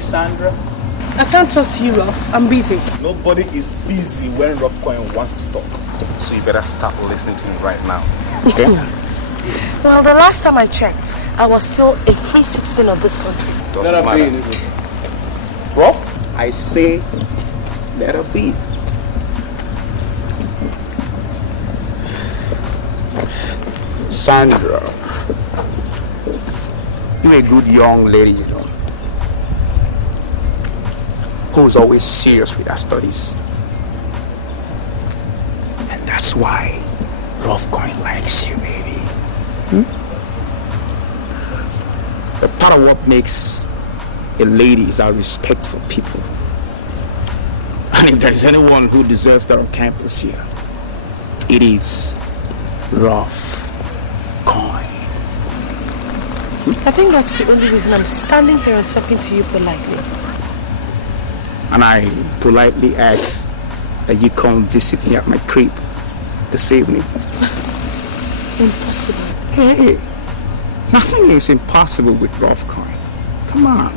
Hey, Sandra. I can't talk to you, Ruff. I'm busy. Nobody is busy when Rough Coin wants to talk. So you better start listening to him right now. Okay? Well, the last time I checked, I was still a free citizen of this country. Doesn't matter. Rough, I say, let her be. Sandra, you're a good young lady, you know, who's always serious with her studies. And that's why Rough Coin likes you, baby. But part of what makes a lady is our respect for people. And if there's anyone who deserves that on campus here, it is Rough Coin. I think that's the only reason I'm standing here and talking to you politely. And I politely ask that you come visit me at my crib this evening. Impossible. Hey, nothing is impossible with Rough Coin. Come on.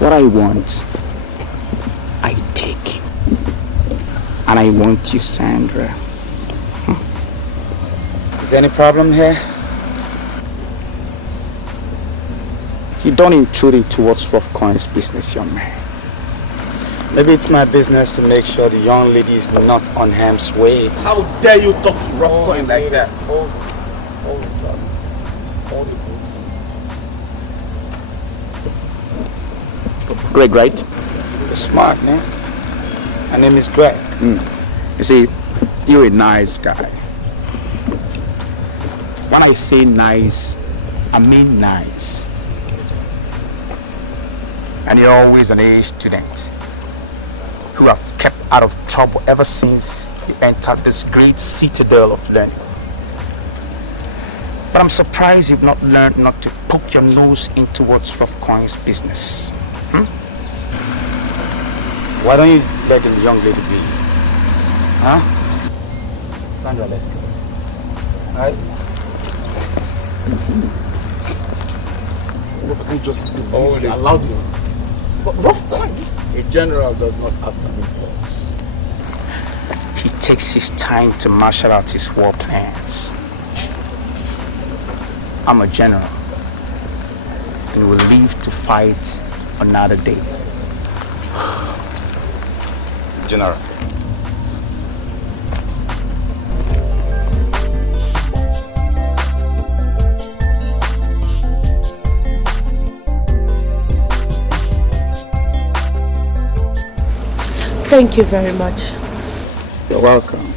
What I want, I take. And I want you, Sandra. Is there any problem here? You don't intrude into what's Rough Coin's business, young man. Maybe it's my business to make sure the young lady is not on harm's way. How dare you talk to Rough Coin like that? Greg, right? You're smart, man. My name is Greg. You see, you're a nice guy. When I say nice, I mean nice. And you're always an A student who have kept out of trouble ever since you entered this great citadel of learning. But I'm surprised you've not learned not to poke your nose into what's Rough Coin's business. Why don't you let the young lady be? Huh? Sandra, let's go. Alright? You just allow this. But Rough Coin, a general does not act on impulse. He takes his time to marshal out his war plans. I'm a general and will live to fight another day. General. Thank you very much. You're welcome.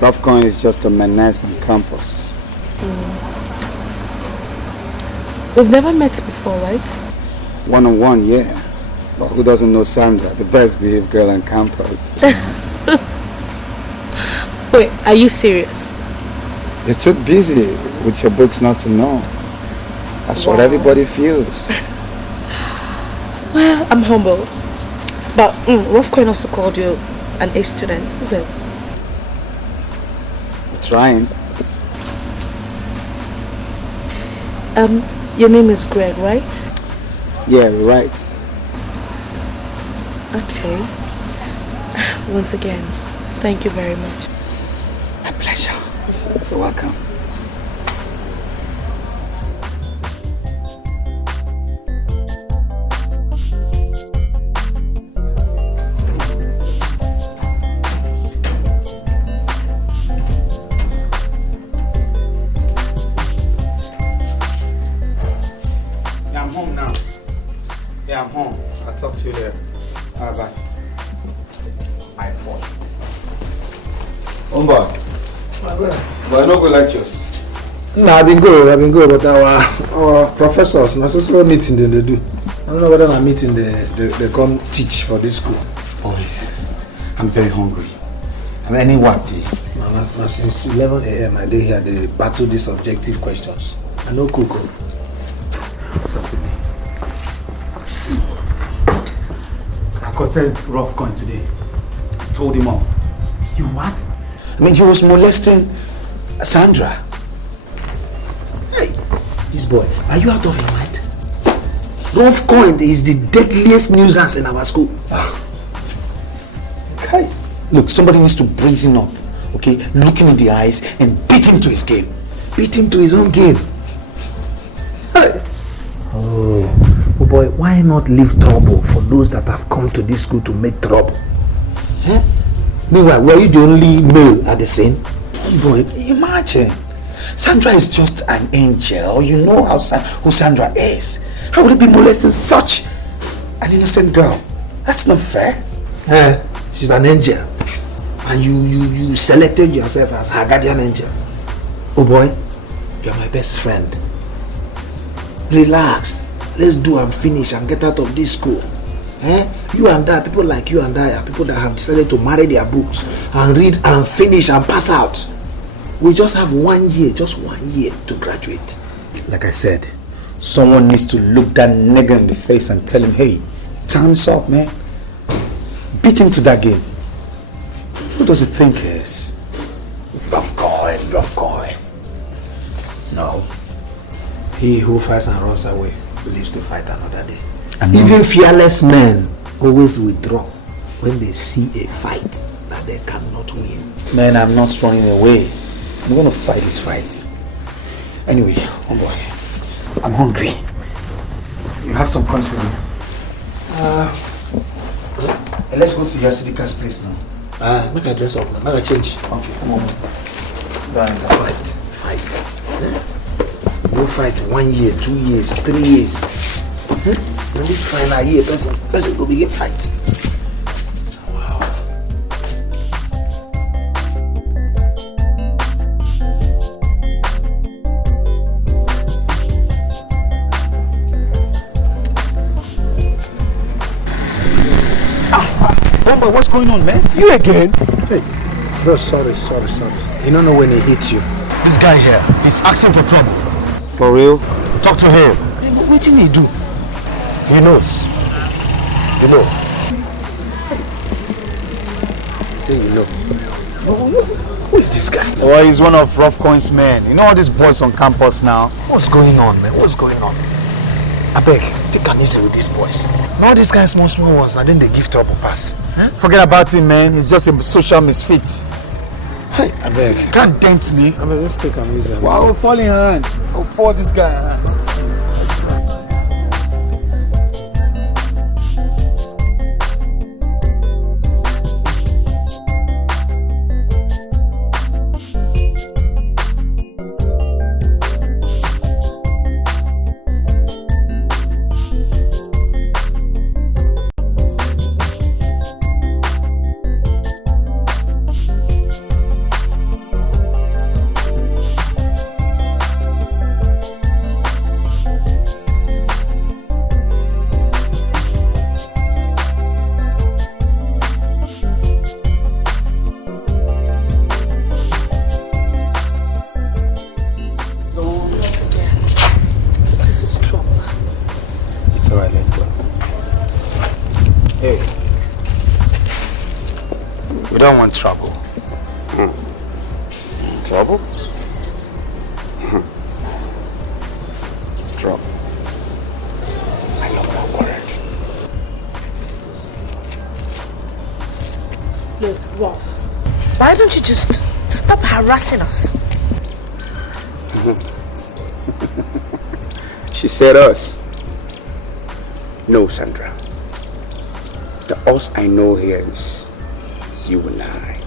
Rough Coin is just a menace on campus. We've never met before, right? One-on-one, yeah. But who doesn't know Sandra, the best behaved girl on campus? Wait, are you serious? You're too busy with your books not to know. That's what everybody feels. Well, I'm humbled. But Rough Coin also called you an A student, is it? Trying. Your name is Greg, right? Yeah, you're right. Okay. Once again, thank you very much. My pleasure. You're welcome. Yeah, I'm home now. Yeah, I'm home. I'll talk to you later. Bye. My fault. Umba. But I don't go lectures. No, I've been good, but our professors, not so meeting they do. I don't know whether I'm meeting they come teach for this school. Boys, I'm very hungry. I'm any what day? Since 11 a.m. I did hear they battle these objective questions. I know cook. What's up with me? I consulted Rough Coin today. Told him off. You what? I mean, he was molesting Sandra. Hey, This boy, are you out of your mind? Rough coin is the deadliest nuisance in our school. Okay. Look, somebody needs to brazen up, okay? Look him in the eyes and beat him to his game. Beat him to his own game. Hey. Oh boy, why not leave trouble for those that have come to this school to make trouble? Huh? Meanwhile, were you the only male at the scene? Boy, imagine. Sandra is just an angel. You know who Sandra is. How would it be molesting such an innocent girl? That's not fair. She's an angel. And you selected yourself as her guardian angel. Oh boy, you're my best friend. Relax. Let's do and finish and get out of this school. You and I, people like you and I are people that have decided to marry their books and read and finish and pass out. We just have 1 year, just 1 year to graduate. Like I said, someone needs to look that nigger in the face and tell him, hey, time's up, man. Beat him to that game. Who does he think he is? Rough coin. No. He who fights and runs away lives to fight another day. Even fearless men always withdraw when they see a fight that they cannot win. Man, I'm not running away. I'm going to fight this fight. Anyway, oh boy, I'm hungry. You have some coins with me? Let's go to Yasidika's place now. Make a dress up now. Make a change. Okay, come on. Fight. No fight 1 year, 2 years, 3 years. In this final year, person will begin fight. But what's going on, man? You again? Hey, bro, sorry. You don't know when he hits you. This guy here, he's asking for trouble. For real? Talk to him. Hey, but what did he do? He knows. You know. Say you know. Who is this guy? Well, he's one of Rough Coin's men. You know all these boys on campus now? What's going on, man? What's going on? I beg, take an easy with these boys. Now these guys small ones, and then they give trouble pass. Huh? Forget about him, man. He's just a social misfit. Hey, I beg. Can't dent me. I mean, let's take an easy. Wow, I'll fall in hand. I'll fall this guy in hand. We don't want trouble. Trouble? Trouble. I love that word. Look, Rolf, why don't you just stop harassing us? She said us. No, Sandra. The us I know here is you and I.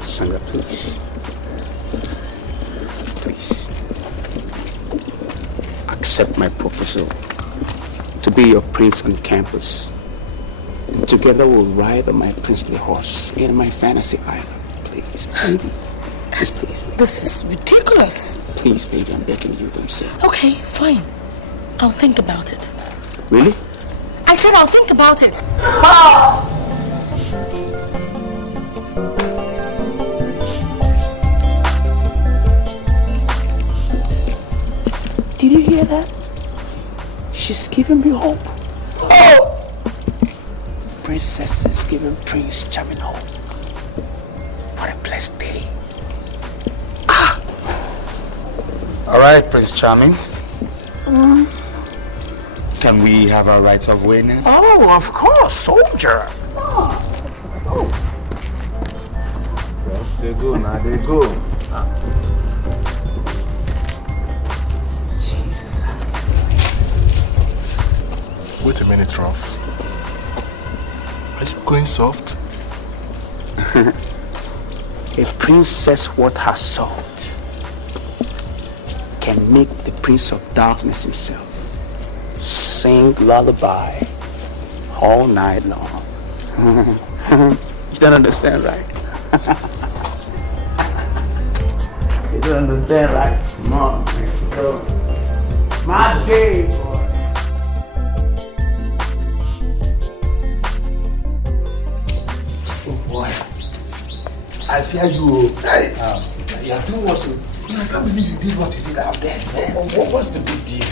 Sandra, please. Please. Accept my proposal to be your prince on campus. And together we'll ride on my princely horse in my fantasy island. Please, baby. Just please, baby. This is ridiculous. Please, baby, I'm begging you, don't say. Okay, fine. I'll think about it. Really? I said I'll think about it. Did you hear that? She's giving me hope. Oh! Princess is giving Prince Charming hope for a blessed day. All right, Prince Charming. Can we have our right of way now? Oh, of course, soldier. They go now, they go. Wait a minute, Ralph. Are you going soft? A princess worth her salt can make the Prince of Darkness himself sing lullaby all night long. You don't understand, right? You don't understand, right? Come on, man. So, my day, boy. Oh boy, I fear you. Hey, you are doing what you... I can't believe you did what you did out there, man. What's the big deal?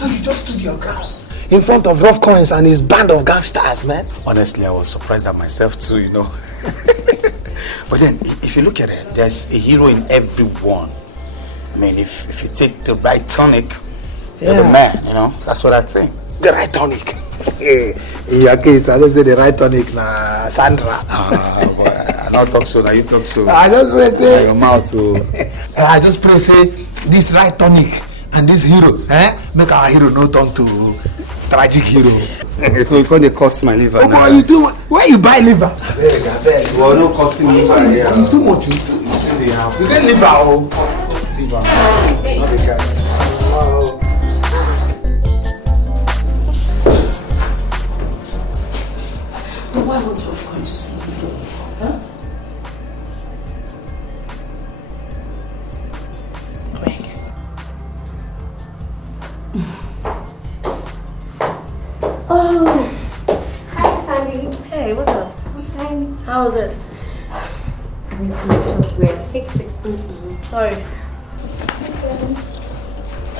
No, you just stood your grounds in front of Rough Coins and his band of gangsters, man. Honestly, I was surprised at myself too, you know. But then, if you look at it, there's a hero in everyone. I mean, if you take the right tonic, you're the man, you know. That's what I think. The right tonic. In your case, I don't say the right tonic, na Sandra. I not talk so, now you talk so. I just pray say, your mouth too. I just pray say, this right tonic and this hero, make our hero no turn to tragic hero. So you call the cut my liver Oh now. boy, you do where you buy liver? I beg. You are not cutting liver here. You too much. You get liver, oh. Liver, man. Not the guy. But why won't Rough Coin just leave me alone? Huh? Greg. Oh, hi Sandy. Hey, what's up? I'm fine. How was it? We're fixing. Sorry.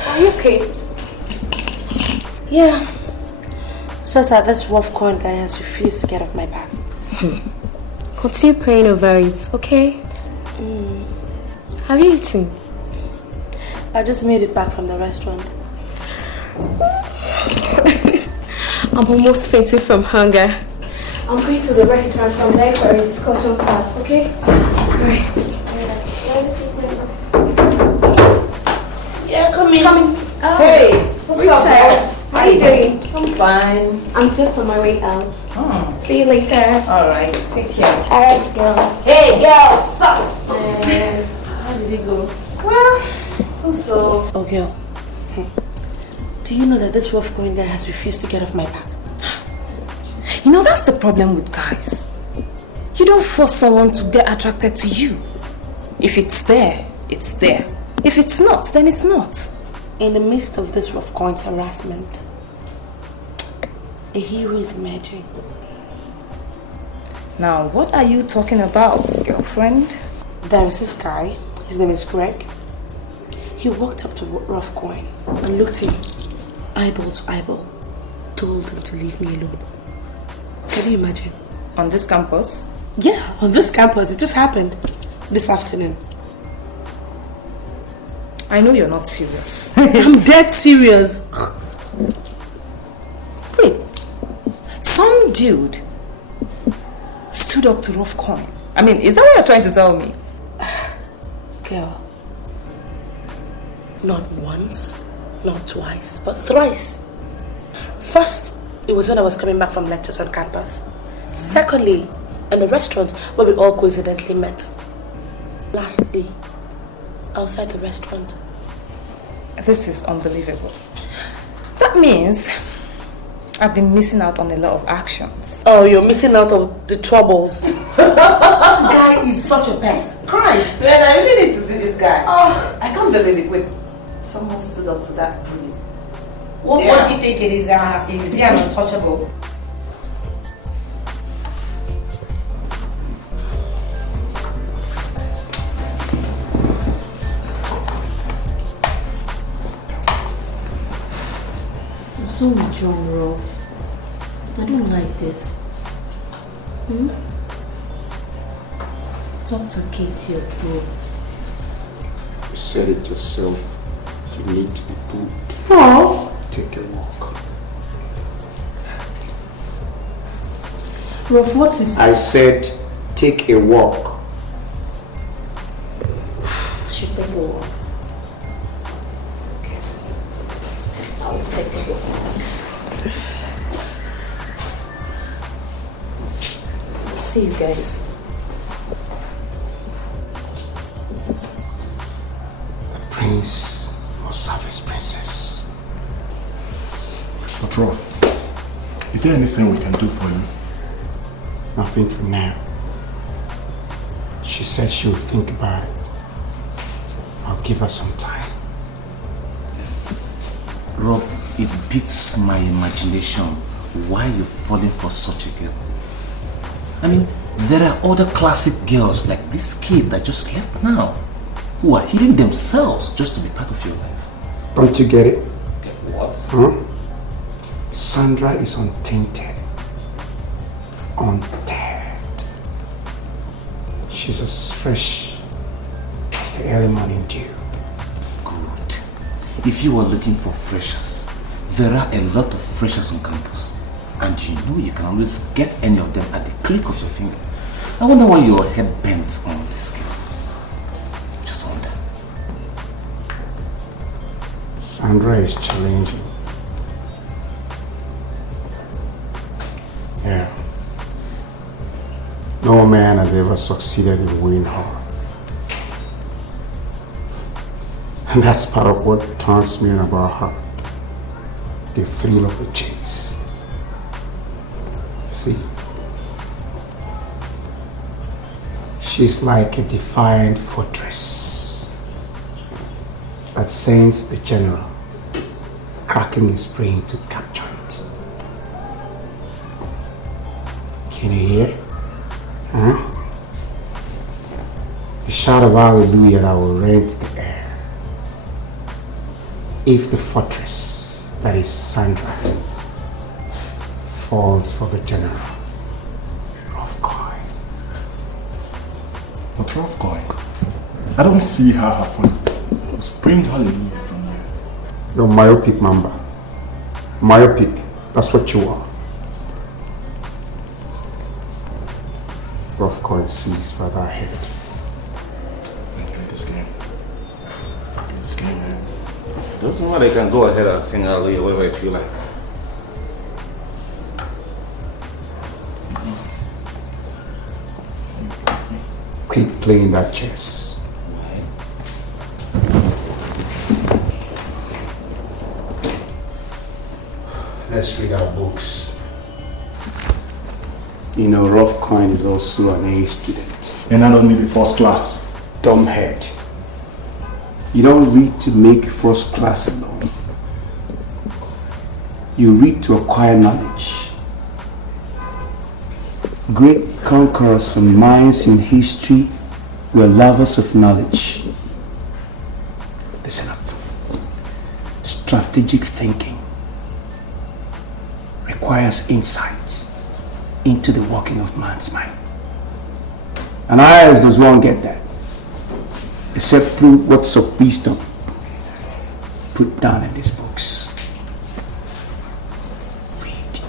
Are you okay? Yeah. So that this Rough Coin guy has refused to get off my back. Continue praying over it, okay? Have you eaten? I just made it back from the restaurant. I'm almost fainting from hunger. I'm going to the restaurant from there for a discussion class, okay? Right. Yeah, come in. Coming. Hey, What's up, guys? How are you doing? I'm fine. I'm just on my way out. See you later. Alright, take care. Alright, girl. Hey, girl, sus! And How did it go? Well, so. Oh, girl. Do you know that this Rough Coin guy has refused to get off my back? You know, that's the problem with guys. You don't force someone to get attracted to you. If it's there, it's there. If it's not, then it's not. In the midst of this Rough Coin's harassment, a hero is emerging. Now, what are you talking about, girlfriend? There is this guy, his name is Greg. He walked up to Rough Coin and looked him eyeball to eyeball, told him to leave me alone. Can you imagine? On this campus? Yeah, on this campus. It just happened this afternoon. I know you're not serious. I'm dead serious. Wait, some dude stood up to Rough Coin. I mean, is that what you're trying to tell me? Girl, not once, not twice, but thrice. First, it was when I was coming back from lectures on campus. Secondly, in the restaurant where we all coincidentally met. Lastly, outside the restaurant. This is unbelievable. That means I've been missing out on a lot of actions. Oh, you're missing out on the troubles. That guy is such a pest. Christ! Man, I really need to see this guy. Oh, I can't believe it. Wait, someone stood up to that bully. What do you think it is? Is he an untouchable? There's so much wrong, Rob. I don't like this. Talk to Katie, bro. said it yourself. You need to be good. Oh. Take a walk. Rolf, what is... I said, take a walk. I should take a walk. Okay. I will take a walk. See you guys. The prince must have his princess. But Rolf, is there anything we can do for you? Nothing for now. She said she'll think about it. I'll give her some time. Rob, it beats my imagination why you're falling for such a girl. I mean, there are other classic girls like this kid that just left now, who are healing themselves just to be part of your life. Don't you get it? Get what? Huh? Sandra is untainted. Untapped. She's as fresh as the early morning dew. Good. If you are looking for freshers, there are a lot of freshers on campus. And you know you can always get any of them at the click of your finger. I wonder why you're head bent on this girl. Just wonder. Sandra is challenging. Yeah. No man has ever succeeded in winning her. And that's part of what turns me on about her. The thrill of the chase. See? She's like a defiant fortress that sends the general cracking his brain to capture it. Can you hear? Huh? The shout of hallelujah that will rent the air. If the fortress, that is Sandra, falls for the general. Rough coin. But rough coin? I don't see how her fun. Let's bring hallelujah from here. You're myopic, Mamba. Myopic. That's what you are. Rough coin sees further ahead. Play this game. Play this game, man. Doesn't matter, you can go ahead and sing hallelujah whatever you feel like. Keep playing that chess. Let's read our books. You know, Rough Coin is also an A student. And I don't need a first class. Dumbhead. You don't read to make first class alone. You read to acquire knowledge. Great conquerors and minds in history were lovers of knowledge. Listen up. Strategic thinking requires insight into the working of man's mind. And how does one get that? Except through words of wisdom put down in these books. Read.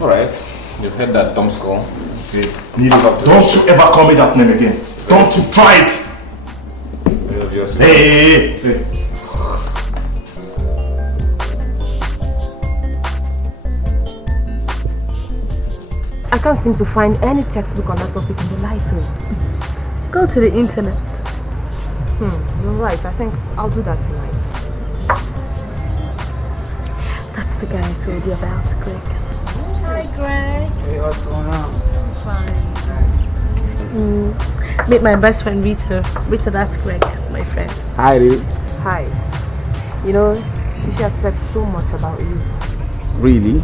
Alright, you've heard that dumb skull. Okay. Don't you ever call me that name again. Don't you try it. Hey. I can't seem to find any textbook on that topic in the library. Go to the internet. You're right. I think I'll do that tonight. That's the guy I told you about, Greg. Hi, Greg. Hey, what's going on? Fine. Meet my best friend, Rita. Rita, that's Greg, my friend. Hi, dude. Hi. You know, she had said so much about you. Really?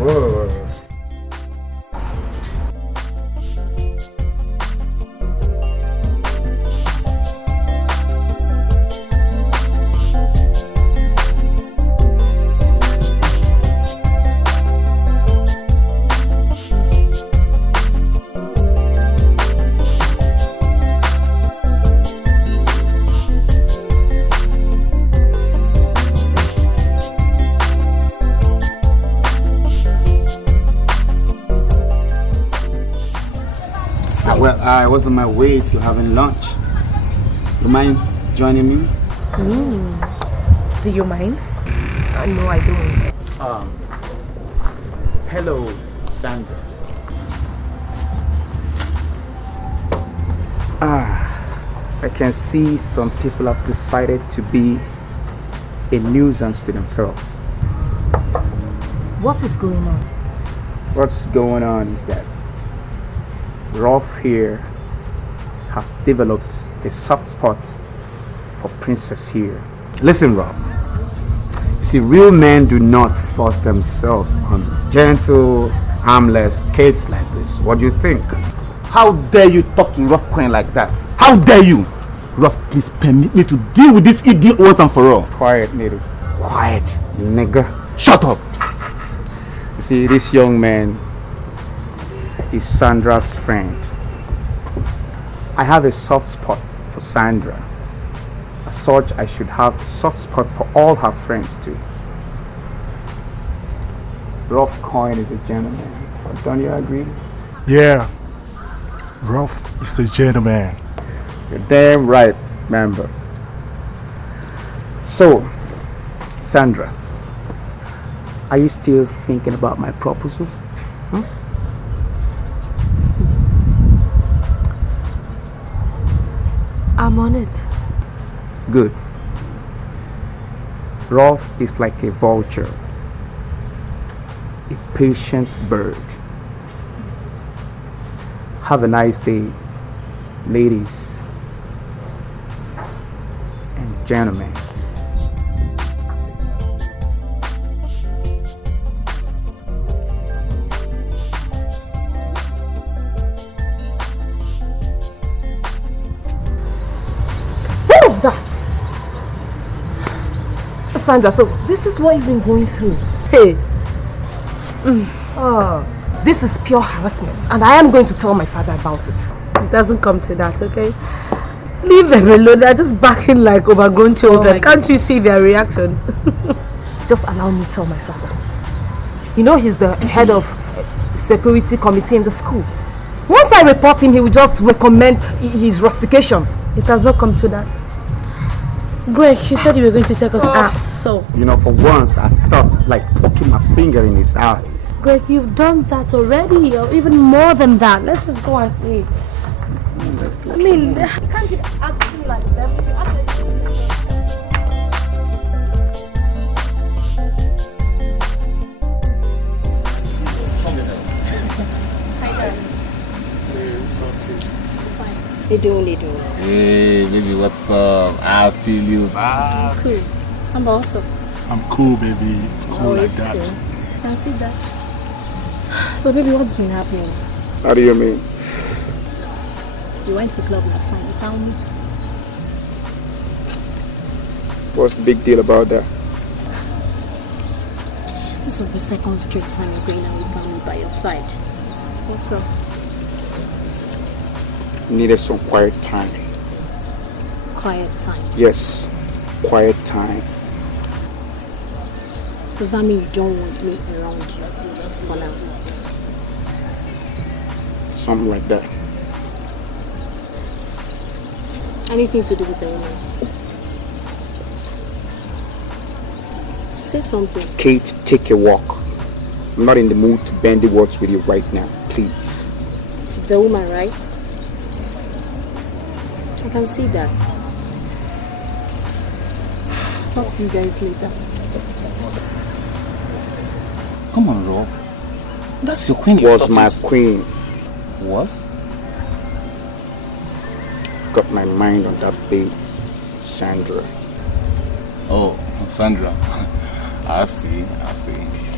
Whoa. Well, I was on my way to having lunch. You mind joining me? Do you mind? No, I don't. Hello, Sandra. I can see some people have decided to be a nuisance to themselves. What is going on? What's going on is that Rolf here has developed a soft spot for Princess here. Listen, Rolf. You see, real men do not force themselves on gentle, harmless kids like this. What do you think? How dare you talk to Rough Coin like that? How dare you? Rough, please permit me to deal with this idiot once and for all. Quiet, native. Quiet, nigga. Shut up. You see, this young man is Sandra's friend. I have a soft spot for Sandra. As such, I should have a soft spot for all her friends too. Rough Coin is a gentleman. Don't you agree? Yeah. Rolf is a gentleman. You're damn right, member. So, Sandra, are you still thinking about my proposal? Huh? I'm on it. Good. Rolf is like a vulture, a patient bird. Have a nice day, ladies and gentlemen. What was that? Sandra, so this is what you've been going through. Hey. This is pure harassment, and I am going to tell my father about it. It doesn't come to that, okay? Leave them alone. They're just backing like overgrown children. Can't you see their reactions? Just allow me to tell my father. You know he's the head of security committee in the school. Once I report him, he will just recommend his rustication. It has not come to that. Greg, you said you were going to take us out, so... You know, for once, I felt like poking my finger in his eyes. Greg, you've done that already, or even more than that. Let's just go and eat. I mean, can't you acting like them? They doing. Hey, baby, what's up? I feel you. Cool. I'm also. I'm cool, baby. Cool like that. Cool. Can see that. So, baby, what's been happening? How do you mean? You went to club last night. You found me. What's the big deal about that? This is the second straight time you're going out with me by your side. What's up? Needed some quiet time. Quiet time. Yes, quiet time. Does that mean you don't want me around you for now? Something like that. Anything to do with the woman? Say something. Kate, take a walk. I'm not in the mood to bandy words with you right now, please. It's a woman, right? I can see that. Talk to you guys later. Come on, Rolf. That's your queen. Was my queen. Was? Got my mind on that babe, Sandra. Oh, Sandra. I see.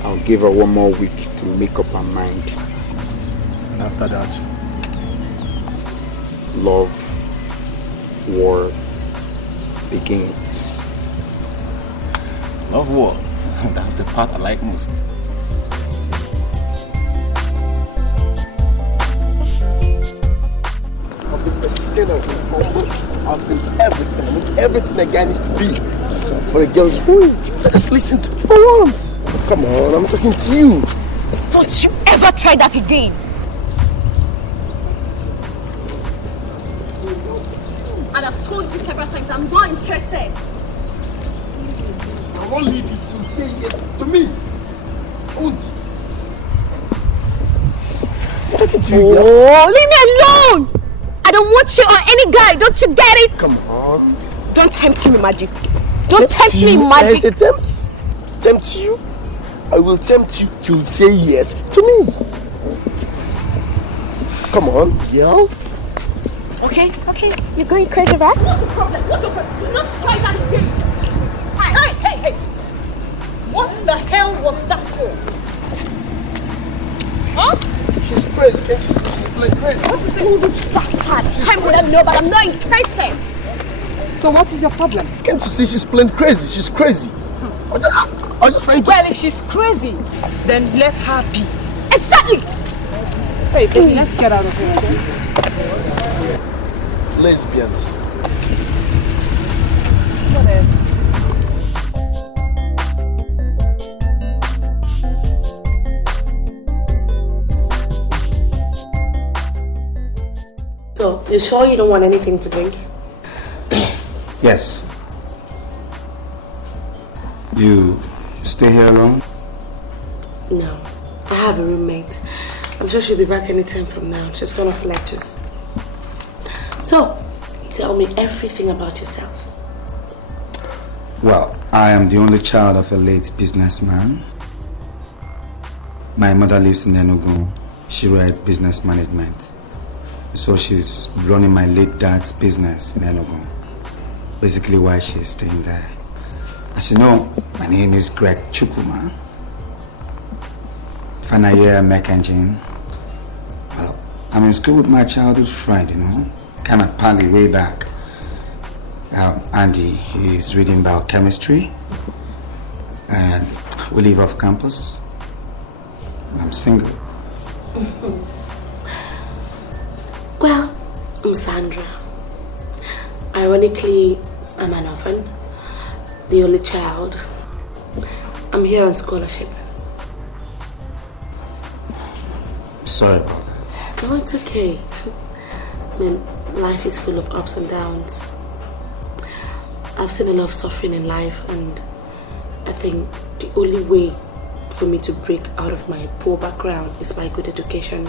I'll give her one more week to make up her mind. And after that, love, war begins. Love war. That's the part I like most. I've been persistent and humble. I've been everything a guy needs to be for a girl's win. Just listen to me for once. Come on, I'm talking to you. Don't you ever try that again. And I've told you several times I'm not interested. I won't leave you to say yes to me. Oh, leave me alone! I don't want you or any guy, don't you get it? Come on. Don't tempt me, Magic. Don't tempt me, Magic. I say tempt you? I will tempt you to say yes to me. Come on, girl. Okay. You're going crazy, right? What's the problem? Do not try that again. Hey. What the hell was that for? Huh? She's crazy. Can't you see she's playing crazy? What is it? Oh, you bastard. I would have known, but I'm not interested. So what is your problem? Can't you see she's playing crazy? She's crazy. I'm just trying to... Well, if she's crazy, then let her be. Exactly! Hey, baby, let's get out of here, okay? Lesbians. Whatever. So, you sure you don't want anything to drink? Yes. You stay here alone? No. I have a roommate. I'm sure she'll be back anytime from now. She's gone off lectures. So, tell me everything about yourself. Well, I am the only child of a late businessman. My mother lives in Enugu. She read business management. So she's running my late dad's business in Enugu. Basically why she's staying there. As you know, my name is Greg Chukuma. Final year mech engine. Well, I'm in school with my childhood friend, you know. Kind of pally way back. Andy is reading biochemistry. And we live off campus. And I'm single. Well, I'm Sandra. Ironically, I'm an orphan, the only child. I'm here on scholarship. Sorry about that. No, it's okay. I mean, life is full of ups and downs. I've seen a lot of suffering in life, and I think the only way for me to break out of my poor background is by good education.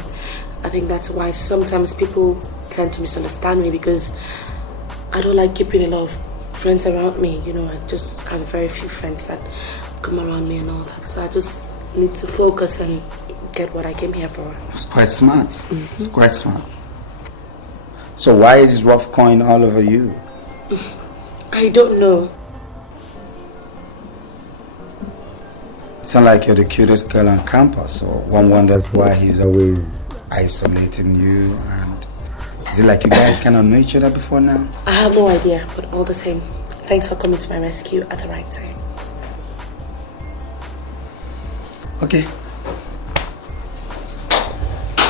I think that's why sometimes people tend to misunderstand me, because I don't like keeping a lot of friends around me. You know, I just have very few friends that come around me and all that. So I just need to focus and get what I came here for. It's quite smart. Mm-hmm. It's quite smart. So why is rough coin all over you? I don't know. It's not like you're the cutest girl on campus, so one wonders why he's always isolating you. And is it like you guys cannot know each other before now? I have no idea, but all the same, thanks for coming to my rescue at the right time. Okay.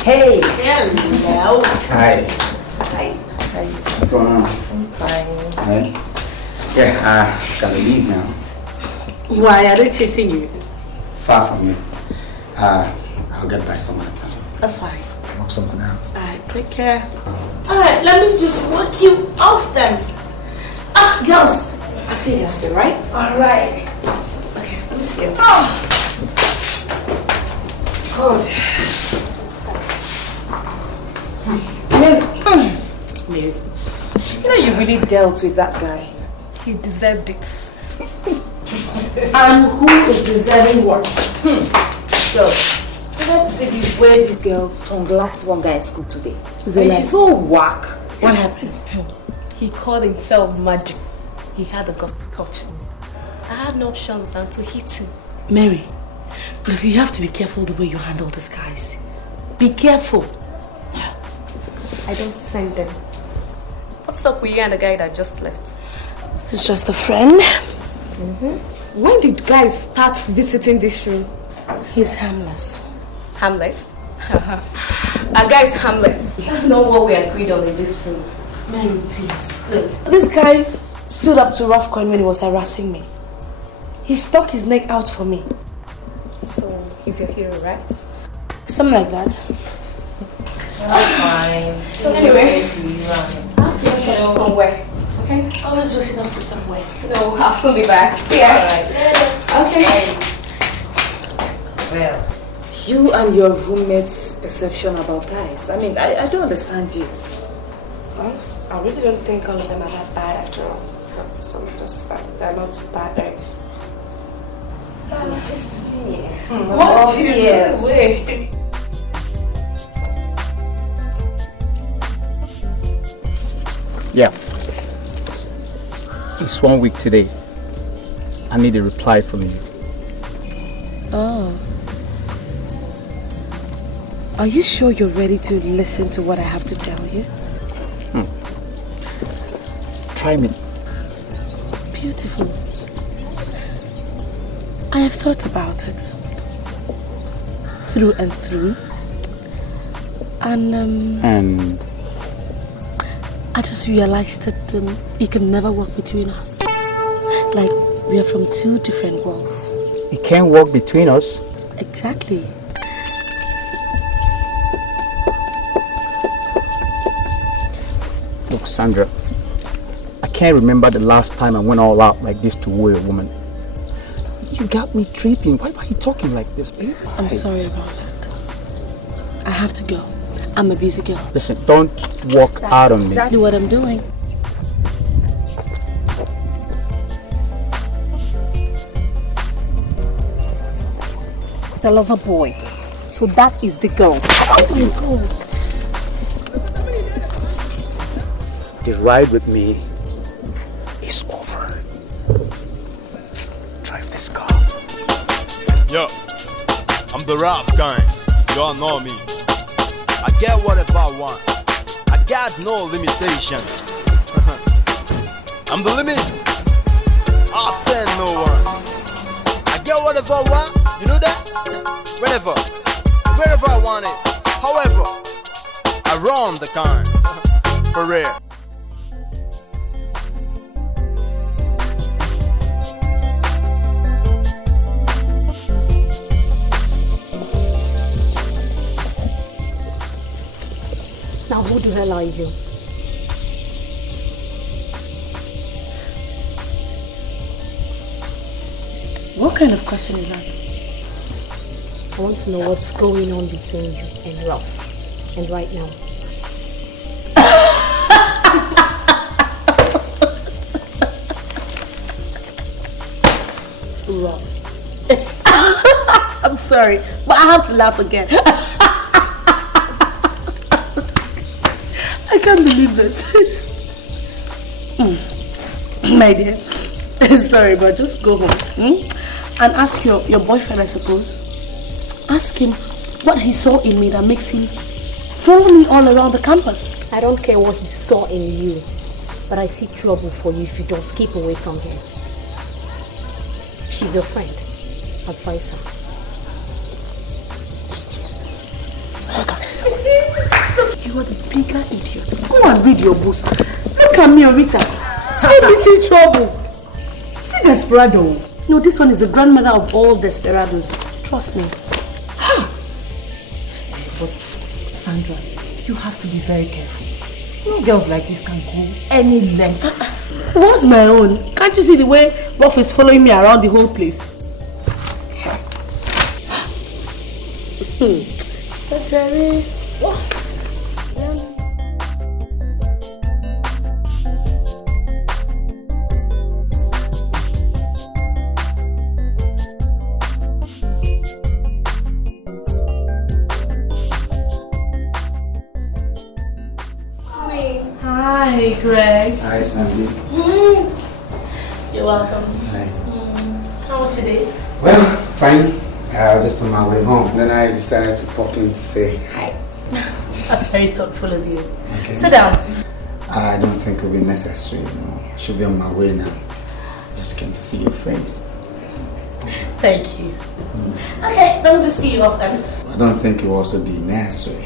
Hey, hello. Hi. Hi. What's going on? I'm fine. Hi. Yeah, gotta leave now. Why are they chasing you? Far from me. I'll get by some other time. That's fine. Work something out. Alright, take care. Alright, let me just walk you off then. Ah, girls. I see you still, right? Alright. Okay, let me see you. Oh. Good. Mary. You know you really dealt with that guy. He deserved it. And who is deserving what? So, I'd like to see this where this girl turned the last one guy in school today. And she's so whack. What happened? He called himself Magic. He had the guts to touch me. I had no options than to hit him. Mary, look, you have to be careful the way you handle these guys. Be careful. I don't send them. What's up with you and the guy that just left? He's just a friend. When did guys start visiting this room? He's harmless. Harmless? A guy is harmless. That's not what we agreed on in this room. Mary, please. Look, this guy stood up to Rough Coin when he was harassing me. He stuck his neck out for me. So, he's your hero, right? Something like that. Fine. Anyway, I have to go somewhere. Okay. Always rushing off to somewhere. No, I'll still be back. Yeah. Alright. Okay. Well, you and your roommate's perception about guys. I mean, I don't understand you. Well, I really don't think all of them are that bad after all. So just they're not bad eggs. Just me. What? Yes. Wait. Yeah. It's 1 week today. I need a reply from you. Oh. Are you sure you're ready to listen to what I have to tell you? Try me. Beautiful. I have thought about it. Through and through. And I just realized that it can never work between us. Like we are from two different worlds. It can't work between us. Exactly. Look, Sandra, I can't remember the last time I went all out like this to woo a woman. You got me tripping. Why are you talking like this, babe? I'm sorry about that. I have to go. I'm a busy girl. Listen, don't walk out on me. Exactly what I'm doing. The lover boy. So that is the girl. Oh my God. The ride with me is over. Drive this car. Yo, I'm the rap kind. Y'all know me. I get whatever I want. I got no limitations. I'm the limit. I'll send no one. I get whatever I want. You know that? Whenever. Wherever I want it. However, I run the kind. For real. Now who the hell are you? What kind of question is that? I want to know what's going on between you and Ralph. And right now. Ralph. I'm sorry, but I have to laugh again. I can't believe this. My dear, sorry, but just go home and ask your boyfriend, I suppose. Ask him what he saw in me that makes him follow me all around the campus. I don't care what he saw in you, but I see trouble for you if you don't keep away from him. She's your friend. Advise her. You are the bigger idiot. Go and read your books. Look at me, Rita. See me see trouble. See Desperado. No, this one is the grandmother of all desperados. Trust me. But Sandra, you have to be very careful. No girls like this can go any length. What's my own? Can't you see the way Ruff is following me around the whole place? Jerry. Hi, Greg. Hi, Sandy. You're welcome. Hi. How was your day? Well, fine. I was just on my way home. Then I decided to pop in to say hi. That's very thoughtful of you. Okay. Sit down. I don't think it will be necessary. I should be on my way now. Just came to see your face. Thank you. Okay, let me just see you off then. I don't think it will also be necessary.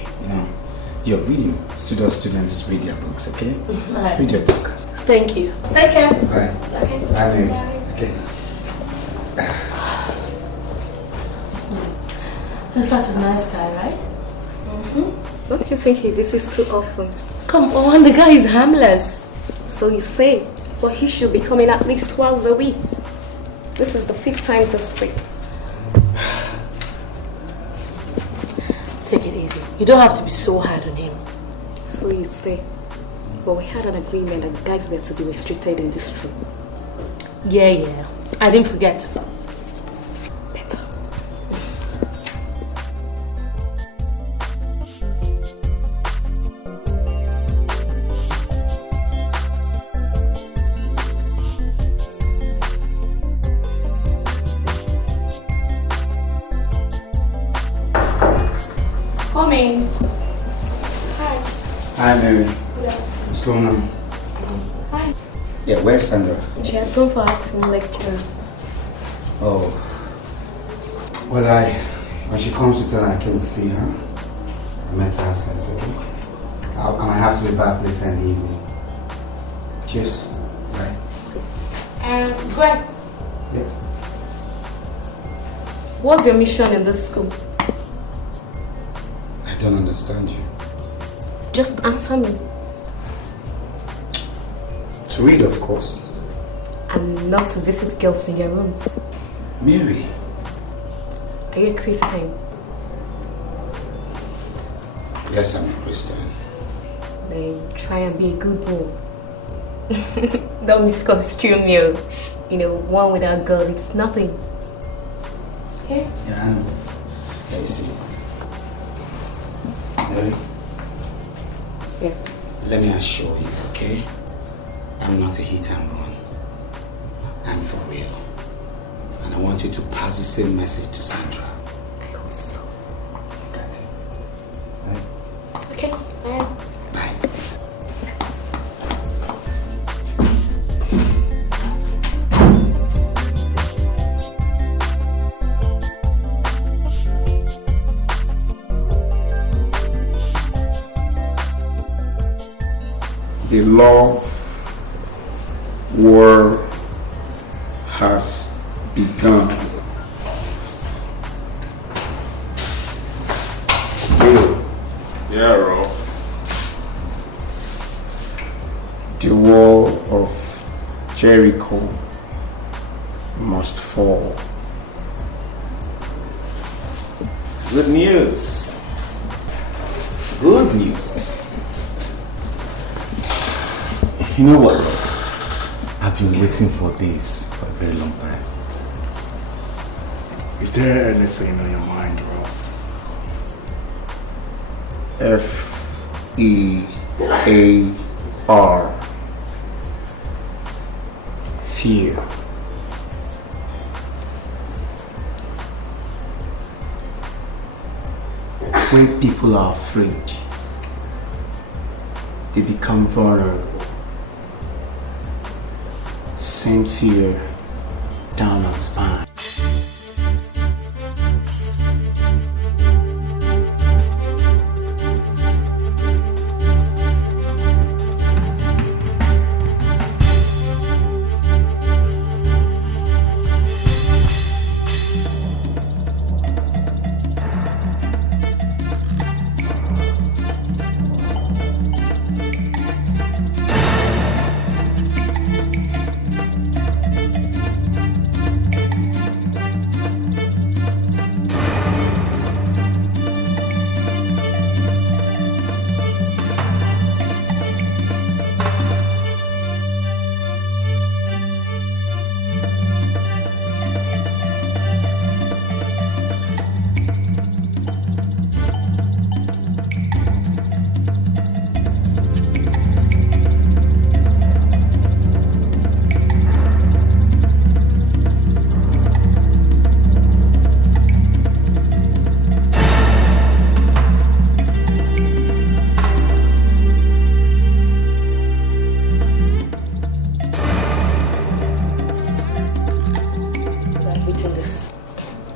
You're reading. Students read their books, okay? Right. Read your book. Thank you. Take care. Bye. Okay. Bye, baby. Okay. He's such a nice guy, right? Don't you think he visits too often? Come on, the guy is harmless. So you say? But he should be coming at least twice a week. This is the 5th time this week. Take it easy. You don't have to be so hard on him. So you say. But we had an agreement that guys were to be restricted in this room. Yeah. I didn't forget. Better. Come in. Hi. Hi, Mary. Good afternoon. What's going on? Hi. Yeah, where's Sandra? She has gone for acting lecture. Oh. Well, when she comes to town, I can see her. I met her upstairs, okay? I might have to be back later in the evening. Cheers. Bye. Greg. Yeah. What's your mission in this school? I don't understand you. Just answer me. To read, of course. And not to visit girls in your rooms. Mary. Are you a Christian? Yes, I'm a Christian. Then try and be a good boy. Don't misconstrue me. You know, one without God, it's nothing. Okay? Yeah, I know. Yeah, you see. Mary? Yes. Let me assure you, okay? I'm not a hit and run. I'm for real. And I want you to pass the same message to Sandra. I hope so. Got it. Right? Okay, bye. Bye. The love war has begun. Yeah, Rolf. The wall of Jericho must fall. Good news. Good news. You know what, Rob? I've been waiting for this for a very long time. Is there anything on your mind, Rob? F-E-A-R. Fear. When people are afraid, they become vulnerable. Send fear down our spine.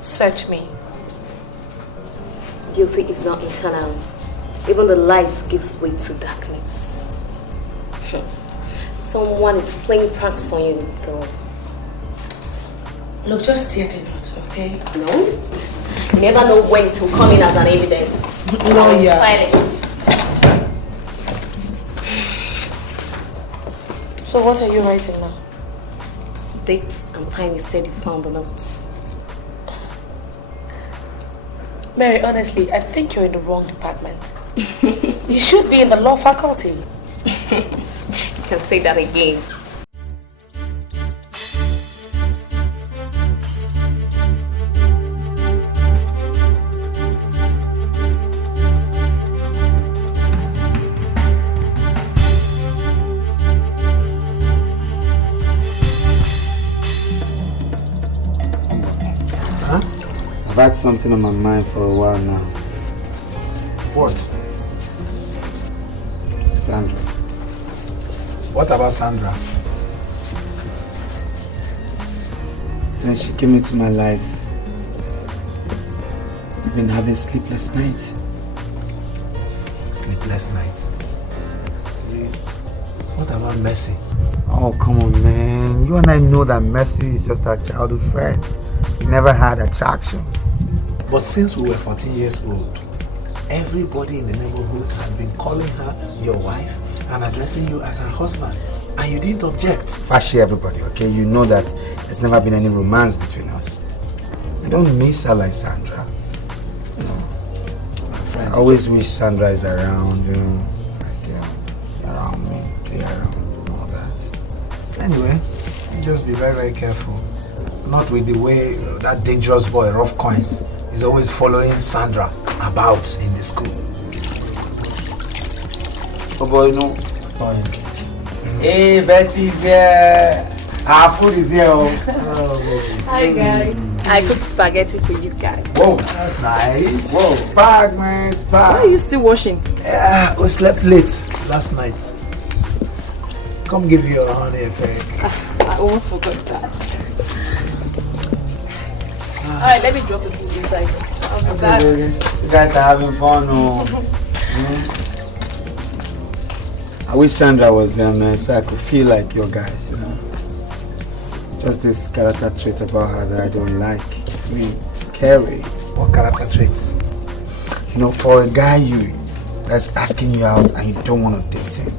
Search me. Beauty is not eternal. Even the light gives way to darkness. Someone is playing pranks on you, girl. Look, just tear the note, okay? No? You never know when it will come in as an evidence. No, yeah. Silence. So So what are you writing now? Dates and time you said you found the notes. Mary, honestly, I think you're in the wrong department. You should be in the law faculty. You can say that again. I've had something on my mind for a while now. What? Sandra. What about Sandra? Since she came into my life, I've been having sleepless nights. Sleepless nights? What about Mercy? Oh, come on, man. You and I know that Mercy is just our childhood friend. We never had attractions. But since we were 14 years old, everybody in the neighborhood had been calling her your wife and addressing you as her husband. And you didn't object. Fashi, everybody, okay? You know that there's never been any romance between us. I don't miss her like Sandra. No. I always wish Sandra is around, around me, play around, all that. Anyway, you just be very, very careful. Not with the way that dangerous boy, Rough Coins, is always following Sandra about in the school. Oh boy, no. Hey, Betty's here. Our food is here. Hi guys. I cooked spaghetti for you guys. Whoa, that's nice. Whoa, spag, man, spag. Why are you still washing? Yeah, we slept late last night. Come give you a honey cake. I almost forgot that. Alright, let me drop the food inside. I'll be back. You guys are having fun, I wish Sandra was there, man, so I could feel like your guys, Just this character trait about her that I don't like. I mean, scary. What character traits? For a guy that's asking you out and you don't want to date him,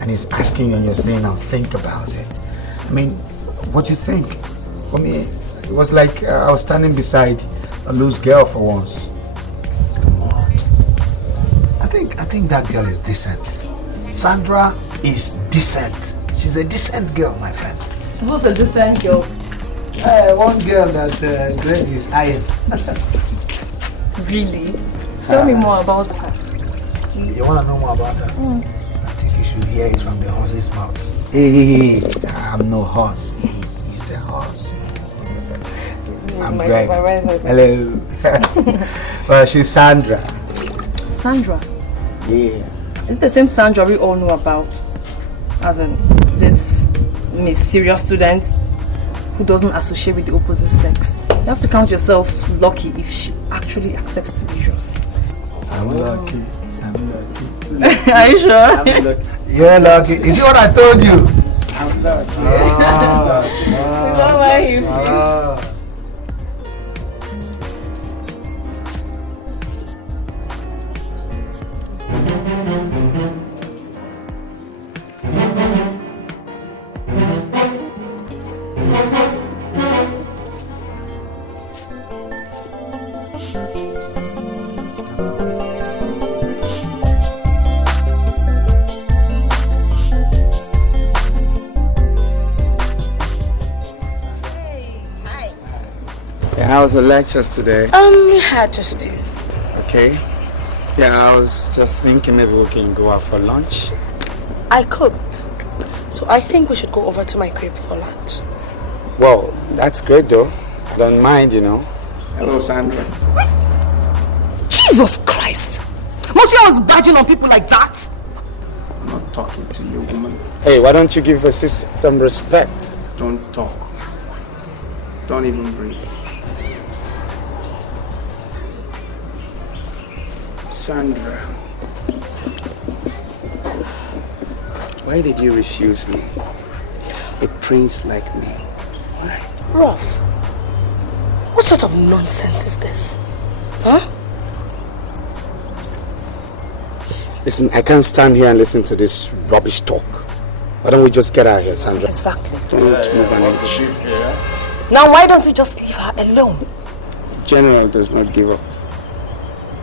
and he's asking you and you're saying, "I'll think about it." I mean, what do you think? For me, it was like I was standing beside a loose girl for once. Come on. I think that girl is decent. Sandra is decent. She's a decent girl, my friend. Who's a decent girl? One girl that Greg is eyeing. Really? Tell me more about her. You want to know more about her? I think you should hear it from the horse's mouth. Hey, I'm no horse. He's the horse. I'm Greg. Hello. Well, she's Sandra. Sandra? Yeah. It's the same Sandra we all know about. As in, this mysterious student who doesn't associate with the opposite sex. You have to count yourself lucky if she actually accepts to be yours. I'm lucky. I'm lucky. Are you sure? I'm lucky. You're lucky. Is it what I told you? I'm lucky. Is that why you How was the lectures today? We had just two. Okay. Yeah, I was just thinking maybe we can go out for lunch. I cooked, so I think we should go over to my crib for lunch. Well, that's great though. I don't mind, Hello, Sandra. Jesus Christ! Must you always badging on people like that? I'm not talking to you, woman. Hey, why don't you give a sister some respect? Don't talk. Don't even breathe. Sandra, why did you refuse me? A prince like me. Why? Ruff, what sort of nonsense is this? Huh? Listen, I can't stand here and listen to this rubbish talk. Why don't we just get out of here, Sandra? Exactly. Now, why don't we just leave her alone? the general does not give up.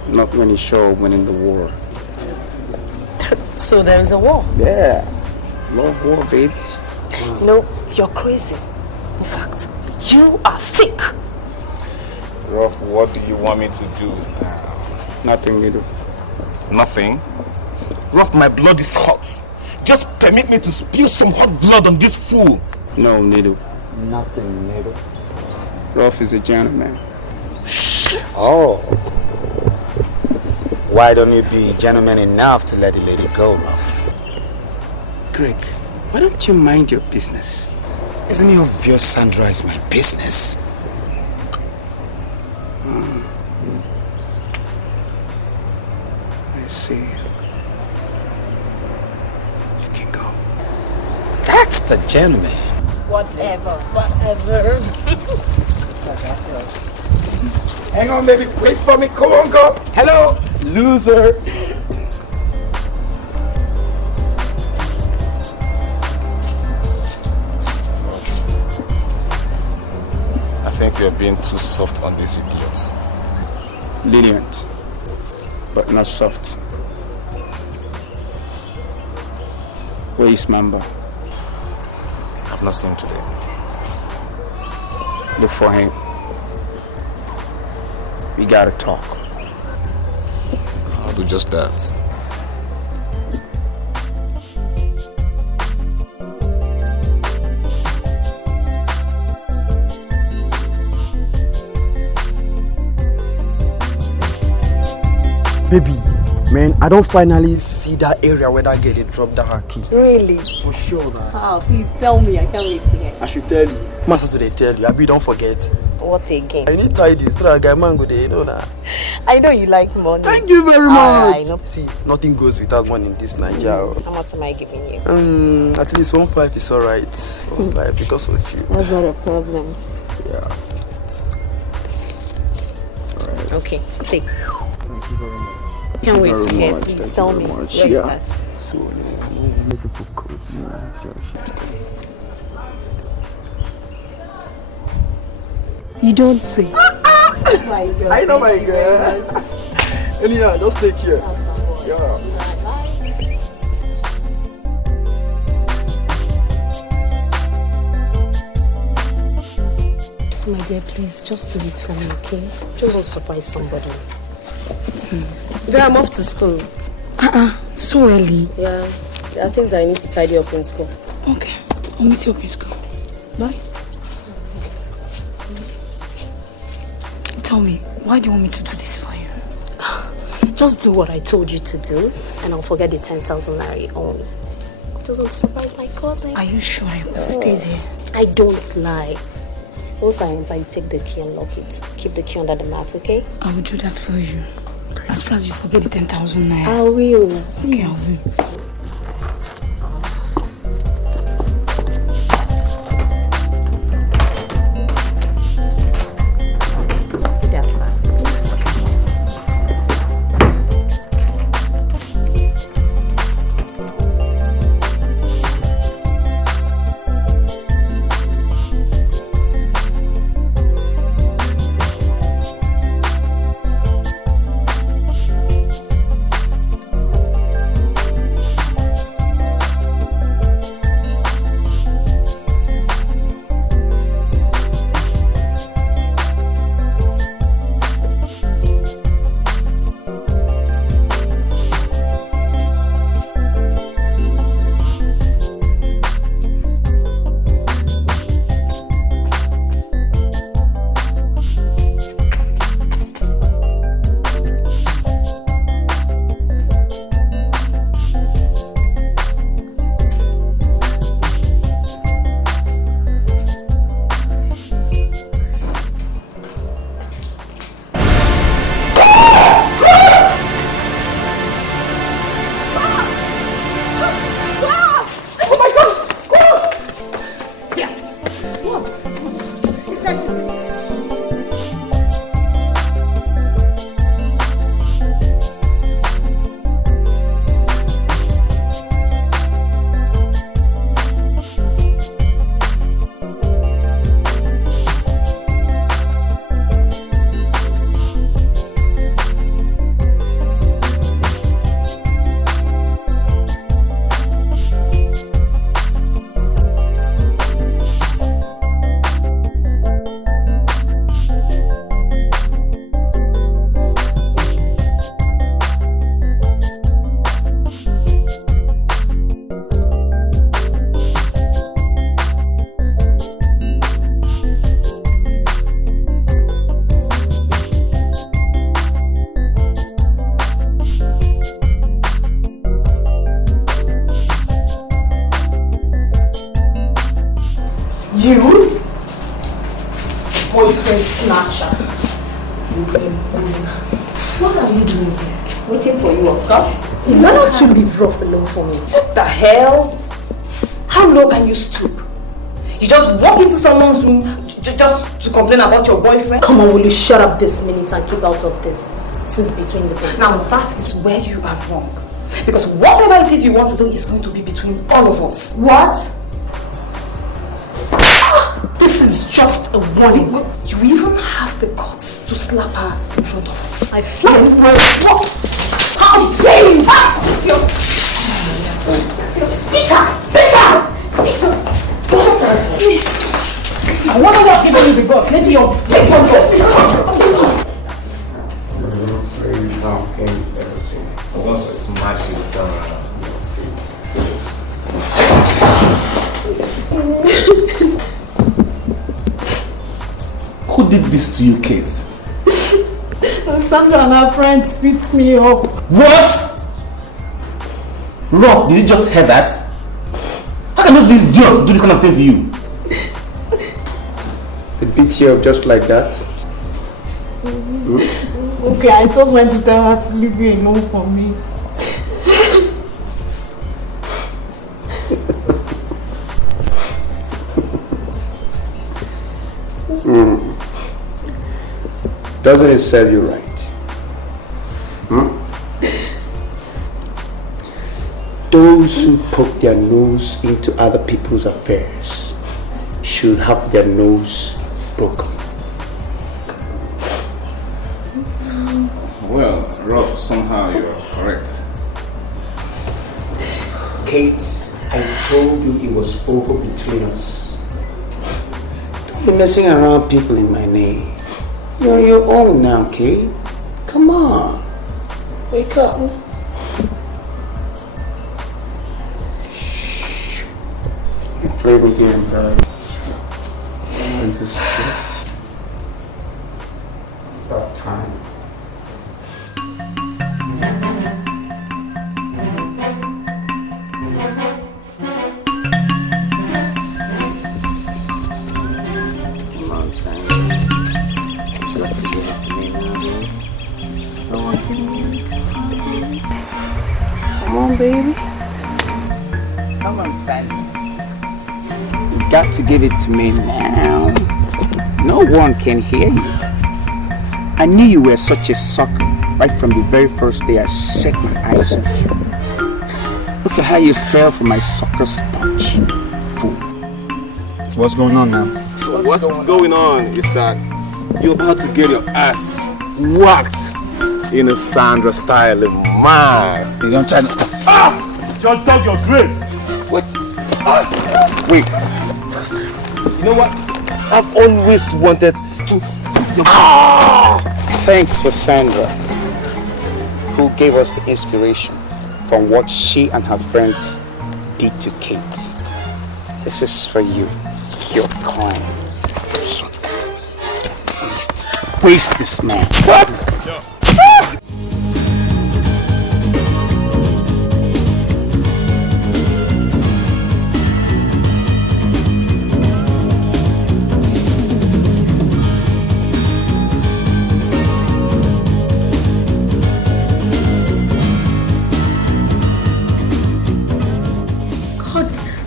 Not when he's sure of winning the war. So there is a war? Yeah. Love war, baby. You know, you're crazy. In fact, you are sick. Ruff, what do you want me to do? Nothing, Nido. Nothing? Ruff, my blood is hot. Just permit me to spill some hot blood on this fool. No, Nido. Nothing, Nido. Ruff is a gentleman. Oh. Why don't you be gentleman enough to let the lady go, Ruff? Greg, why don't you mind your business? Isn't it obvious Sandra is my business? I see. You can go. That's the gentleman. Whatever. Hang on, baby. Wait for me. Come on, go. Hello, loser. I think you're being too soft on these idiots. Lenient, but not soft. Where is Mamba? I've not seen him today. Look for him. We gotta talk. I'll do just that. Baby, man, I don't finally see that area where that girl they dropped that her key. Really? For sure, man. Oh, please tell me. I can't wait to hear. I should tell you. Master today tell you. Abi, don't forget. What again? I need to try this so that guy man go there, you know now. I know you like money. Thank you very much. I know. See, nothing goes without money in this Nigeria. How much am I giving you? At least 1.5 is alright. 1.5 because of you. That's not a problem. Yeah. Alright. Okay, take. Thank you very much. Can't wait Thank to you hear. very much. Please Thank tell you me. very much. Where is Yeah. that? So, make people cool. You don't say. My girl. I know my girl. Anyhow, just take care. Yeah. So my dear, please, just do it for me, okay? Just want to surprise somebody. Please. Girl, I'm off to school. So early. Yeah, there are things I need to tidy up in school. Okay, I'll meet you up in school. Bye. Tell me, why do you want me to do this for you? Just do what I told you to do, and I'll forget the 10,000 naira you owe me. Just want to surprise my cousin. Are you sure you stay here? I don't lie. Once I enter, you take the key and lock it. Keep the key under the mat, okay? I will do that for you. As far as you forget the 10,000 naira. I will. Okay, I will. What are you doing here? Waiting for you, of course. Why don't you leave Ruff alone for me? What the hell? How low can you stoop? You just walk into someone's room just to complain about your boyfriend? Come on, will you shut up this minute and keep out of this? This is between the both. Now that is where you are wrong. Because whatever it is you want to do is going to be between all of us. What? This is just a warning. You even have the guts to slap her in front of us. I feel what? How dare you! Peter! I wonder what giving you the gun. Maybe your big one goes. I won't smash you this time around. Who did this to you, Kate? Sandra and her friends beat me up. What? Rob, did you just hear that? How can those idiots do this kind of thing to you? They beat you up just like that? Okay, I just went to tell her to leave you alone for me. Doesn't it serve you right? Those who poke their nose into other people's affairs should have their nose broken. Well, Rob, somehow you're correct. Kate, I told you it was over between us. Don't be messing around people in my name. You're on your own now, Kate. Come on. Wake up. Shh. Play the game, guys. About time. Come on, baby. Come on, Sandy. You got to give it to me now. No one can hear you. I knew you were such a sucker right from the very first day I set my eyes on you. Look at how you fell for my sucker sponge, fool. What's going on now? What's going on is that you're about to get your ass whacked in a Sandra style, man. You don't try to... Just dug your grave. What? Wait. You know what? I've always wanted to... Thanks for Sandra, who gave us the inspiration from what she and her friends did to Kate. This is for you, your client. Waste this man. What?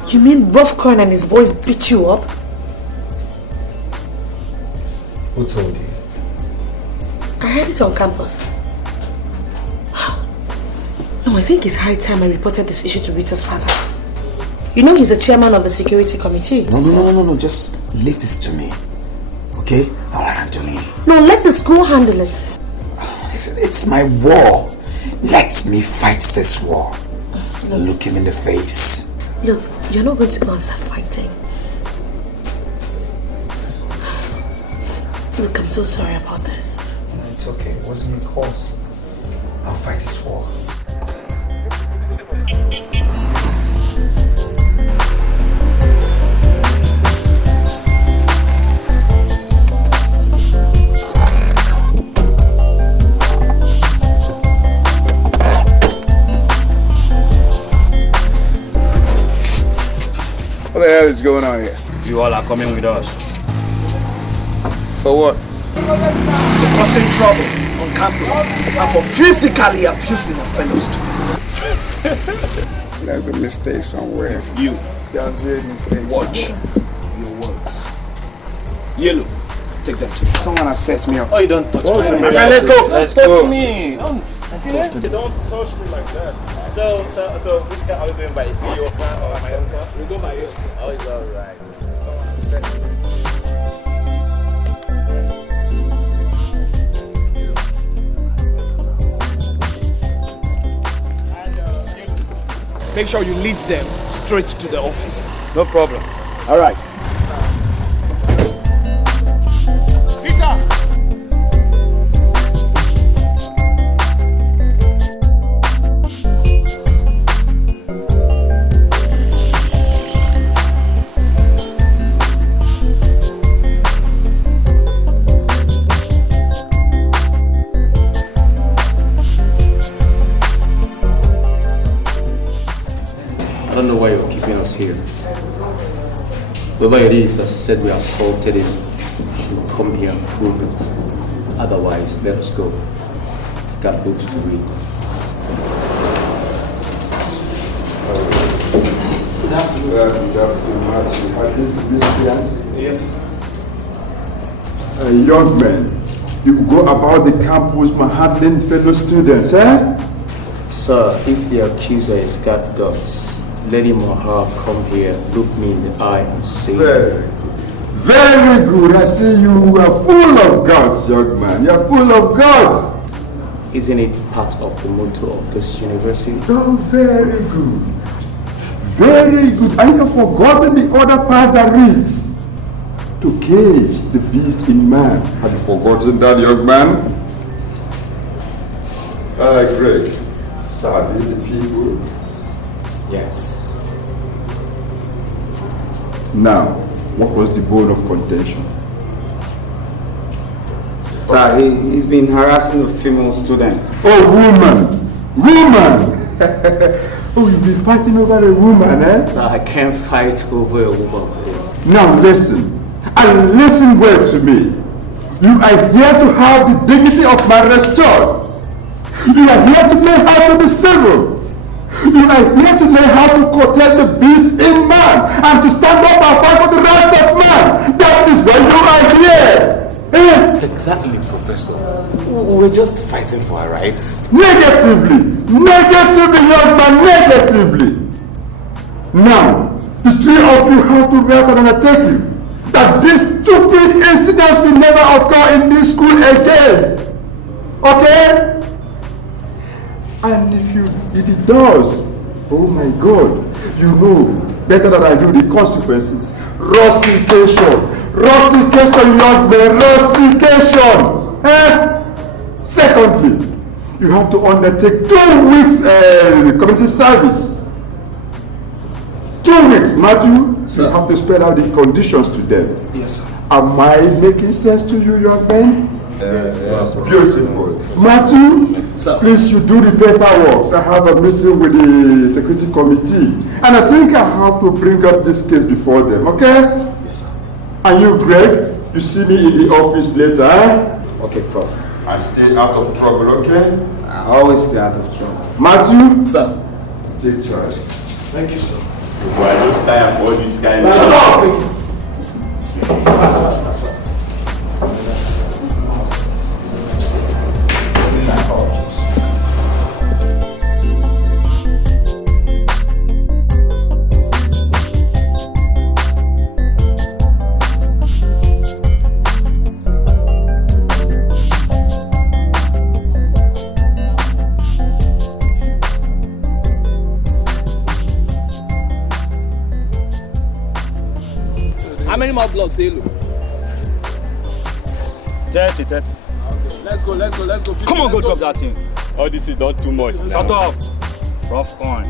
You mean Roughcoin and his boys beat you up? Who told you? I heard it on campus. No, I think it's high time I reported this issue to Rita's father. You know he's the chairman of the security committee. No, just leave this to me. Okay? Alright, Anthony. No, let the school handle it. Listen, it's my war. Let me fight this war. Look him in the face. Look, you're not going to go and start fighting. Look, I'm so sorry about this. No, it's okay. It wasn't your cause. I'll fight this war. What the hell is going on here? You all are coming with us. For what? for causing trouble on campus and for physically abusing a fellow student. There's a mistake somewhere. You can make mistakes. Watch your words. Yellow, take them to me. Someone has set me up. Oh, you don't touch me. Let's go. Let's touch go. me. Don't. You don't touch me like that. So which car are we going by? Is it your car or my own car? We go by yours. Oh, it's alright. Someone has set me up. Make sure you lead them straight to the office. No problem. All right. Peter! I don't know why you're keeping us here. Whoever it is that said we assaulted him should come here and prove it. Otherwise, let us go. We've got books to read. Good afternoon. Yes. Young men, you go about the campus manhandling fellow students, eh? Sir, if the accuser is got guts, let him or her come here, look me in the eye and say... Very good. I see you are full of guts, young man. You are full of guts. Isn't it part of the motto of this university? Oh, very good. Very good. And you have forgotten the other part that reads, to cage the beast in man. Have you forgotten that, young man? Greg. Sir, these the people. Yes. Now, what was the bone of contention? Sir, he's been harassing a female student. Oh, woman! Woman! Oh, you've been fighting over a woman, eh? Sir, I can't fight over a woman. Now listen, and listen well to me. You are here to have the dignity of my restored. You are here to learn how to be civil. You are here to learn how to curtail the beast in man and to stand up and fight for the rights of man. That is why you are here. Exactly, Professor. We're just fighting for our rights. Negatively, young man, negatively. Now, the three of you have to write an undertaking that these stupid incidents will never occur in this school again. Okay? And if it does, oh my God, you know better than I do the consequences. Rustication, young man, rustication. Secondly, you have to undertake 2 weeks community service. 2 weeks, Matthew. Sir. You have to spell out the conditions to them. Yes, sir. Am I making sense to you, young man? Yes. Beautiful. Matthew, sir. Please, you do the paperwork. I have a meeting with the security committee. And I think I have to bring up this case before them, okay? Yes, sir. And you, Greg, you see me in the office later, eh? Okay, Prof. And stay out of trouble, okay? I always stay out of trouble. Matthew, sir, take charge. Thank you, sir. Why just time for this guy? How many more blocks do you look? 30. Okay. Let's go. Come on, go drop that thing. Oh, this is not too much. Shut up. Rough coin.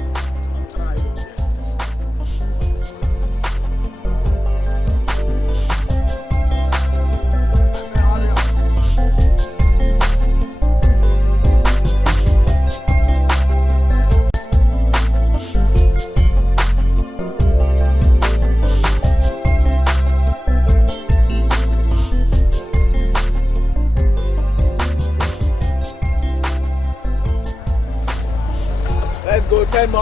Okay,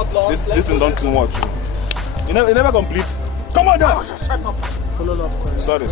this is done too much. You never complete. Come on down. Sorry.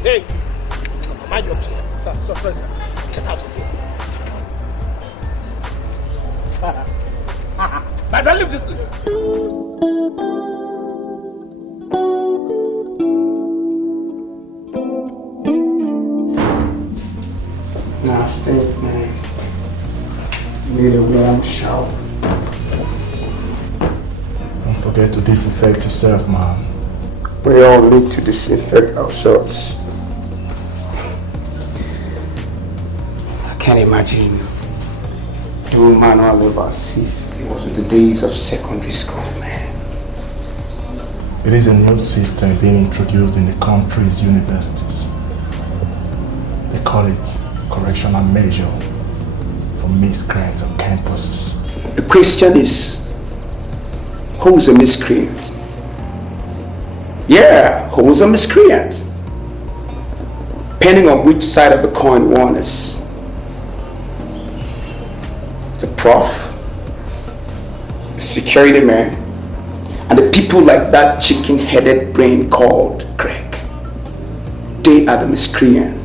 Hey! Mind your business. Sir, sorry, sir. Get out of here. Man, don't leave this place. Nah, stink, man. Need a warm shower. Don't forget to disinfect yourself, man. We all need to disinfect ourselves. I can't imagine doing manual labor as if it was in the days of secondary school, man. It is a new system being introduced in the country's universities. They call it correctional measure for miscreants on campuses. The question is, who's a miscreant? Yeah, who's a miscreant? Depending on which side of the coin one is. The prof, the security man, and the people like that chicken-headed brain called Greg. They are the miscreant.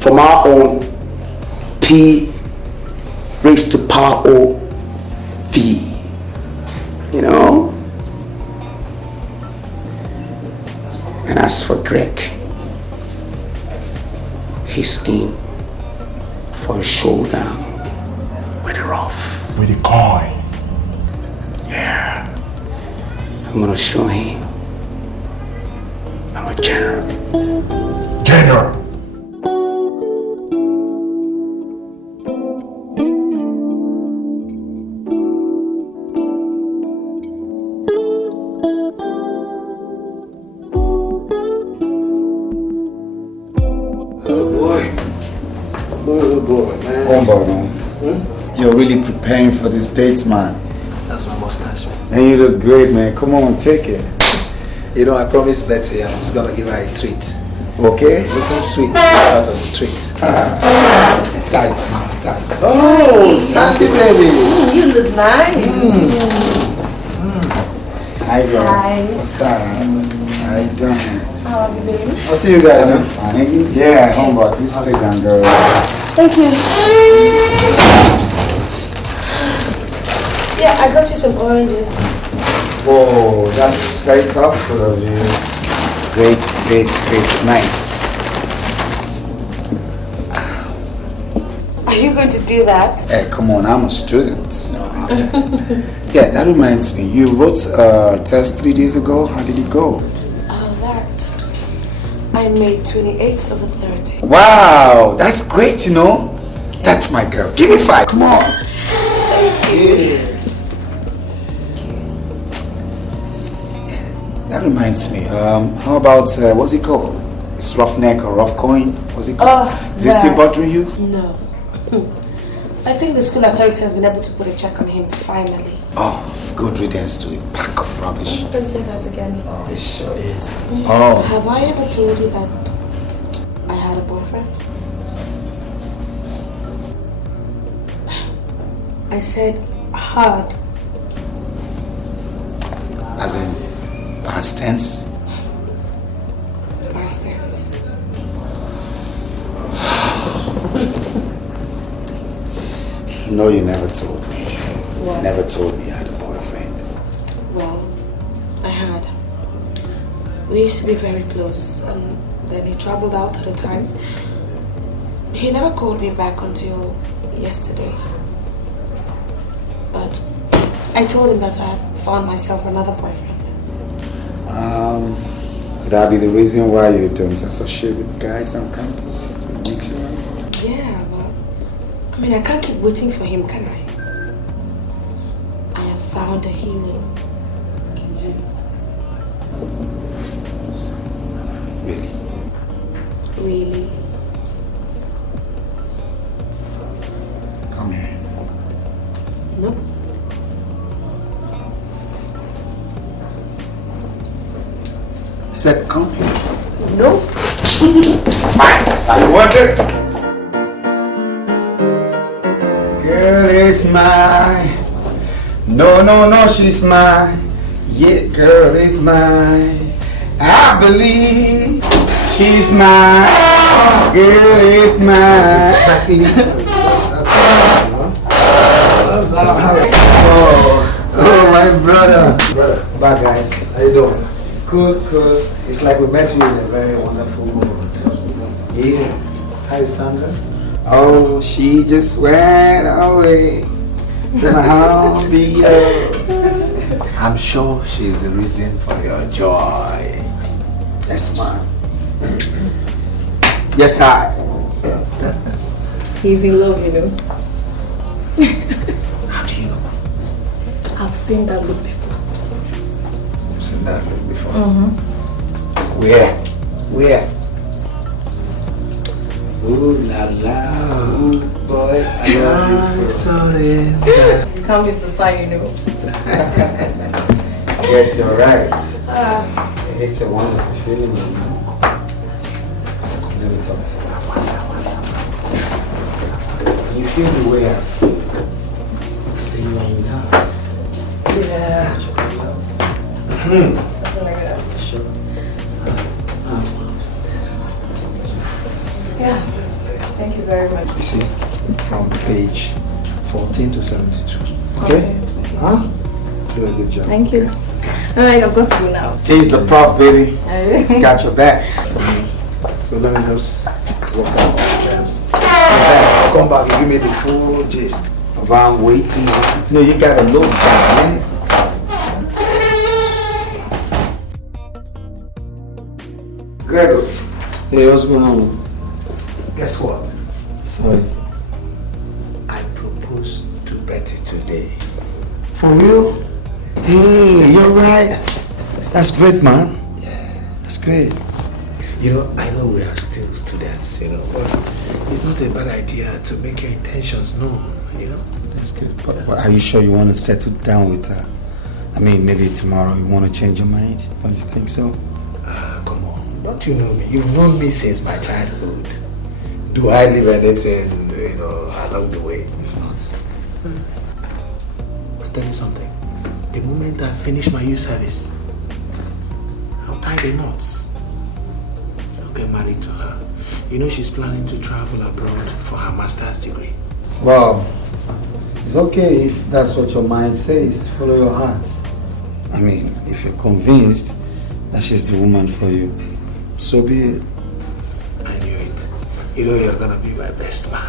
From our own P raised to power O V. You know? And as for Greg, he's in for a showdown with the rough. With the coin. Yeah. I'm gonna show him I'm a general. General! You're really preparing for this date, man. That's my mustache, man. And you look great, man. Come on, take it. You know, I promised Betty I was gonna give her a treat. Okay? Looking sweet is part of the treat. Tight, man, tight. Oh, Sandy baby. You look nice. Hi, girl. Hi. What's up? How you doing? How are you, baby? I'll see you guys. I'm fine. Yeah, homework. Please sit down, girl. Thank you. Yeah, I got you some oranges. Whoa, that's very thoughtful of you. Great, great, great. Nice. Are you going to do that? Hey, come on, I'm a student. Yeah, that reminds me. You wrote a test 3 days ago. How did it go? Oh, that. I made 28 over 30. Wow, that's great, you know. That's my girl. Give me 5. Come on. Thank you. That reminds me. How about what's it called? It's roughneck or rough coin? What's it called? Is it still bothering you? No. I think the school authority has been able to put a check on him finally. Oh, good riddance to a pack of rubbish. Don't say that again. Oh, it sure is. Oh. Have I ever told you that I had a boyfriend? I said hard. As in past tense? Past tense. No, you never told me. What? You never told me you had a boyfriend. Well, I had. We used to be very close, and then he traveled out at a time. He never called me back until yesterday. But I told him that I had found myself another boyfriend. Could that be the reason why you don't associate with guys on campus? To mix around? Yeah, but I mean, I can't keep waiting for him, can I? I have found a hero in you. Really? Really? Come here. No. I said, come here. No. Fine, that's how you want it. Girl is mine. No, she's mine. Yeah, girl is mine. I believe she's mine. Girl is mine. Exactly. Oh, my brother. Bye, guys. How you doing? Good. It's like we met you in a very wonderful mood. Yeah. Hi, Sandra. Oh, she just went away from home beyond. I'm sure she's the reason for your joy. Yes, ma'am. Yes, I. He's in love, you know. How do you know? I've seen that look before. You've seen that look before? Mm-hmm. Where? Ooh la la, ooh boy, I love you so. You can't miss the sign, you know. Yes, you're right. It's a wonderful feeling, you know. Let me talk to you. You feel the way I feel. I see you when you're down. Yeah. Something like that. Sure. Yeah. Thank you very much. You see, from page 14 to 72. Okay? Huh? Do a good job. Thank you. Alright, I've got to go now. He's the prof, baby. Alright. He's got your back. So let me just walk out. I'll come back and give me the full gist of why I'm waiting. No, you gotta look back, man. Gregor. Hey, what's going on? Guess what? Sorry. I proposed to Betty today. For real? You're right. That's great, man. Yeah, that's great. You know, I know we are still students, you know, but it's not a bad idea to make your intentions known, you know? That's good. But are you sure you want to settle down with her? I mean, maybe tomorrow you want to change your mind? Don't you think so? Come on. Don't you know me? You've known me since my childhood. Do I leave anything, you know, along the way? I'll tell you something. The moment I finish my youth service, I'll tie the knots. I'll get married to her. You know she's planning to travel abroad for her master's degree. Well, it's okay if that's what your mind says. Follow your heart. I mean, if you're convinced that she's the woman for you, so be it. I knew it. You know you're gonna be my best man.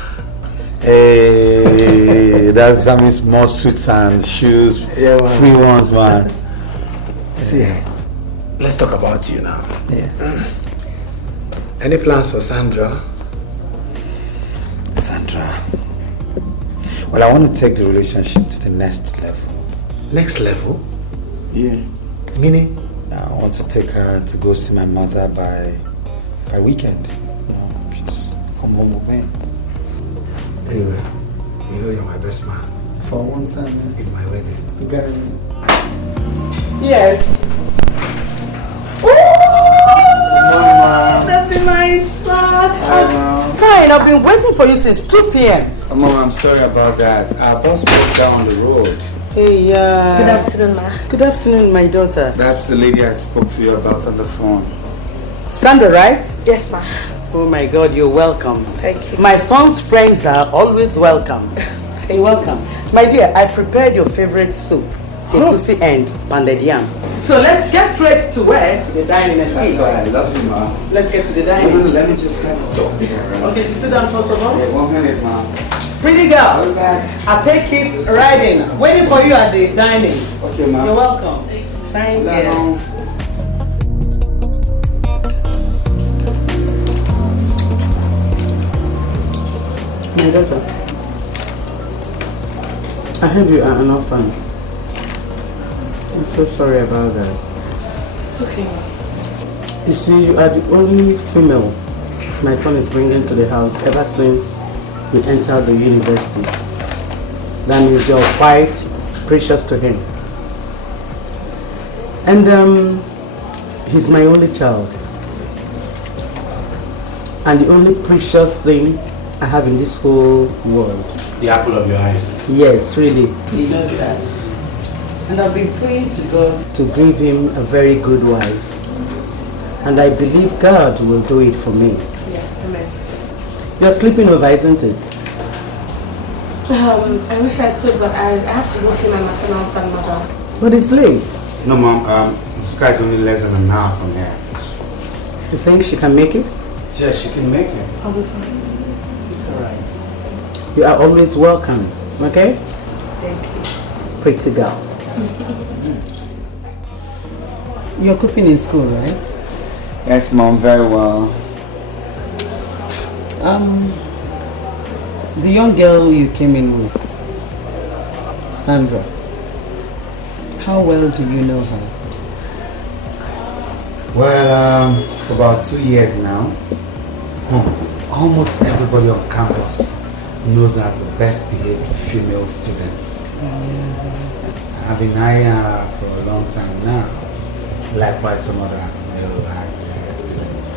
Hey, that means more suits and shoes, yeah, free ones, man. See, let's talk about you now. Yeah. Any plans for Sandra? Sandra. Well, I want to take the relationship to the next level. Next level? Yeah. Meaning? I want to take her to go see my mother by weekend. You know, just come home with me. Anyway, you know you're my best man. For one time, man. In my wedding. You got it. Yes. Oh, that's a nice son. Fine, I've been waiting for you since 2 p.m. Mom, I'm sorry about that. Our bus broke down the road. Hey, Good afternoon, ma. Good afternoon, my daughter. That's the lady I spoke to you about on the phone. Sandra, right? Yes, ma. Oh my God, you're welcome. Thank you. My son's friends are always welcome. You're welcome. My dear, I prepared your favorite soup. egusi and pounded yam. So let's get straight to where? To the dining and That's eat. why I love you, ma. Let's get to the dining. Let me just have a talk to her. Okay, she sit down first of all. Yeah, 1 minute, ma. Pretty girl, I'll take it riding. Waiting for you at the dining. Okay, ma. You're welcome. Thank you. My daughter, I heard you are an orphan. I'm so sorry about that. It's okay. You see, you are the only female my son is bringing to the house ever since he entered the university. That means you're quite precious to him. And he's my only child. And the only precious thing I have in this whole world. The apple of your eyes. Yes, really. You know that. And I've been praying to God to give him a very good wife. And I believe God will do it for me. Yeah, amen. You're sleeping over, isn't it? I wish I could, but I have to go see my maternal grandmother. But it's late. No, Mom. Chika is only less than an hour from here. You think she can make it? Yeah, she can make it. I'll be fine. It's alright. You are always welcome, okay? Thank you. Pretty girl. You're cooking in school, right? Yes, Mom, very well. The young girl you came in with, Sandra, how well do you know her? Well, for about 2 years now, almost everybody on campus knows her as the best behaved female student. I've been eyeing her for a long time now. Likewise, some other male students.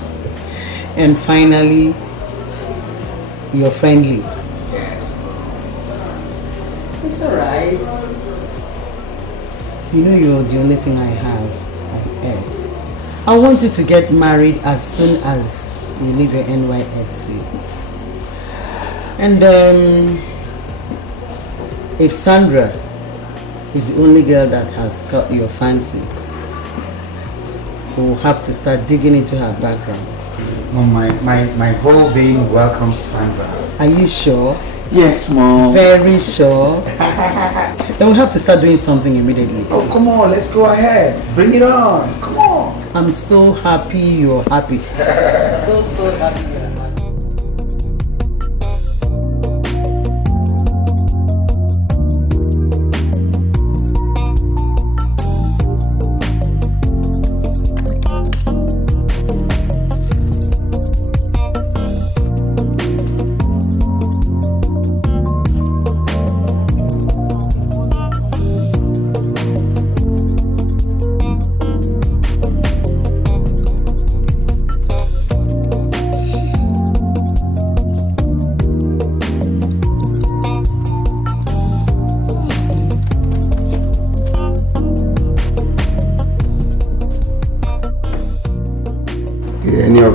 And finally, you're friendly. Yes. It's alright. You know you're the only thing I have on earth. I want you to get married as soon as you leave your NYSC. And if Sandra is the only girl that has caught your fancy, we'll have to start digging into her background. Mom, my whole being welcomes Sandra. Are you sure? Yes, Mom. Very sure. Then we'll have to start doing something immediately. Oh, come on, let's go ahead. Bring it on. Come on. I'm so happy you're happy. so happy you're happy.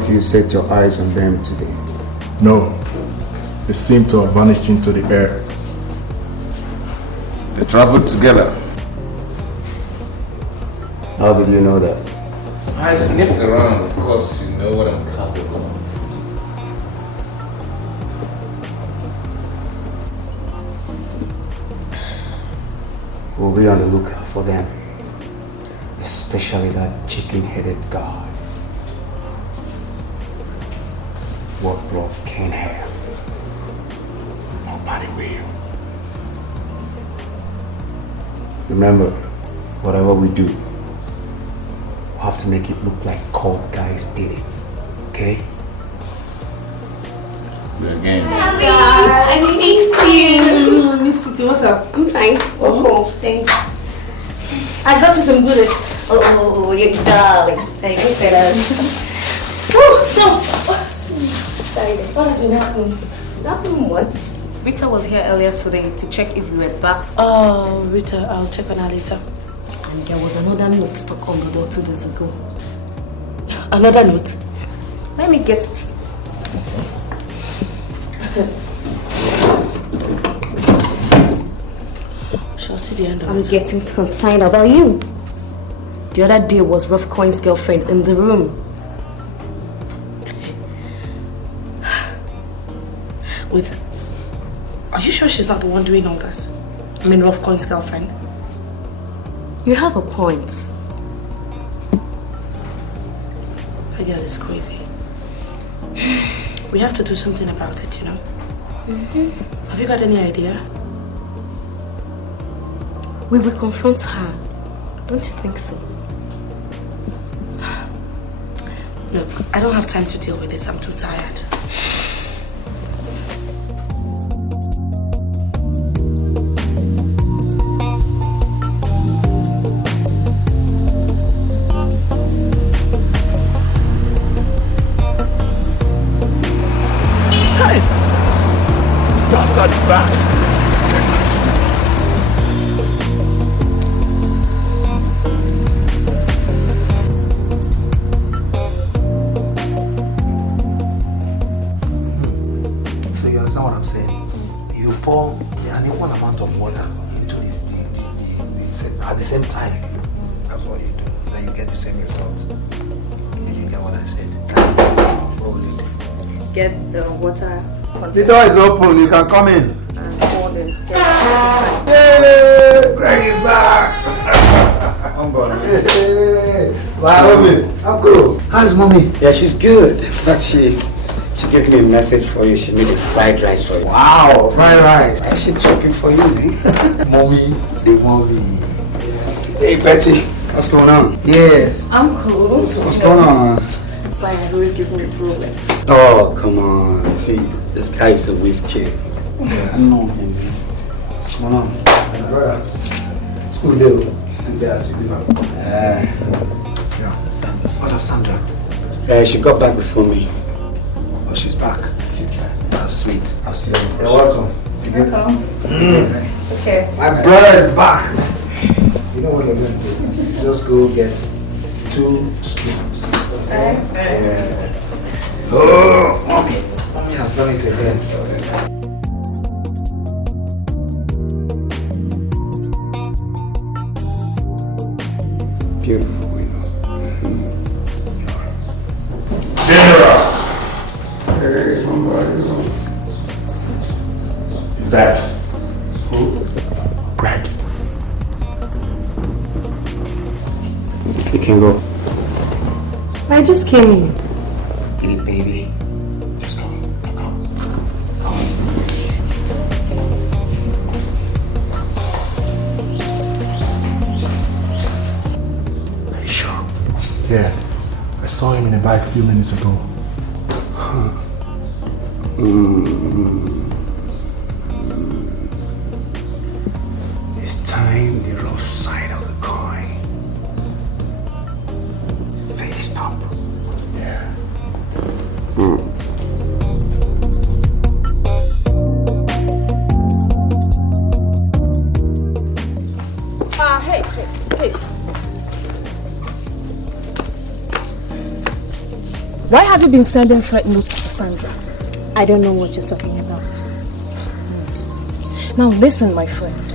You set your eyes on them today? No. They seem to have vanished into the air. They traveled together. How did you know that? I sniffed around. Of course, you know what I'm capable of. We'll be on the lookout for them. Especially that chicken-headed guy. What Roth can have, nobody will. Remember, whatever we do, we'll have to make it look like cold guys did it, okay? Good game. I missed you. I missed you too. What's up? I'm fine. Oh, thanks. I got you some goodies. Oh, you darling. Thank you, What has been happening? Nothing much. Rita was here earlier today to check if you were back. Oh, Rita, I'll check on her later. And there was another note stuck on the door 2 days ago. Another note? Let me get it. Shorty. see the end of I'm it. getting concerned about you. The other day was Rough Coin's girlfriend in the room. Wait, are you sure she's not the one doing all this? I mean, Rough Coin's girlfriend. You have a point. That girl is crazy. We have to do something about it, you know? Have you got any idea? We will confront her. Don't you think so? Look, I don't have time to deal with this. I'm too tired. Bastard is back. So you understand what I'm saying? You pour an equal amount of water into at the same time. That's what you do. Then you get the same result. Did you get what I said? Hold it. Get the water. The door is open, you can come in. And pour them together. Yay! Greg is back! I'm gone. Hey! Wow, mommy. I'm cool. How's mommy? Yeah, she's good. In fact, she gave me a message for you. She made a fried rice for you. Wow, fried rice. Why is she chopping for you, eh? Mommy, the mommy. Hey, Betty. What's going on? Yes. I'm cool. So what's going on? Science always giving me problems. Oh, come on. See, this guy is a whiz kid. Yeah, I know him, man. What's going on? My brother. School day. School day as you live out. Yeah. What of Sandra? She got back before me. Oh, she's back. She's back. That's sweet. I'll see you. You're welcome. Okay. My brother is back. You know what you're going to do? Just go get 2 spoons. Okay? Yeah. Oh, mommy. Mommy has done it again. Beautiful, you know. General! Hey, somebody. Is that who? Greg. You can go. I just came in. Kitty baby. Just go. Are you sure? Yeah. I saw him in the bike a few minutes ago. It's time the rough side of the coin faced up. Yeah. Hey. Why have you been sending threat notes to Sandra? I don't know what you're talking about. Now listen, my friend.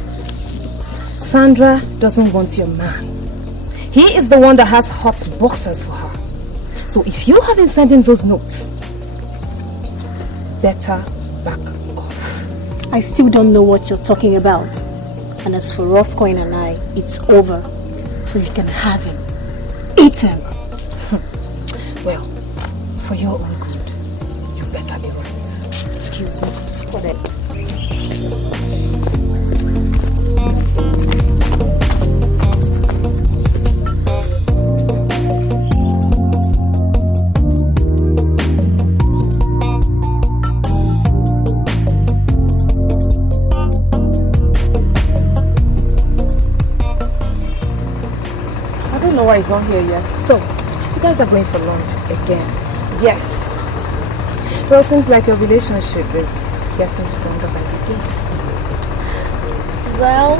Sandra doesn't want your man. He is the one that has hot boxers for her. So if you have been sending those notes, better back off. I still don't know what you're talking about. And as for Rough Coin and I, it's over. So you can have him. Eat him. Well, for your own good, you better be right. Excuse me. Whatever. I don't know why he's not here yet. So, you guys are going for lunch again? Yes. Well, it seems like your relationship is getting stronger by the day. Well,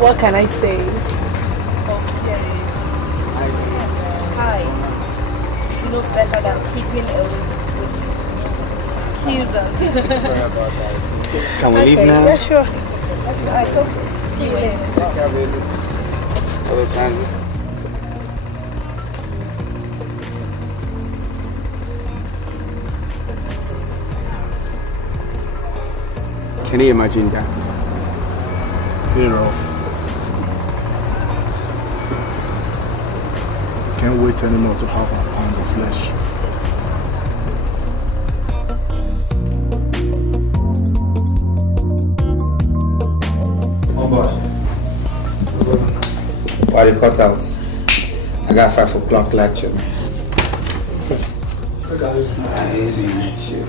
what can I say? Hi. She knows better than keeping away. Excuse us. Can we leave now? Yeah, sure. Let's go. See you later. Take care, baby. Hello, Sandy. Can you imagine that? Very rough. Can't wait anymore to have a pound of flesh. Oh boy. Why you cut out? I got 5 o'clock lecture, man. Easy, man. Shit.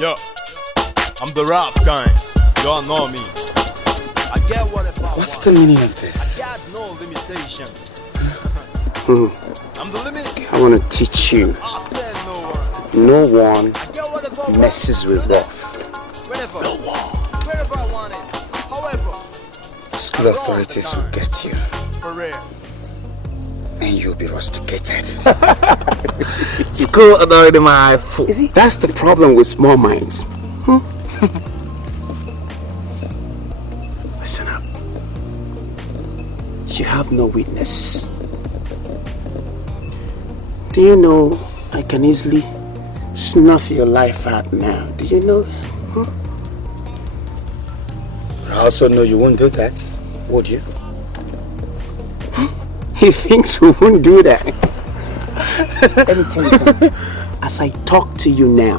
Yo, I'm the rough kind. Y'all know me. I get whatever. What's the meaning of this? I got no limitations. I'm the limit. I want to teach you. No one messes with love. Whenever. Wherever I want it. However. School authorities will get you. For real. And you'll be rusticated. School authority, my fool. That's the problem with small minds. Listen up. You have no witnesses. Do you know I can easily snuff your life out now? Do you know that? I also know you won't do that, would you? He thinks we won't do that. Let me tell you something. As I talk to you now,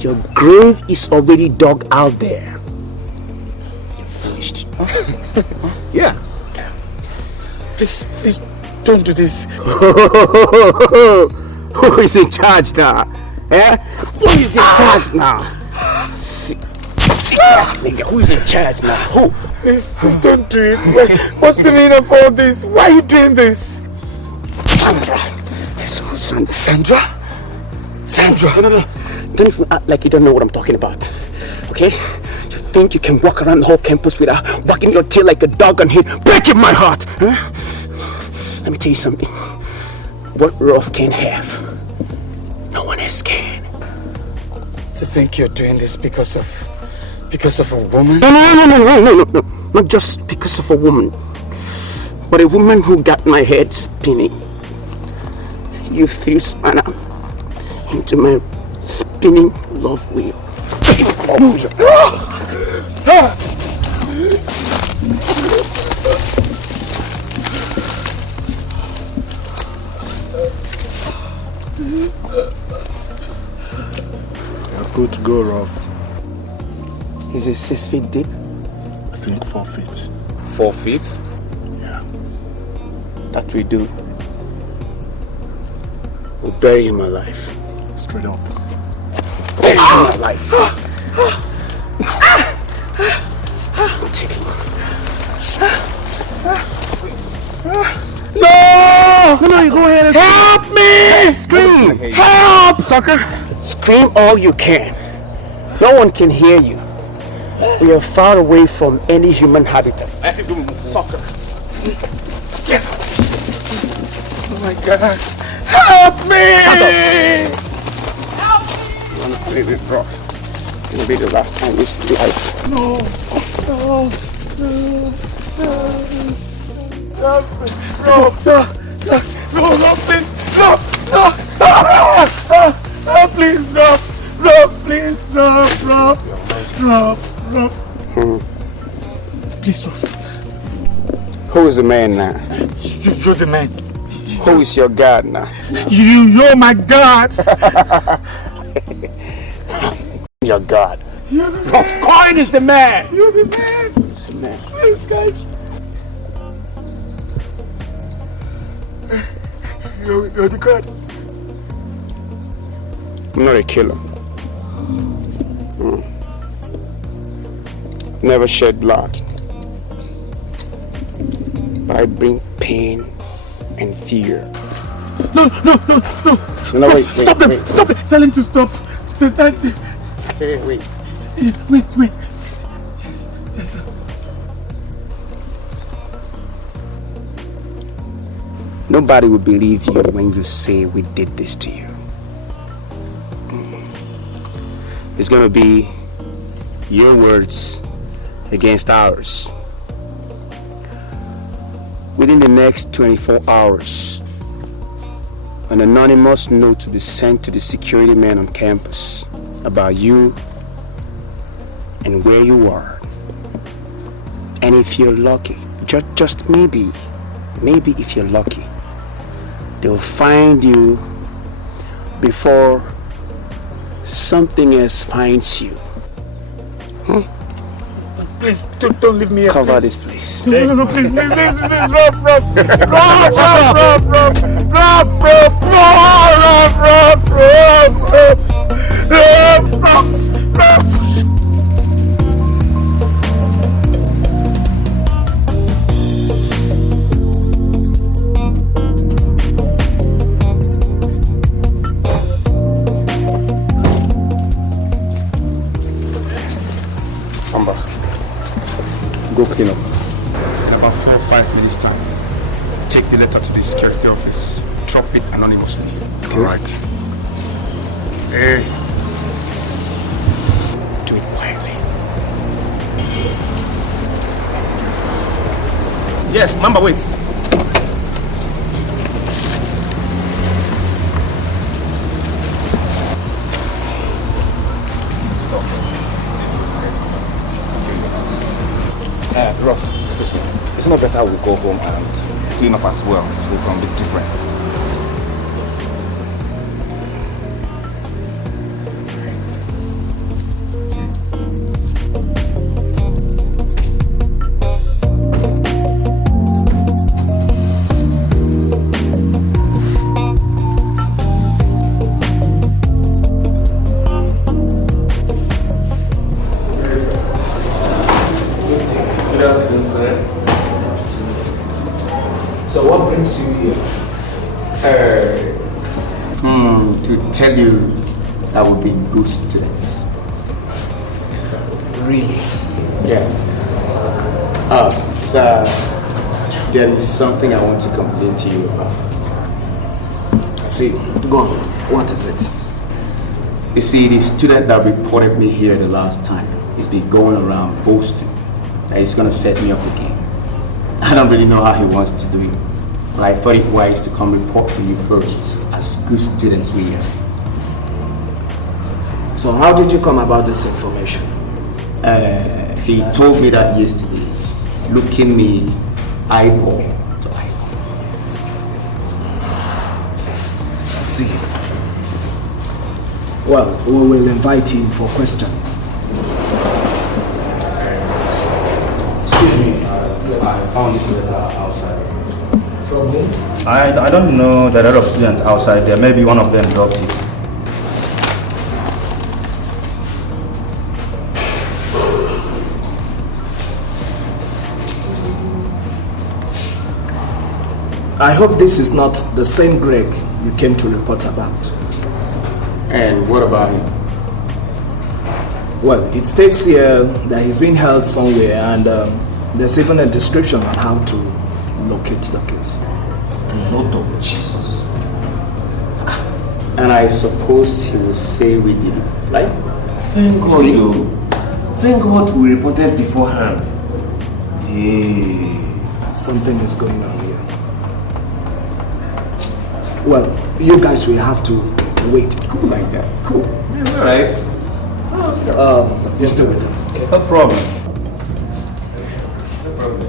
your grave is already dug out there. You're finished. Yeah. Please, don't do this. Who is in charge now? Eh? Who is in charge now? Yes, nigga, who is in charge now? Who? Please, don't do it. What's the meaning of all this? Why are you doing this? Sandra. Yes, Sandra? Sandra. No. Don't even act like you don't know what I'm talking about. Okay? You think you can walk around the whole campus without wagging your tail like a dog and breaking my heart? Huh? Let me tell you something. What Rolf can have, no one else can. To think you're doing this because of a woman? No. Not just because of a woman, but a woman who got my head spinning. You threw spanner into my spinning love wheel. You're good to go, Rolf. Is it 6 feet deep? I think 4 feet. 4 feet? Yeah. That we do. We'll bury him alive. Straight up. Bury him alive. Take him. No, you go ahead and help me! Scream! Help! Sucker! Scream all you can. No one can hear you. We are far away from any human habitat. Sucker! Oh my God! Help me! Help me! You wanna play with rough? It's gonna be the last time you see life. No, please, please, please, Who is the man now? You're the man. Who is your God now? You're my God. Your God. You're the man. Coin is the man. You're the man. Please, guys. You're the God. I'm not a killer. Never shed blood. But I bring pain and fear. No! No, wait. Stop him! Stop it! Tell him to stop. Hey, wait. Wait. Nobody will believe you when you say we did this to you. It's gonna be your words against ours. Within the next 24 hours, an anonymous note will be sent to the security man on campus about you and where you are. And if you're lucky, just maybe if you're lucky, they'll find you before something else finds you. Please, don't leave me here. Cover this place. No, please, Rob. Go clean up. In about 4 or 5 minutes time, take the letter to the security office. Drop it anonymously. Okay. All right. Hey. Do it quietly. Yes, Mamba, wait. Ross, excuse me. It's not better we go home and clean up as well. So we can be different. So what brings you here? To tell you that would be good students. Really? Yeah. Sir, there is something I want to complain to you about. I see. Go on. What is it? You see, the student that reported me here the last time has been going around boasting that he's going to set me up again. I don't really know how he wants to do it, but I thought it wise to come report to you first, as good students we are. So how did you come about this information? He told me that yesterday, looking me eyeball to eyeball. Yes. I see. Well, we will invite him for question. Excuse me, I found this letter outside. From whom? I don't know the lot of students outside there. Maybe one of them dropped it. I hope this is not the same Greg you came to report about. And what about him? Well, it states here that he's being held somewhere, and there's even a description on how to locate the case. Lord of Jesus. And I suppose he will say we did it, right? Thank God, though. Thank God we reported beforehand. Hey, something is going on here. Well, you guys will have to wait. Cool like that. Cool. Yeah, alright. You stay with him. No problem. No problem.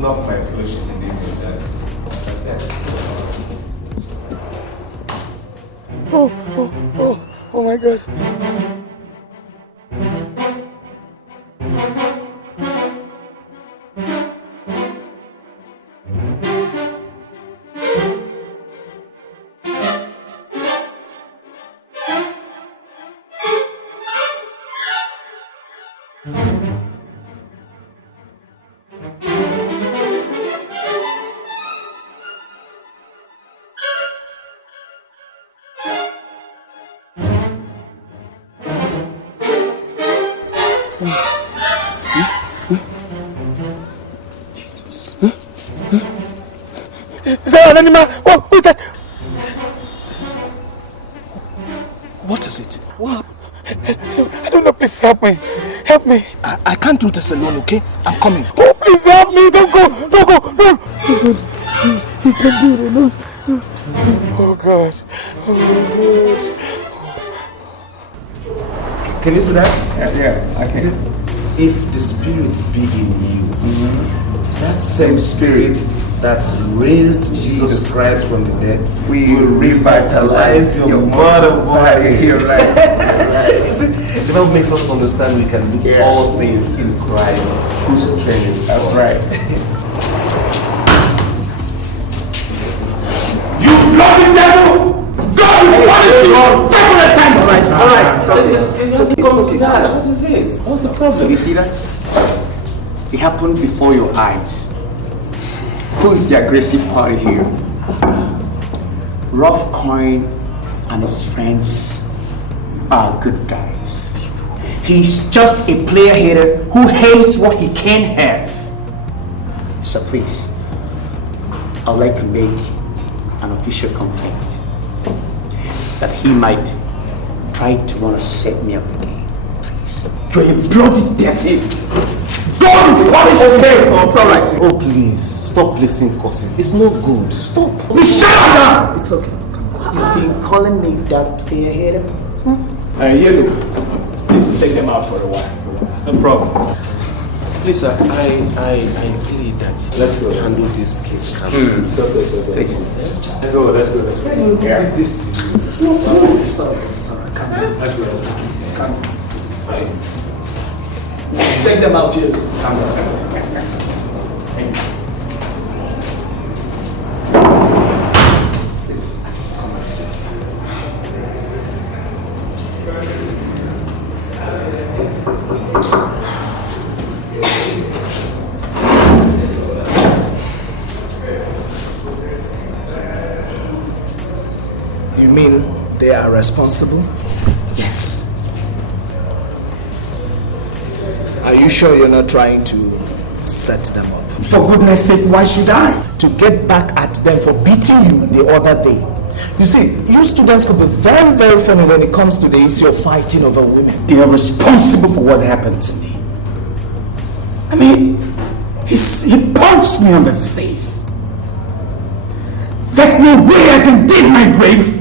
Not my fellowship in the that's Oh my God. Jesus. Is that an animal? What is that? What is it? What? I don't know. Please help me. Help me. I can't do this alone, okay? I'm coming. Oh, please help me. Don't go. Don't go. No. He can do it alone. Oh, God. Oh, God. Can you see that? Yeah, I can. If the spirits be in you, that same spirit that raised Jesus Christ from the dead will revitalize your mortal body. You're right. You see, the Bible makes us understand we can do all things in Christ who strengthens us. That's right. You bloody devil! God will punish you several times! All right. It doesn't come to that. What is it? What's the problem? You see that? It happened before your eyes. Who is the aggressive party here? Rough Coin and his friends are good guys. He's just a player hater who hates what he can't have. So please, I'd like to make an official complaint that he might try to want to set me up again. Please. You're a bloody devil! God will punish you! It's alright. Oh please, stop listening causes. It's no good. Stop. Shut up now! It's okay. You've been calling me that player hater? Yellow, please take them out for a while. No problem. Please, sir, I plead that let's go handle this case calmly. Please. Let's go. Who did this to you? It's not alright. It's alright. Come on. Let's go. Come on. Take them out here. Come on. Please, come and sit. You mean they are responsible? Yes. Are you sure you're not trying to set them up? For goodness sake, why should I? To get back at them for beating you the other day. You see, you students could be very, very funny when it comes to the issue of fighting over women. They are responsible for what happened to me. I mean, he punched me on the face. There's no way I can dig my grave.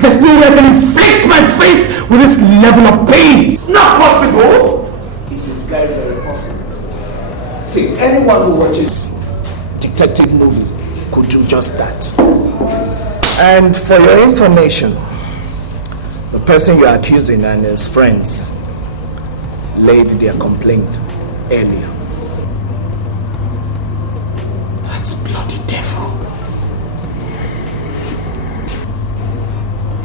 There's no way I can inflict my face with this level of pain. It's not possible. It is very, very possible. See, anyone who watches detective movies could do just that. And for your information, the person you're accusing and his friends laid their complaint earlier. That's bloody devil.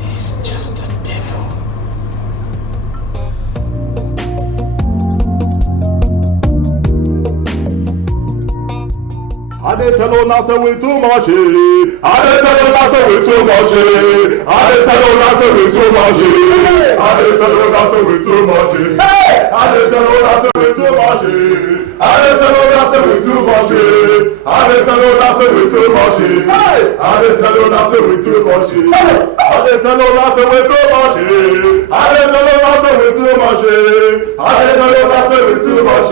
He's just a devil. I didn't tell you nothing with too much. I didn't tell you nothing with too much. I didn't tell you nothing with too much. I didn't tell you nothing with too much. I didn't tell you nothing with too much. I didn't tell you nothing with too much. I didn't tell you nothing with too much. I didn't tell you nothing with too much. I didn't tell you nothing with too much. I didn't tell you nothing with too much. I didn't tell you nothing with too much.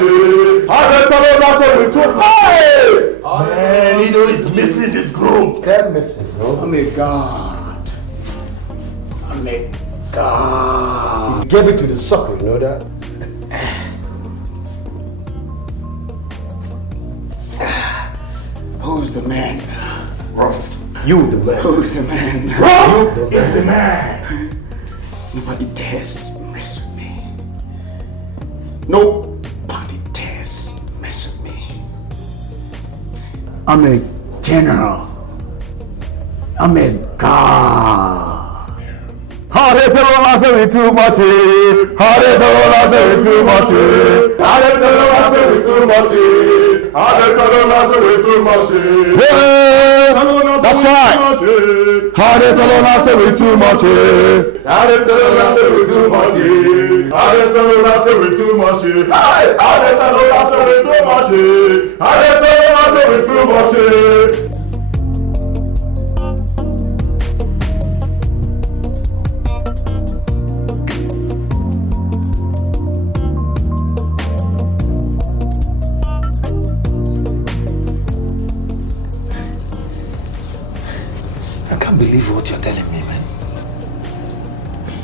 I didn't tell you nothing with too much. Man, you know he's missing this groove. They're missing, bro. I'm a god. I'm a god. You gave it to the sucker, you know that? Who's the man? Rough. You the man. Who's the man? Rough is the man. Nobody dares mess with me. Nobody dares mess with me. I'm a general. I'm a god. I didn't tell you nothing with too much. I didn't tell you nothing with too much. I didn't tell you nothing with too much. I didn't tell you nothing with too much. That's right. I didn't tell you nothing with too much. I didn't tell you nothing with too much. I didn't tell you I said we too much. Hey, I didn't tell you I said we too much. I didn't tell you I said we too much. I can't believe what you're telling me, man.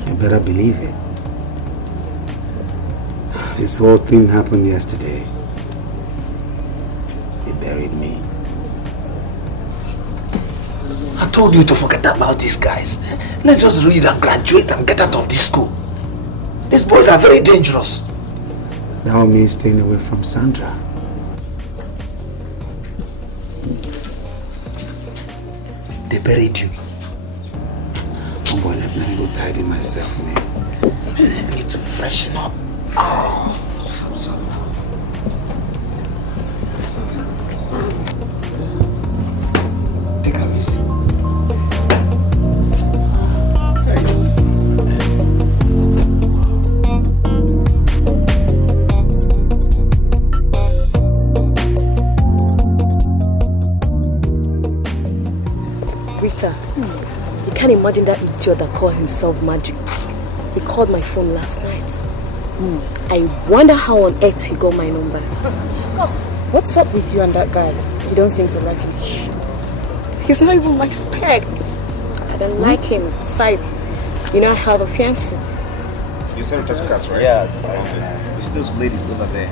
You better believe it. This whole thing happened yesterday. They buried me. I told you to forget about these guys. Let's just read and graduate and get out of this school. These boys are very dangerous. That means staying away from Sandra. They buried you. Oh boy, let me go tidy myself, man. I need to freshen up. Oh, so. Take her easy. Rita, you can't imagine that idiot that called himself Magic. He called my phone last night. I wonder how on earth he got my number. What's up with you and that guy? You don't seem to like him. He's not even my spec. I don't like him. Besides, you know I have a fiancé. You sent touch cards, right? Yes. You see those ladies over there?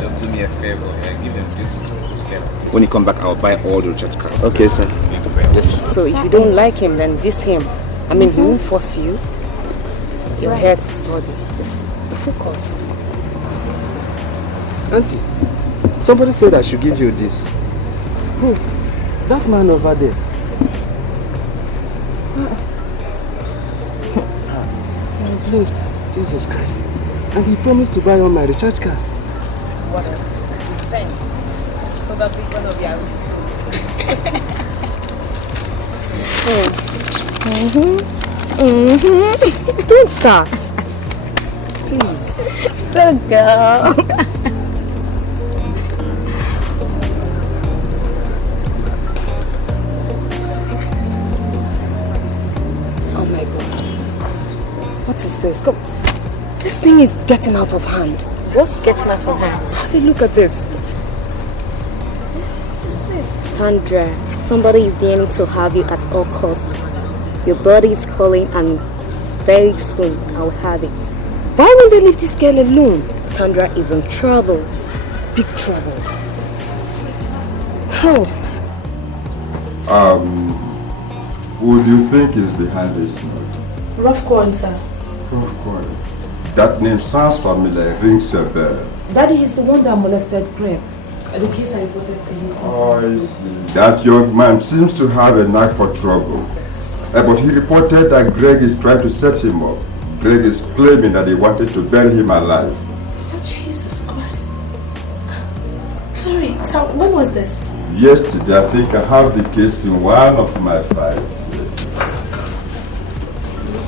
Just do me a favor, give them this get. When you come back, I'll buy all the recharge cards. Okay, sir. Yes, sir. So if you don't like him, then diss him. I mean, he won't force you. You're here to study. Just focus. Auntie, somebody said I should give you this. Who? That man over there. Jesus Christ. And he promised to buy all my recharge cards. Whatever. Thanks. Probably gonna be arrested. Don't start. Please. Good girl. Oh my God. What is this? Come. This thing is getting out of hand. What's getting out of hand? Have a look at this. Sandra, somebody is yearning to have you at all costs. Your body is calling and very soon I'll have it. Why won't they leave this girl alone? Sandra is in trouble. Big trouble. How? Who do you think is behind this note? Rough coin, sir. Rough coin. That name sounds familiar, rings a bell. Daddy is the one that molested Greg. The case I reported to you. Oh, I see. That young man seems to have a knack for trouble. But he reported that Greg is trying to set him up. Greg is claiming that he wanted to bury him alive. Oh, Jesus Christ. Sorry, so when was this? Yesterday, I think I have the case in one of my files.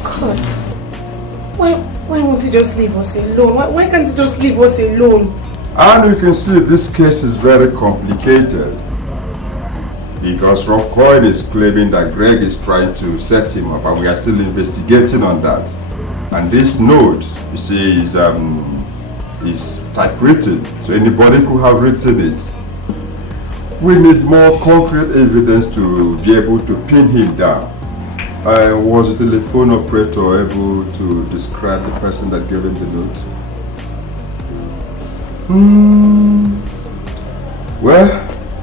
God. Why won't he just leave us alone? Why can't he just leave us alone? And you can see this case is very complicated. Because Rough Coin is claiming that Greg is trying to set him up, and we are still investigating on that. And this note, you see, is typewritten, so anybody could have written it. We need more concrete evidence to be able to pin him down. Was the telephone operator able to describe the person that gave him the note? Well,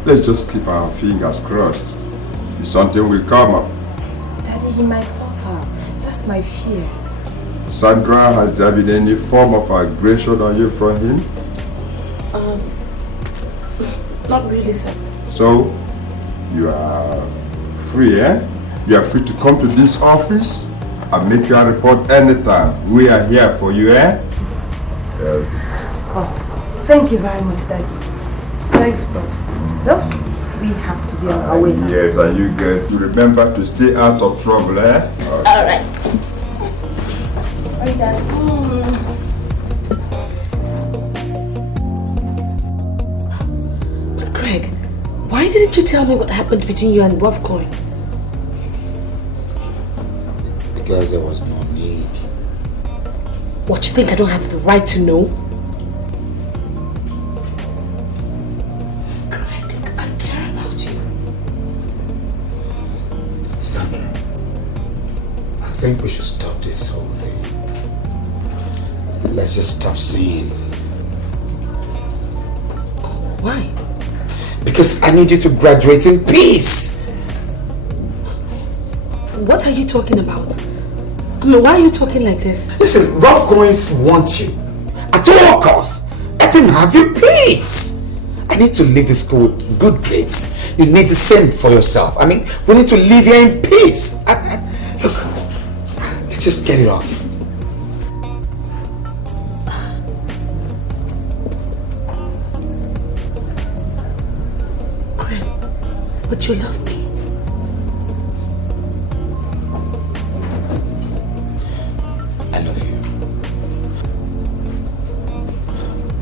let's just keep our fingers crossed. Something will come up. Daddy, he might hurt her. That's my fear. Sandra, has there been any form of aggression on you from him? Not really, sir. So, you are free, eh? You are free to come to this office and make your report anytime. We are here for you, eh? Yes. Oh, thank you very much, Daddy. Thanks, bro. So, we have to be on our way now. Yes, and you guys, you remember to stay out of trouble, eh? All right. Bye, Daddy. Why didn't you tell me what happened between you and Rough Coin? Because there was no need. What, you think I don't have the right to know? Greg, I care about you. Sandra, I think we should stop this whole thing. Let's just stop seeing. Why? Because I need you to graduate in peace. What are you talking about? I mean, why are you talking like this? Listen, Rough Coins wants you. At all costs. Let him have your peace. I need to leave the school with good grades. You need the same for yourself. I mean, we need to live here in peace. Look, let's just get it off. Greg, would you love me? I love you.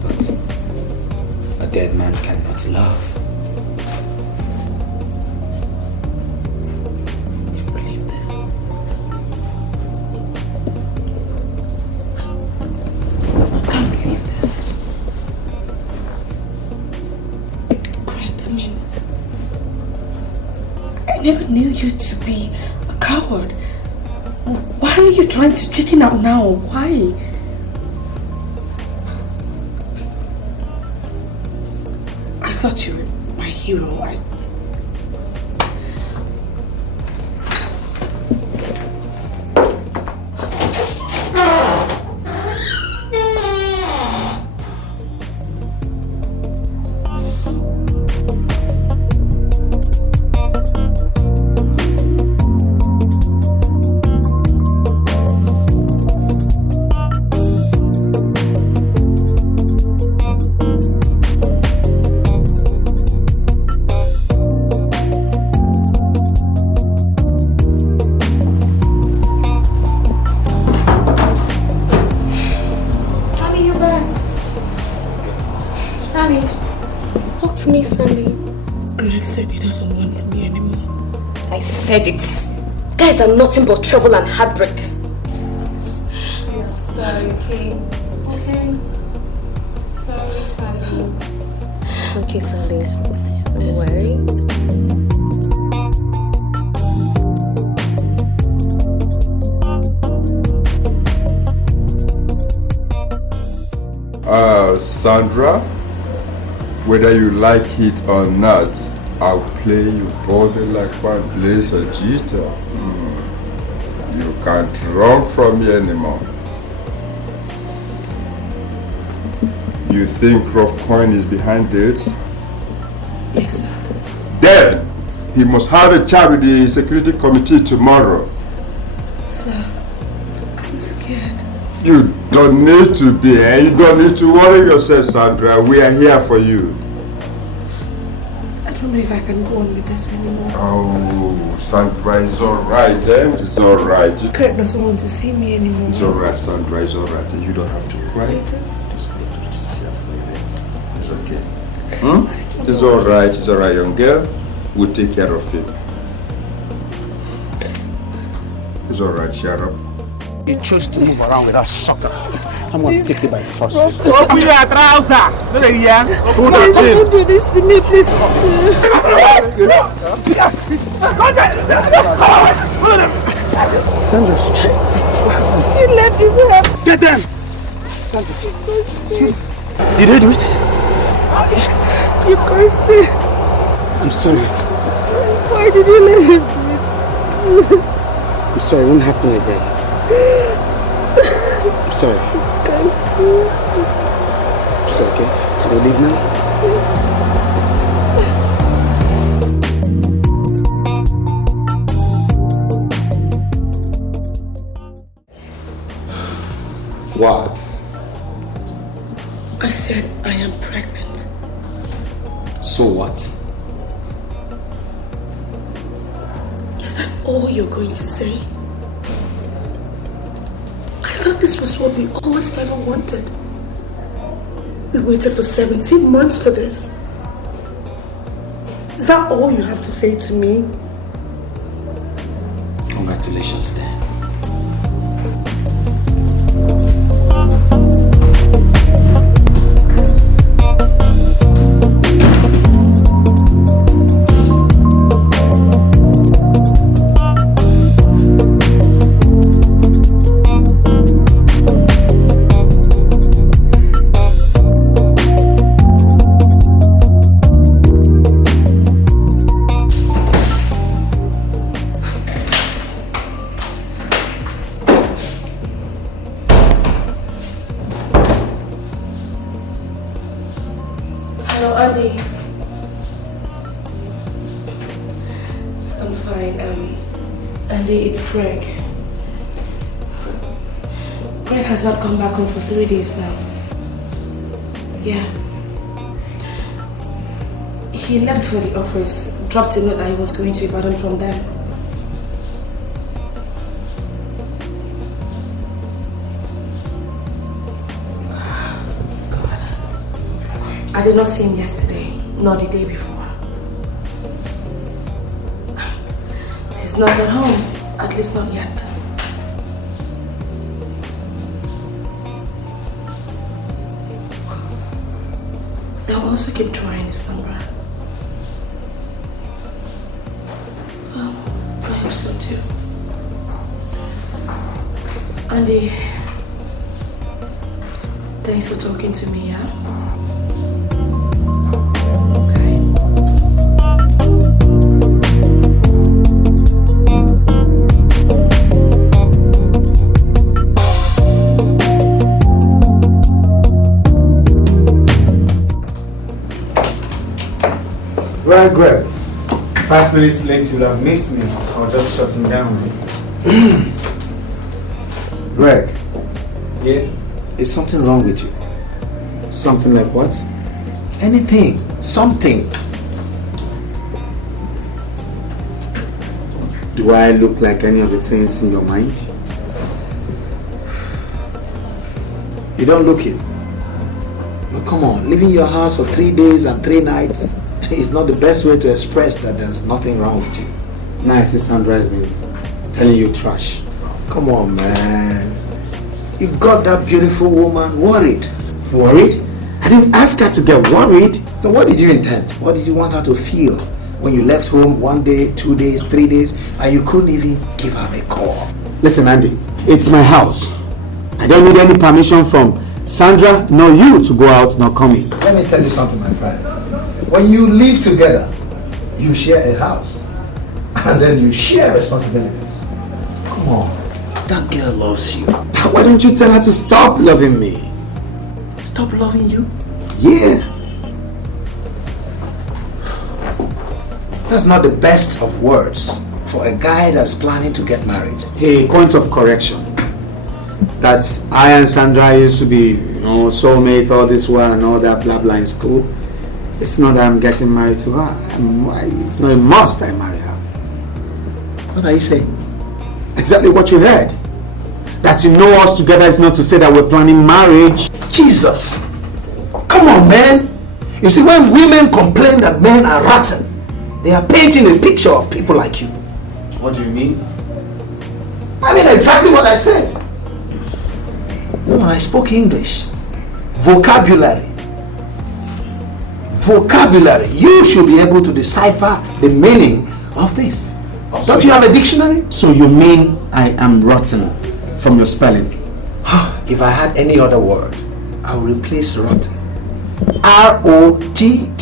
But a dead man cannot love. Can't believe this. I can't believe this. Greg, I mean, I never knew you to be a coward. Why are you trying to chicken out now? Why? I thought you were my hero. Guys are nothing but trouble and heartbreaks. Yeah, sorry, okay? Okay. Sorry, Sally. Okay, Sally. Don't worry. Sandra, whether you like it or not, I'll play you body like one plays a guitar. You can't run from me anymore. You think Rough Coin is behind this? Yes, sir. Then he must have a chat with the security committee tomorrow. Sir, I'm scared. You don't need to be here. You don't need to worry yourself, Sandra. We are here for you. I don't know if I can go on with this anymore. Oh, Sandra, it's alright, eh? It's alright. Kurt doesn't want to see me anymore. It's alright, Sandra, it's alright. You don't have to cry. It's okay. It's alright, young girl. We'll take care of it. It's alright, shut up. You chose to move around with that sucker. I'm going to take you by force. Open your trouser. Pull that chin. Don't do this to me, please. Sandra, You let this happen. get them. Sandra. Did they do it? You cursed me. I'm sorry. Why did you let him do it? I'm sorry, it won't happen like that. I'm sorry. It's okay. Can we leave now? What? I said I am pregnant. So what? Is that all you're going to say? I thought this was what we always ever wanted. We waited for 17 months for this. Is that all you have to say to me? Congratulations then. Not come back home for 3 days now. Yeah. He left for the office, dropped a note that he was going to Ibadan from there. God. I did not see him yesterday, nor the day before. He's not at home, at least not yet. I'll also keep trying his number. Well, I hope so too. Andy, thanks for talking to me, yeah? Well, Greg, 5 minutes late, you'll have missed me. I was just shutting down. Greg. Yeah? Is something wrong with you? Something like what? Anything. Something. Do I look like any of the things in your mind? You don't look it. No, come on. Leaving your house for 3 days and 3 nights is not the best way to express that there's nothing wrong with you. Nice, Sandra has been telling you trash. Come on, man. You got that beautiful woman worried. Worried? I didn't ask her to get worried. So what did you intend? What did you want her to feel when you left home 1 day, 2 days, 3 days, and you couldn't even give her a call? Listen, Andy, it's my house. I don't need any permission from Sandra nor you to go out nor come in. Let me tell you something, my friend. When you live together, you share a house, and then you share responsibilities. Come on, that girl loves you. Why don't you tell her to stop loving me? Stop loving you? Yeah. That's not the best of words for a guy that's planning to get married. Hey, point of correction. That I and Sandra used to be, soulmates all this while and all that blah blah in school. It's not that I'm getting married to her. It's not a must I marry her. What are you saying? Exactly what you heard. That you know us together is not to say that we're planning marriage. Jesus! Come on, man! You see, when women complain that men are rotten, they are painting a picture of people like you. What do you mean? I mean exactly what I said. No, I spoke English. Vocabulary. Vocabulary. You should be able to decipher the meaning of this. Don't you have a dictionary? So you mean I am rotten from your spelling? If I had any other word, I would replace rotten. R-O-T-T-E-N.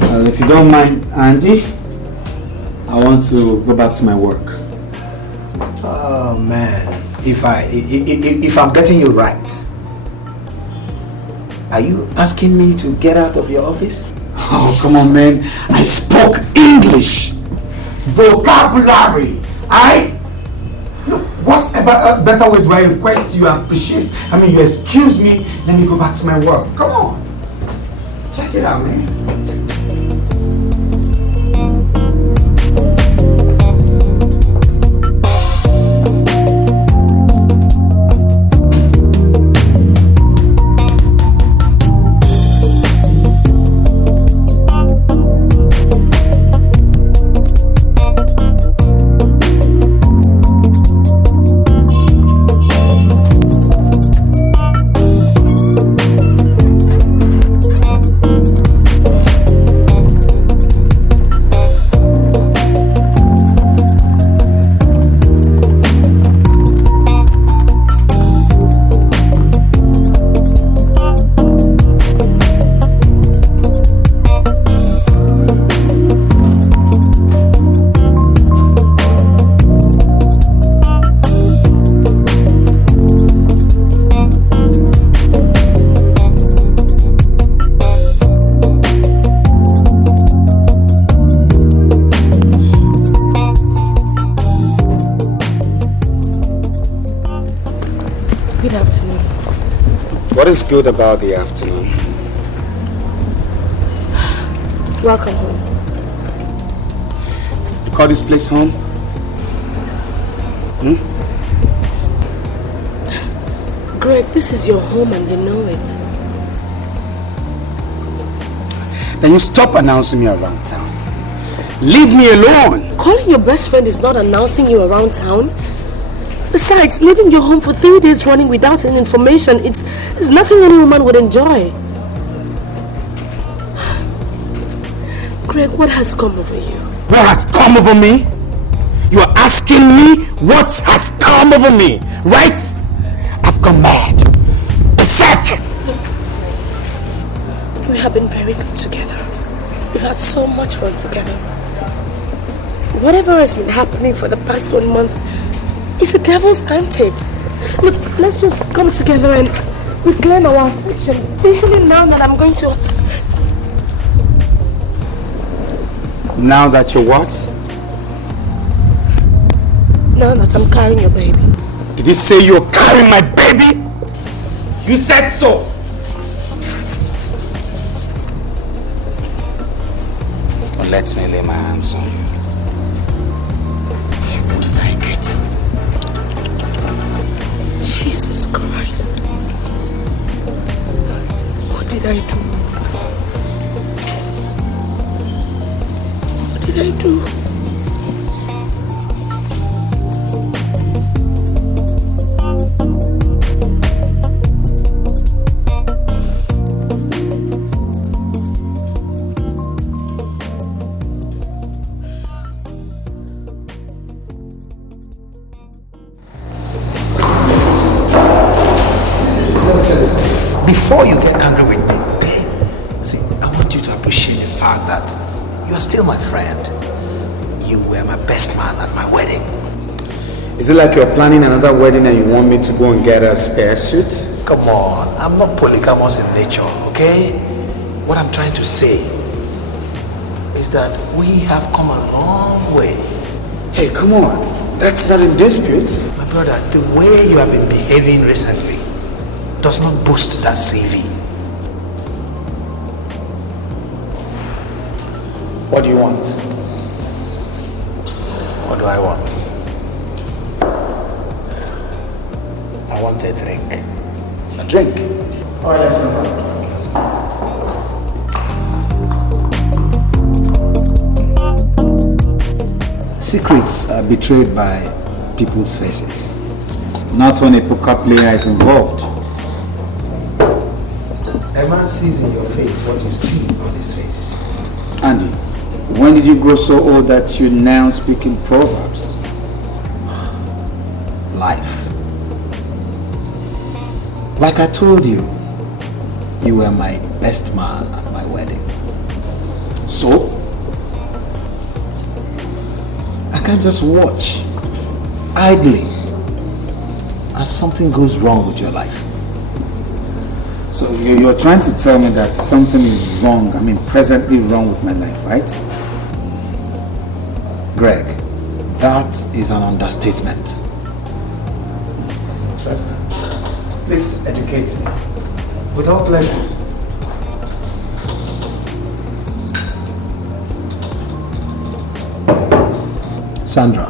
Well, if you don't mind, Andy, I want to go back to my work. Oh man, if I'm getting you right, are you asking me to get out of your office? Oh, come on, man. I spoke English. Vocabulary. Look, what about better way do I request you appreciate? I mean, you excuse me, let me go back to my work. Come on. Check it out, man. What is good about the afternoon? Welcome home. You call this place home? Greg, this is your home and you know it. Then you stop announcing me around town. Leave me alone! Calling your best friend is not announcing you around town. Besides, leaving your home for 3 days running without any information, it's nothing any woman would enjoy. Greg, what has come over you? What has come over me? You are asking me what has come over me, right? I've gone mad. Berserk! We have been very good together. We've had so much fun together. Whatever has been happening for the past 1 month is the devil's antics. Look, let's just come together and reclaim our affection. Especially now that I'm going to... Now that you're what? Now that I'm carrying your baby. Did you say you're carrying my baby? You said so! Don't let me lay my hands on you. You won't like it. Jesus Christ. What did I do? What did I do? Before you get angry with me, babe, see, I want you to appreciate the fact that you are still my friend. You were my best man at my wedding. Is it like you're planning another wedding and you want me to go and get a spare suit? Come on, I'm not polygamous in nature, okay? What I'm trying to say is that we have come a long way. Hey, come on. That's not in dispute. My brother, the way you have been behaving recently does not boost that CV. What do you want? What do I want? I want a drink. A drink? Alright, let's go. Secrets are betrayed by people's faces, not when a poker player is involved. A man sees in your face what you see on his face. Andy, when did you grow so old that you now speak in proverbs? Life. Like I told you, you were my best man at my wedding. So, I can't just watch idly as something goes wrong with your life. So you're trying to tell me that something is wrong, presently wrong with my life, right? Greg, that is an understatement. This is interesting. Please educate me. Without pleasure. Sandra,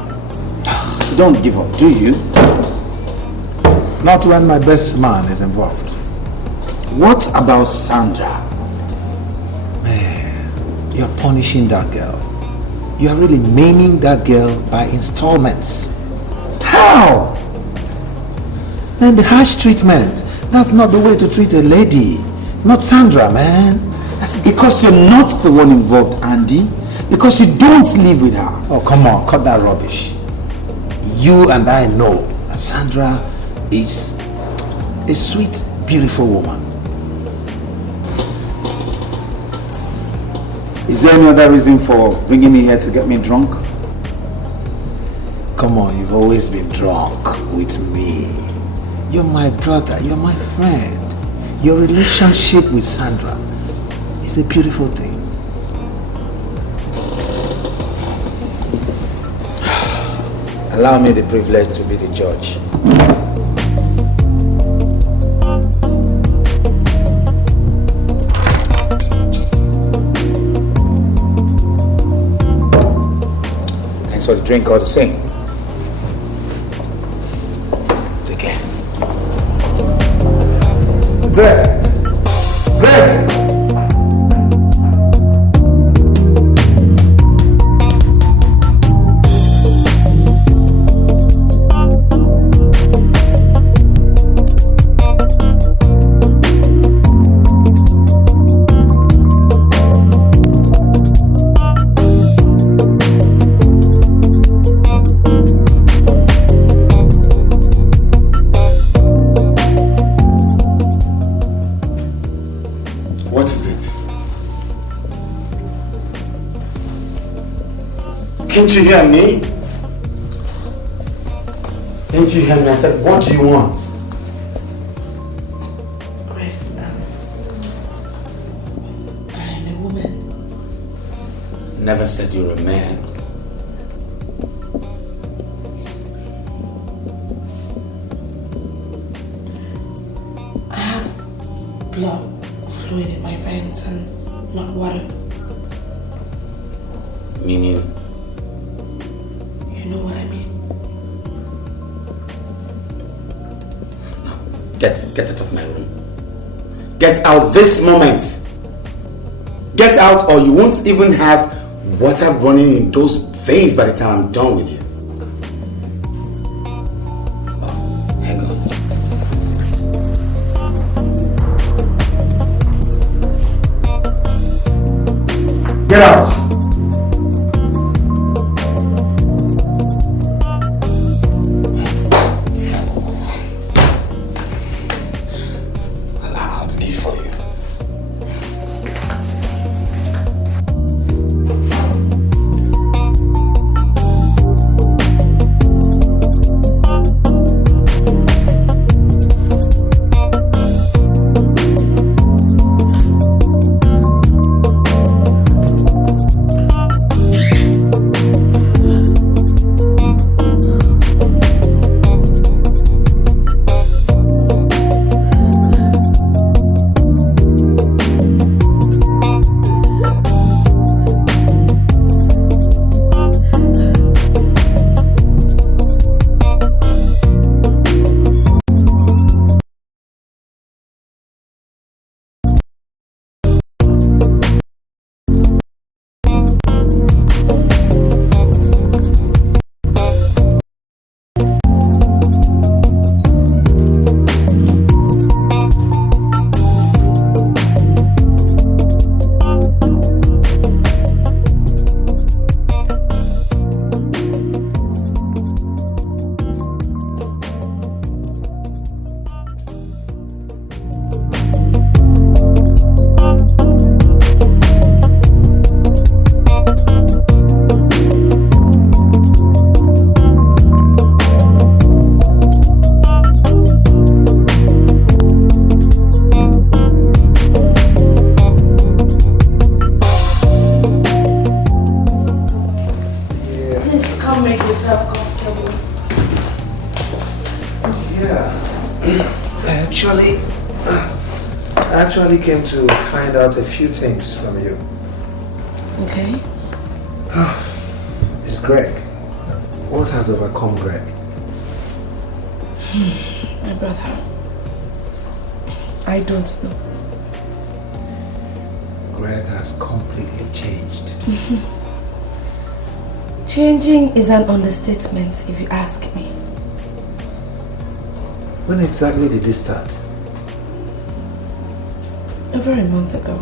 you don't give up, do you? Not when my best man is involved. What about Sandra? Man, you're punishing that girl. You are really maiming that girl by installments. How? Man, the harsh treatment, that's not the way to treat a lady. Not Sandra, man. That's because you're not the one involved, Andy. Because you don't live with her. Oh, come on, cut that rubbish. You and I know that Sandra is a sweet, beautiful woman. Is there any other reason for bringing me here to get me drunk? Come on, you've always been drunk with me. You're my brother, you're my friend. Your relationship with Sandra is a beautiful thing. Allow me the privilege to be the judge. Thanks for the drink all the same. Take care. Greg! Didn't you hear me? Didn't you hear me? I said, what do you want? Greg, I'm a woman. Never said you're a man. I have blood fluid in my veins and not water. Meaning? You know what I mean. Get out of my room. Get out this moment. Get out or you won't even have water running in those veins by the time I'm done with you. Oh, hang on. Get out. Came to find out a few things from you. Okay. It's Greg. What has overcome Greg? My brother. I don't know. Greg has completely changed. Changing is an understatement if you ask me. When exactly did this start? Over a month ago.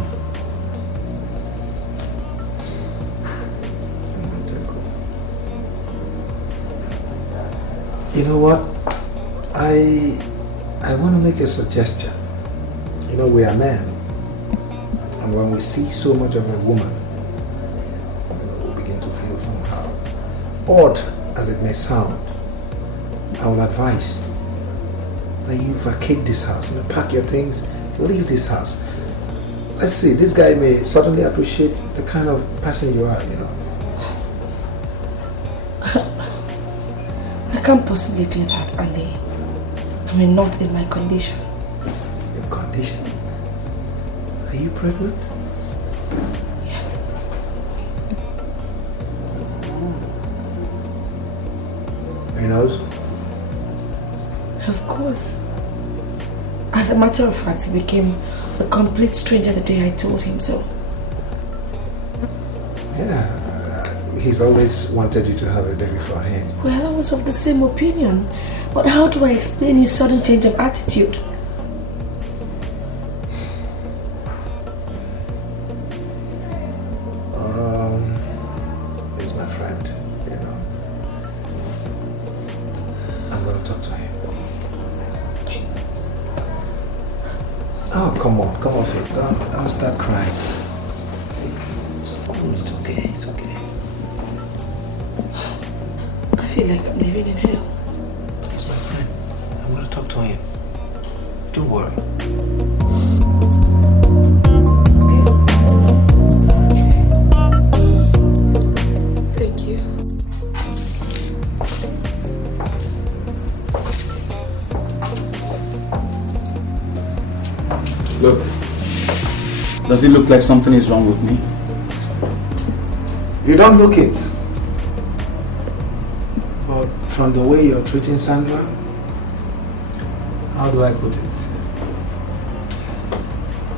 A month ago. You know what? I want to make a suggestion. You know, we are men. And when we see so much of a woman, we begin to feel somehow. Odd as it may sound, I will advise that you vacate this house. Pack your things, leave this house. Let's see, this guy may suddenly appreciate the kind of person you are, you know. I can't possibly do that, Andy. I mean, not in my condition. Your condition? Are you pregnant? Yes. He knows? Of course. As a matter of fact, he became a complete stranger the day I told him so. Yeah, he's always wanted you to have a baby for him. Well, I was of the same opinion. But how do I explain his sudden change of attitude? He's my friend, you know. I'm gonna talk to him. Oh, come on, Faith. Don't start crying. It's okay, it's okay. I feel like I'm living in hell. He's my friend. I'm gonna talk to him. Don't worry. Thank you. Look, does it look like something is wrong with me? You don't look it. But from the way you're treating Sandra, how do I put it?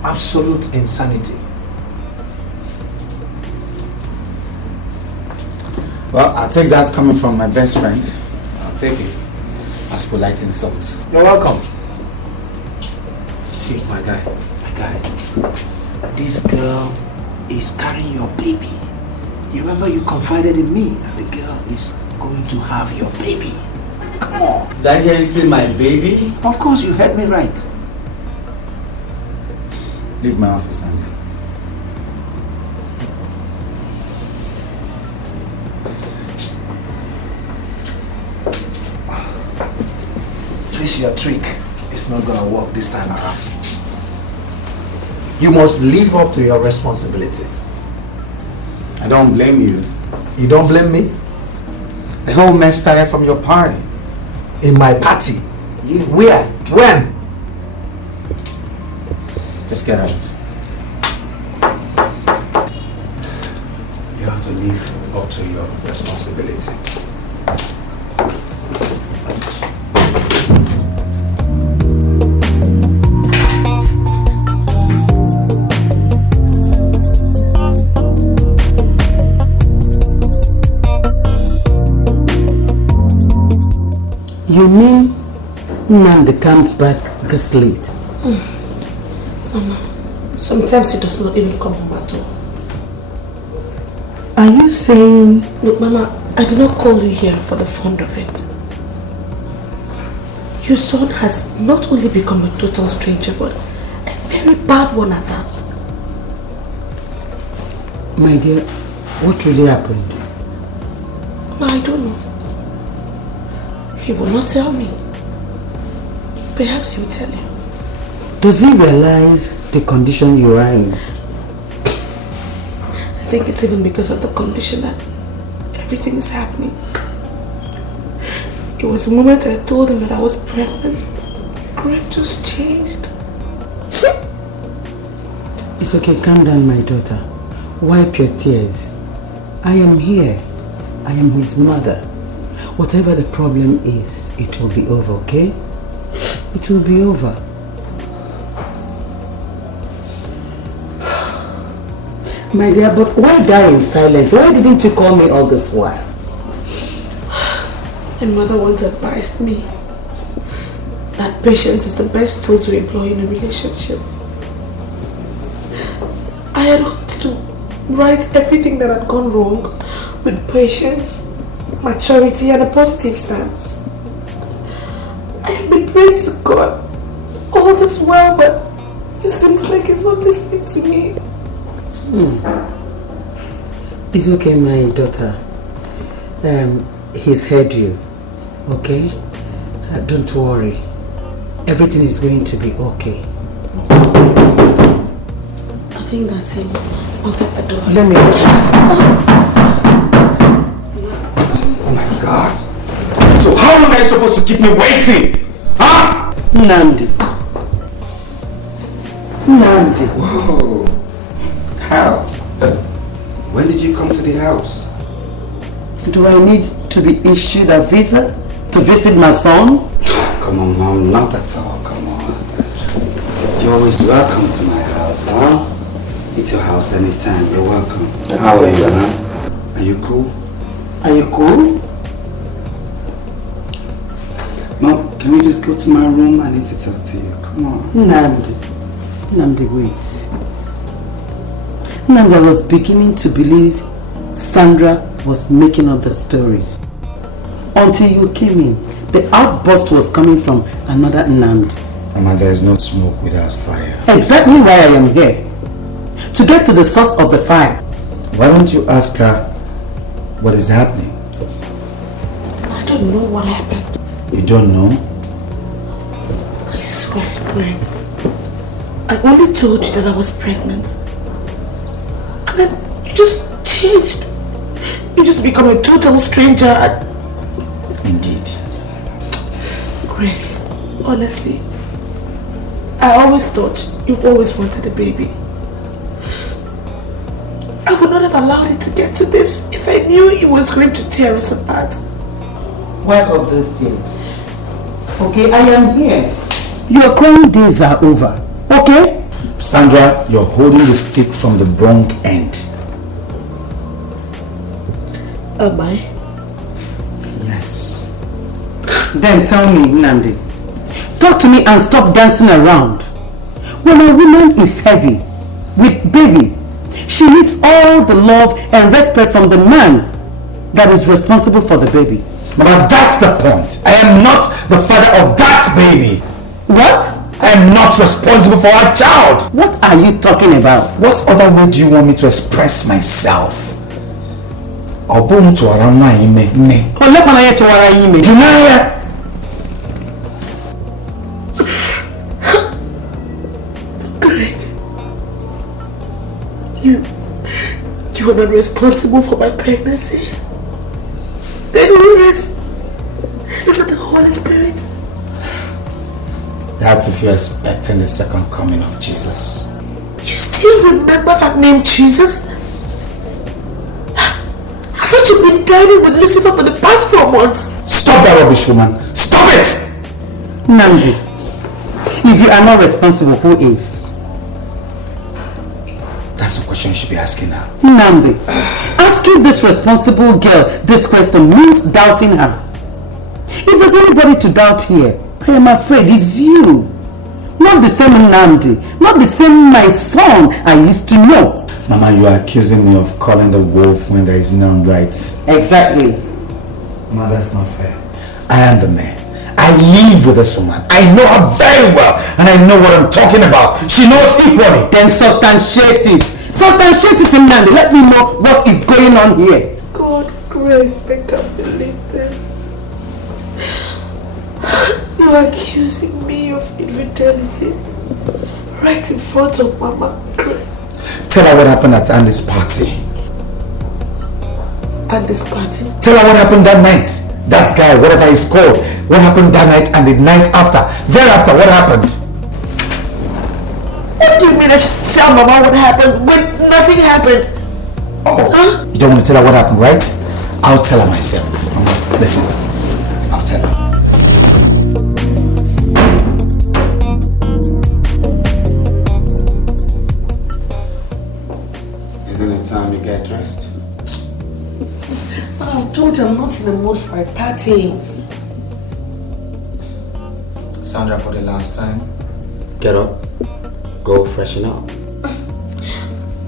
Absolute insanity. Well, I'll take that coming from my best friend. I'll take it as polite insult. You're welcome. See, my guy, this girl is carrying your baby. You remember you confided in me that the girl is going to have your baby. Come on. Did I hear you say my baby? Of course, you heard me right. Leave my office, Andy. This your trick. It's not gonna work this time around. You must live up to your responsibility. I don't blame you. You don't blame me? The whole mess started from your party. In my party? Where? When? Just get out. You have to live up to your responsibility. You mean Nnamdi comes back this late? Mama, sometimes he does not even come home at all. Are you saying... Look, Mama, I did not call you here for the fun of it. Your son has not only become a total stranger, but a very bad one at that. My dear, what really happened? Mama, I don't know. He will not tell me. Perhaps he will tell you. Does he realize the condition you are in? I think it's even because of the condition that everything is happening. It was the moment I told him that I was pregnant. Greg just changed. It's okay, calm down, my daughter. Wipe your tears. I am here. I am his mother. Whatever the problem is, it will be over, okay? It will be over. My dear, but why die in silence? Why didn't you call me all this while? My mother once advised me that patience is the best tool to employ in a relationship. I had hoped to right everything that had gone wrong with patience, maturity and a positive stance. I have been praying to God all this while, but it seems like He's not listening to me. It's okay, my daughter. He's heard you, okay? Don't worry. Everything is going to be okay. I think that's him. I'll get the door. Let me... Oh my God. So how long are you supposed to keep me waiting? Huh? Nnamdi. Whoa. How? When did you come to the house? Do I need to be issued a visa To visit my son? Come on, Mom, not at all. Come on. You're always welcome to my house, huh? It's your house anytime. You're welcome. How are you, man? Are you cool? Are you cool? Mom, can we just go to my room? I need to talk to you. Come on. Nnamdi, wait. Nnamdi, I was beginning to believe Sandra was making up the stories. Until you came in, the outburst was coming from another Nnamdi. Mama, there is no smoke without fire. Exactly why I am here. To get to the source of the fire. Why don't you ask her what is happening? I don't know what happened. You don't know? I swear, Greg. I only told you that I was pregnant. And then you just changed. You just become a total stranger. Indeed. Greg, honestly, I always thought you've always wanted a baby. I would not have allowed it to get to this if I knew it was going to tear us apart. Why all those things? Okay, I am here. Your crying days are over. Okay? Sandra, you're holding the stick from the wrong end. Am I? Yes. Then tell me, Nnamdi. Talk to me and stop dancing around. When a woman is heavy with baby, she needs all the love and respect from the man that is responsible for the baby. But that's the point. I am not the father of that baby. What? I am not responsible for a child. What are you talking about? What other way do you want me to express myself? Junaya! Greg, you are not responsible for my pregnancy. Then who is? Is it the Holy Spirit? That's if you're expecting the second coming of Jesus. You still remember that name, Jesus? I thought you've been dining with Lucifer for the past 4 months. Stop that rubbish, woman. Stop it! Nnamdi, if you are not responsible, who is? That's the question you should be asking now. Nnamdi, asking this responsible girl this question means doubting her. If there's anybody to doubt here, I am afraid it's you. Not the same Nnamdi, not the same my son I used to know. Mama, you are accusing me of calling the wolf when there is none, right? Exactly. Mama, that's not fair. I am the man. I live with this woman. I know her very well, and I know what I'm talking about. She knows equally. Then substantiate it. Substantiate it, Nnamdi. Let me know what is going on here. God, Greg, I can't believe this. You are accusing me of infidelity right in front of Mama. Greg. Tell her what happened at Andy's party. Andy's party? Tell her what happened that night. That guy, whatever he's called. What happened that night and the night after. Thereafter, what happened? What do you mean I should tell Mama what happened when nothing happened? Oh, huh? You don't want to tell her what happened, right? I'll tell her myself. Mama, listen. I'll tell her. Isn't it time you get dressed? I told you I'm not in the mood for a party. Sandra, for the last time, get up, go freshen up.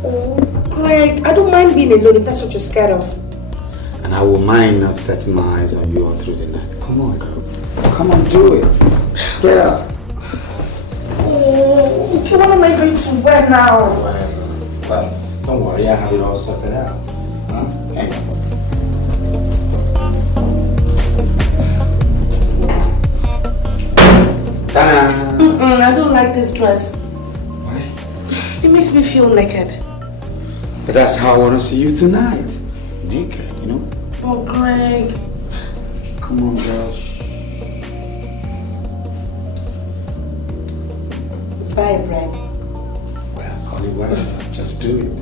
Oh, Greg, I don't mind being alone if that's what you're scared of. And I will mind not setting my eyes on you all through the night. Come on, girl. Come on, do it. Get up. Oh, okay, what am I going to wear now? Whatever. Well, don't worry, I have it all sorted out. Huh? Hang on. I don't like this dress. Why? It makes me feel naked. But that's how I want to see you tonight. Naked, you know? Oh, Greg. Come on, girl. Is that a brand? Well, call it whatever. Just do it.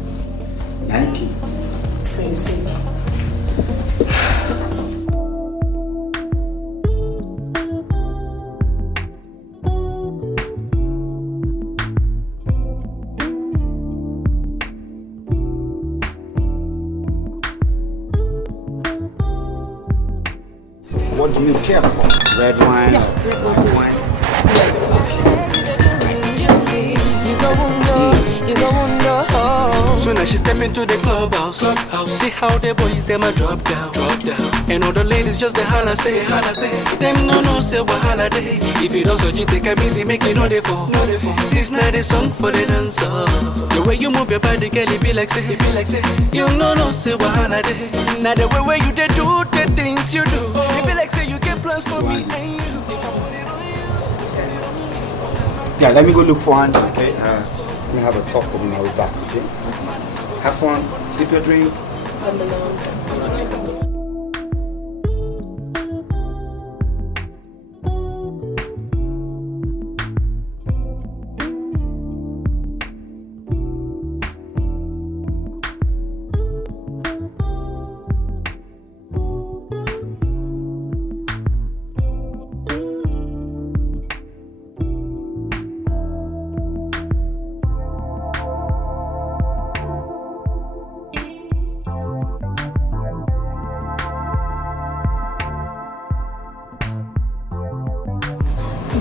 Nike. For your sake. What do you care for? Red wine? Yeah, white wine? Soon as she step into the clubhouse, see how the boys them a drop down. And all the ladies just the holla say. Them no say wahala day. If you don't so you take a busy, make it know they fall. This night is song for the dancer. The way you move your body, girl, it be like say. You no say wahala day. Now the way you they do the things you do, it be like say you get plans for me and you. Yeah, let me go look for Andy, okay? Let me have a talk with him. I'll be back, okay? Have fun. Sip your drink.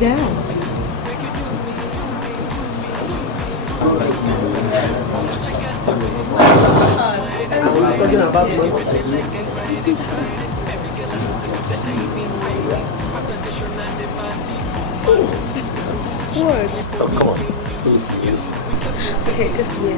Yeah. Everyone's talking about money. What? Oh, come on. Let me see this. Okay, just me.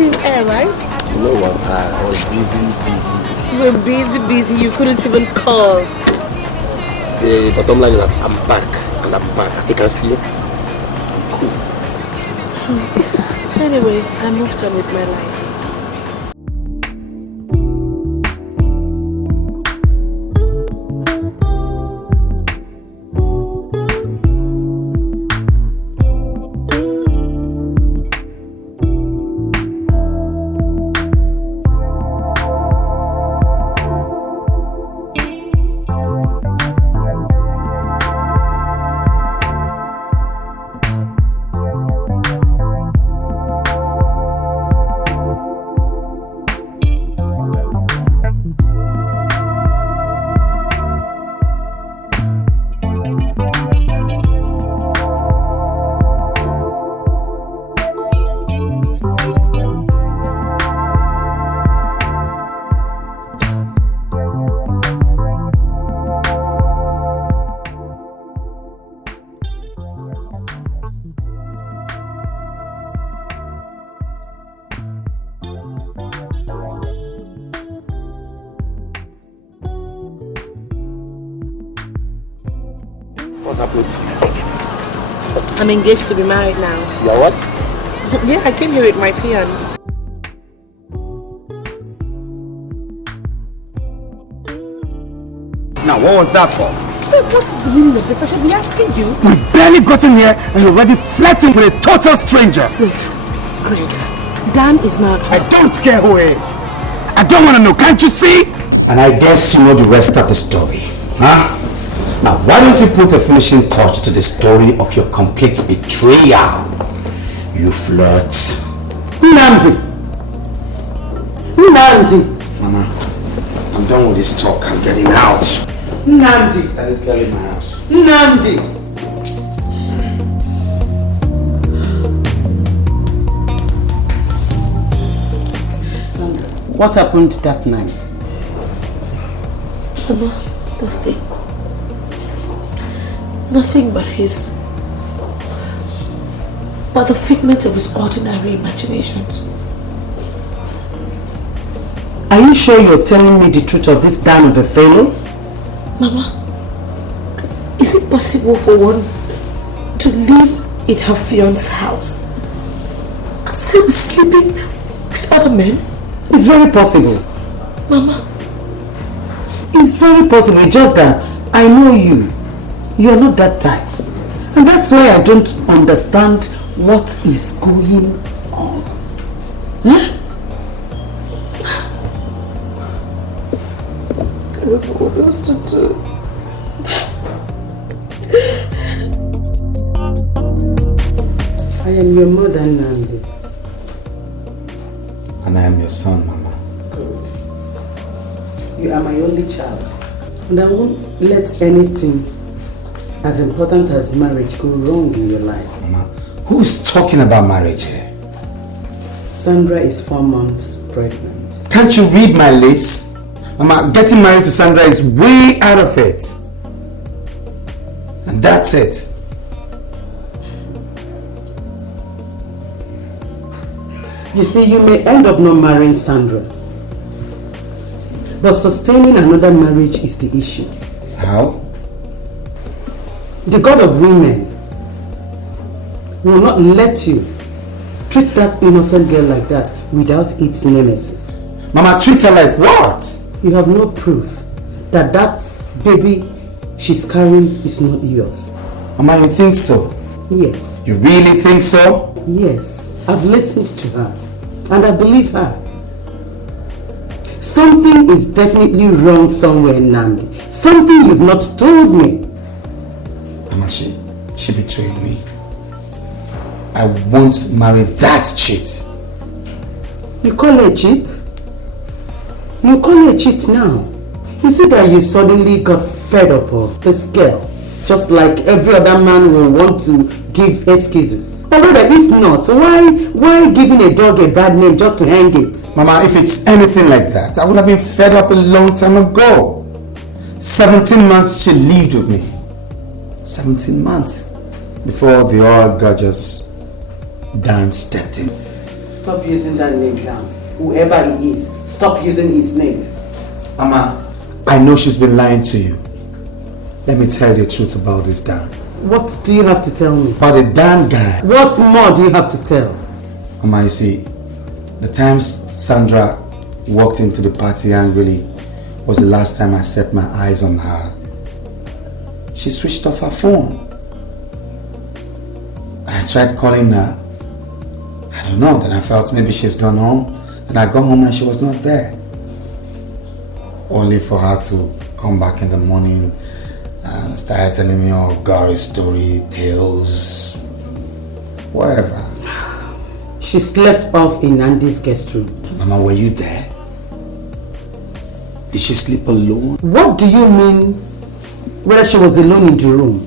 Air, right? You know what? I was busy. You were busy. You couldn't even call. The bottom line is that I'm back. And I'm back. As you can see, I'm cool. Anyway, I moved on with my life. What's happening to you? I'm engaged to be married now. You are what? Yeah, I came here with my fiance. Now, what was that for? Wait, what is the meaning of this? I should be asking you. We've barely gotten here and you're already flirting with a total stranger. Look, Greg, Dan is not... I don't care who is. I don't want to know, can't you see? And I guess you know the rest of the story, huh? Now, why don't you put a finishing touch to the story of your complete betrayal? You flirt. Nnamdi! Mama, I'm done with this talk. I'm getting out. Nnamdi! That is girl in my house. Nnamdi! What happened that night? Mama, nothing. Nothing but the figment of his ordinary imaginations. Are you sure you're telling me the truth of this damn of a fellow? Mama, is it possible for one to live in her fiance's house and still be sleeping with other men? It's very possible. Mama. It's very possible, it's just that I know you. You're not that type. And that's why I don't understand what is going on. Huh? I don't know what else to do. I am your mother, Nandi. And I am your son, Mama. Good. You are my only child. And I won't let anything as important as marriage go wrong in your life. Mama, who is talking about marriage here? Sandra is 4 months pregnant. Can't you read my lips? Mama, getting married to Sandra is way out of it. And that's it. You see, you may end up not marrying Sandra. But sustaining another marriage is the issue. How? The God of women will not let you treat that innocent girl like that without its nemesis. Mama, treat her like what? You have no proof that that baby she's carrying is not yours. Mama, you think so? Yes. You really think so? Yes. I've listened to her and I believe her. Something is definitely wrong somewhere, Nandi. Something you've not told me. Mama, she betrayed me. I won't marry that cheat. You call her a cheat? You call her a cheat now? You see that you suddenly got fed up of this girl, just like every other man will want to give excuses. Or rather, if not, why giving a dog a bad name just to hang it? Mama, if it's anything like that, I would have been fed up a long time ago. 17 months she lived with me. 17 months before the all gorgeous Dan stepped in. Stop using that name, Dan. Whoever he is, stop using his name. Mama, I know she's been lying to you. Let me tell you the truth about this Dan. What do you have to tell me? About the Dan guy. What more do you have to tell? Mama, you see, the time Sandra walked into the party angrily was the last time I set my eyes on her. She switched off her phone. I tried calling her. I don't know, then I felt maybe she's gone home. And I got home and she was not there. Only for her to come back in the morning and start telling me all gory story, tales, whatever. She slept off in Andy's guest room. Mama, were you there? Did she sleep alone? What do you mean whether she was alone in the room?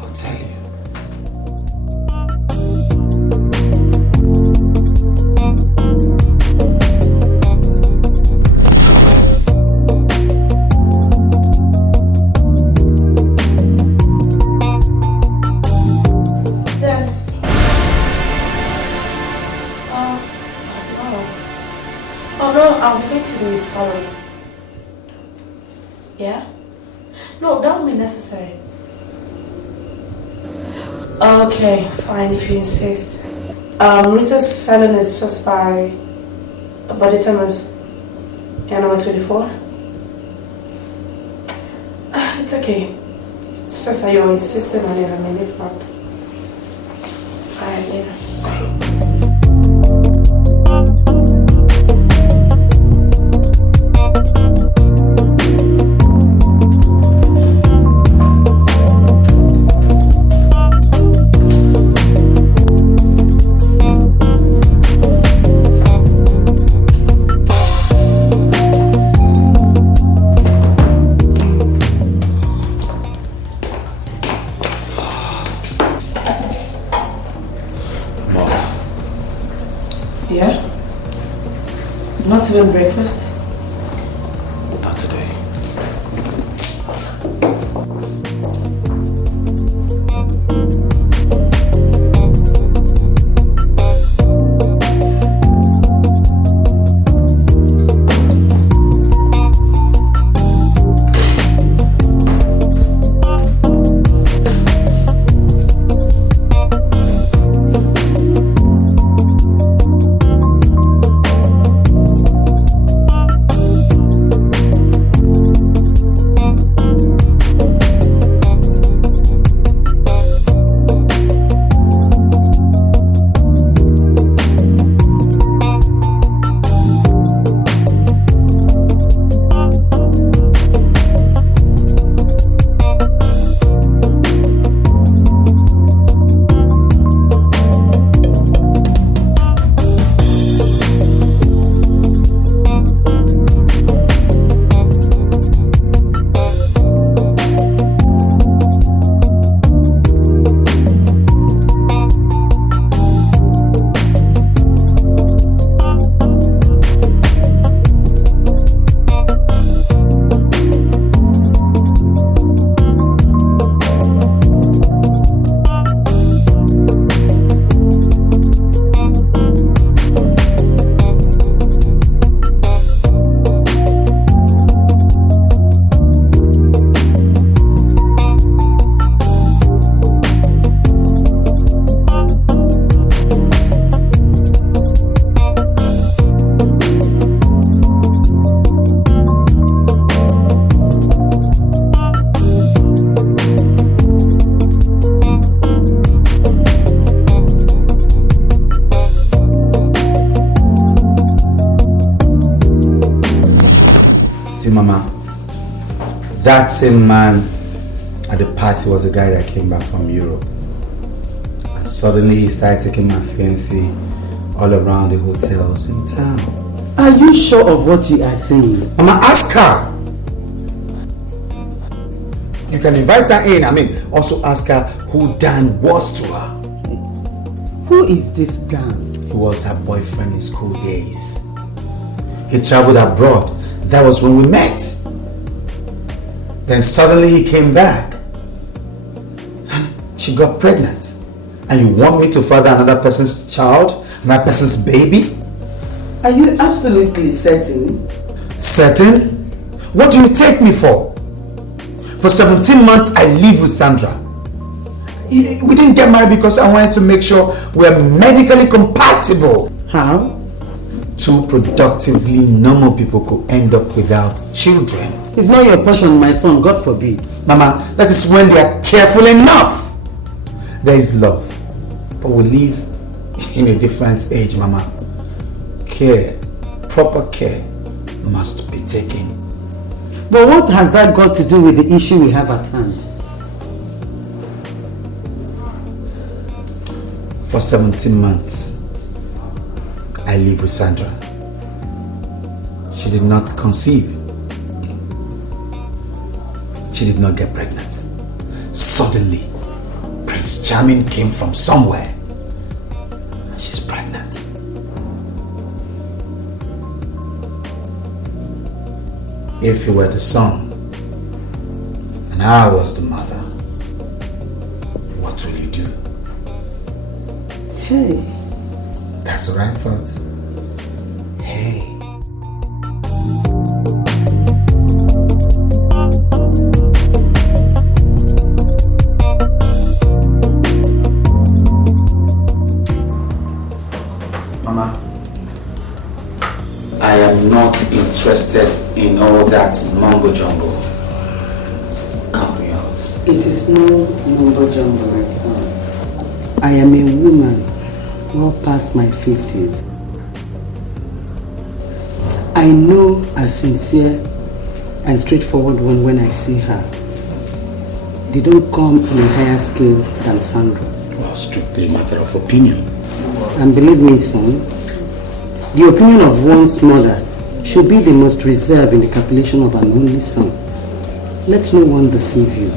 I'll tell you. Sorry. Yeah? No, that would be necessary. Okay, fine if you insist. Rita's salon is just by Body Thomas. Yeah, number 24. It's okay. It's just that you're insisting on it. I mean, if not. Alright, later. Bye. Not even breakfast? Not today. Mama, that same man at the party was the guy that came back from Europe. And suddenly he started taking my fancy all around the hotels in town. Are you sure of what you are saying? Mama, ask her. You can invite her in. Also ask her who Dan was to her. Who is this Dan? He was her boyfriend in school days. He traveled abroad. That was when we met. Then suddenly he came back. And she got pregnant. And you want me to father another person's child? Another person's baby? Are you absolutely certain? Certain? What do you take me for? For 17 months I lived with Sandra. We didn't get married because I wanted to make sure we're medically compatible. How? Two productively normal people could end up without children. It's not your portion, my son, God forbid. Mama, that is when they are careful enough. There is love. But we live in a different age, Mama. Care, proper care must be taken. But what has that got to do with the issue we have at hand? For 17 months, I lived with Sandra. She did not conceive. She did not get pregnant. Suddenly, Prince Charming came from somewhere. She's pregnant. If you were the son and I was the mother, what will you do? Hey. That's what I thought. Hey. Mama, I am not interested in all that mumbo jumbo. Count me out. It is no mumbo jumbo, my son. I am a woman well past my 50s. I know a sincere and straightforward one when I see her. They don't come on a higher scale than Sandra. Well, strictly a matter of opinion. And believe me, son, the opinion of one's mother should be the most reserved in the calculation of an only son. Let no one deceive you.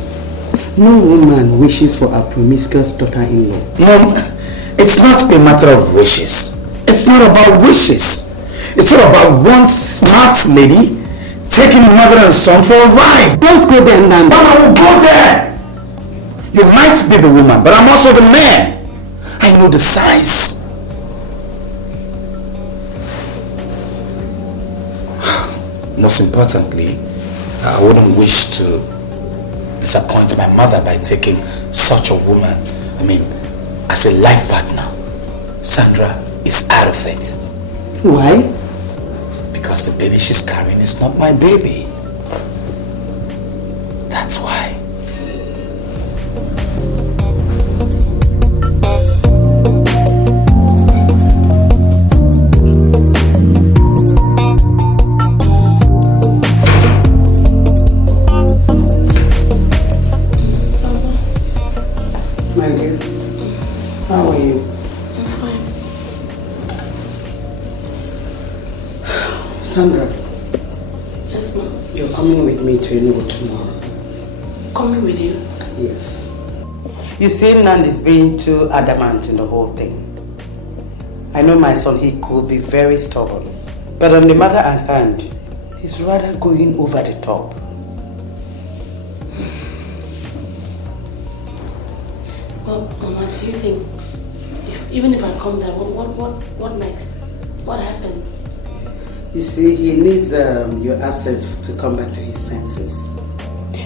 No woman wishes for a promiscuous daughter-in-law. Mom, it's not a matter of wishes. It's not about wishes. It's all about one smart lady taking mother and son for a ride. Don't go there, Nana. Mama will go there. You might be the woman, but I'm also the man. I know the signs. Most importantly, I wouldn't wish to disappoint my mother by taking such a woman, as a life partner. Sandra is out of it. Why? Because the baby she's carrying is not my baby. That's why. How are you? I'm fine. Sandra. Yes, ma'am. You're coming with me to Nollywood tomorrow. Coming with you? Yes. You see, Nan is being too adamant in the whole thing. I know my son, he could be very stubborn. But on the matter at hand, he's rather going over the top. Well, Mama, do you think, even if I come there, what next? What happens? You see, he needs your absence to come back to his senses.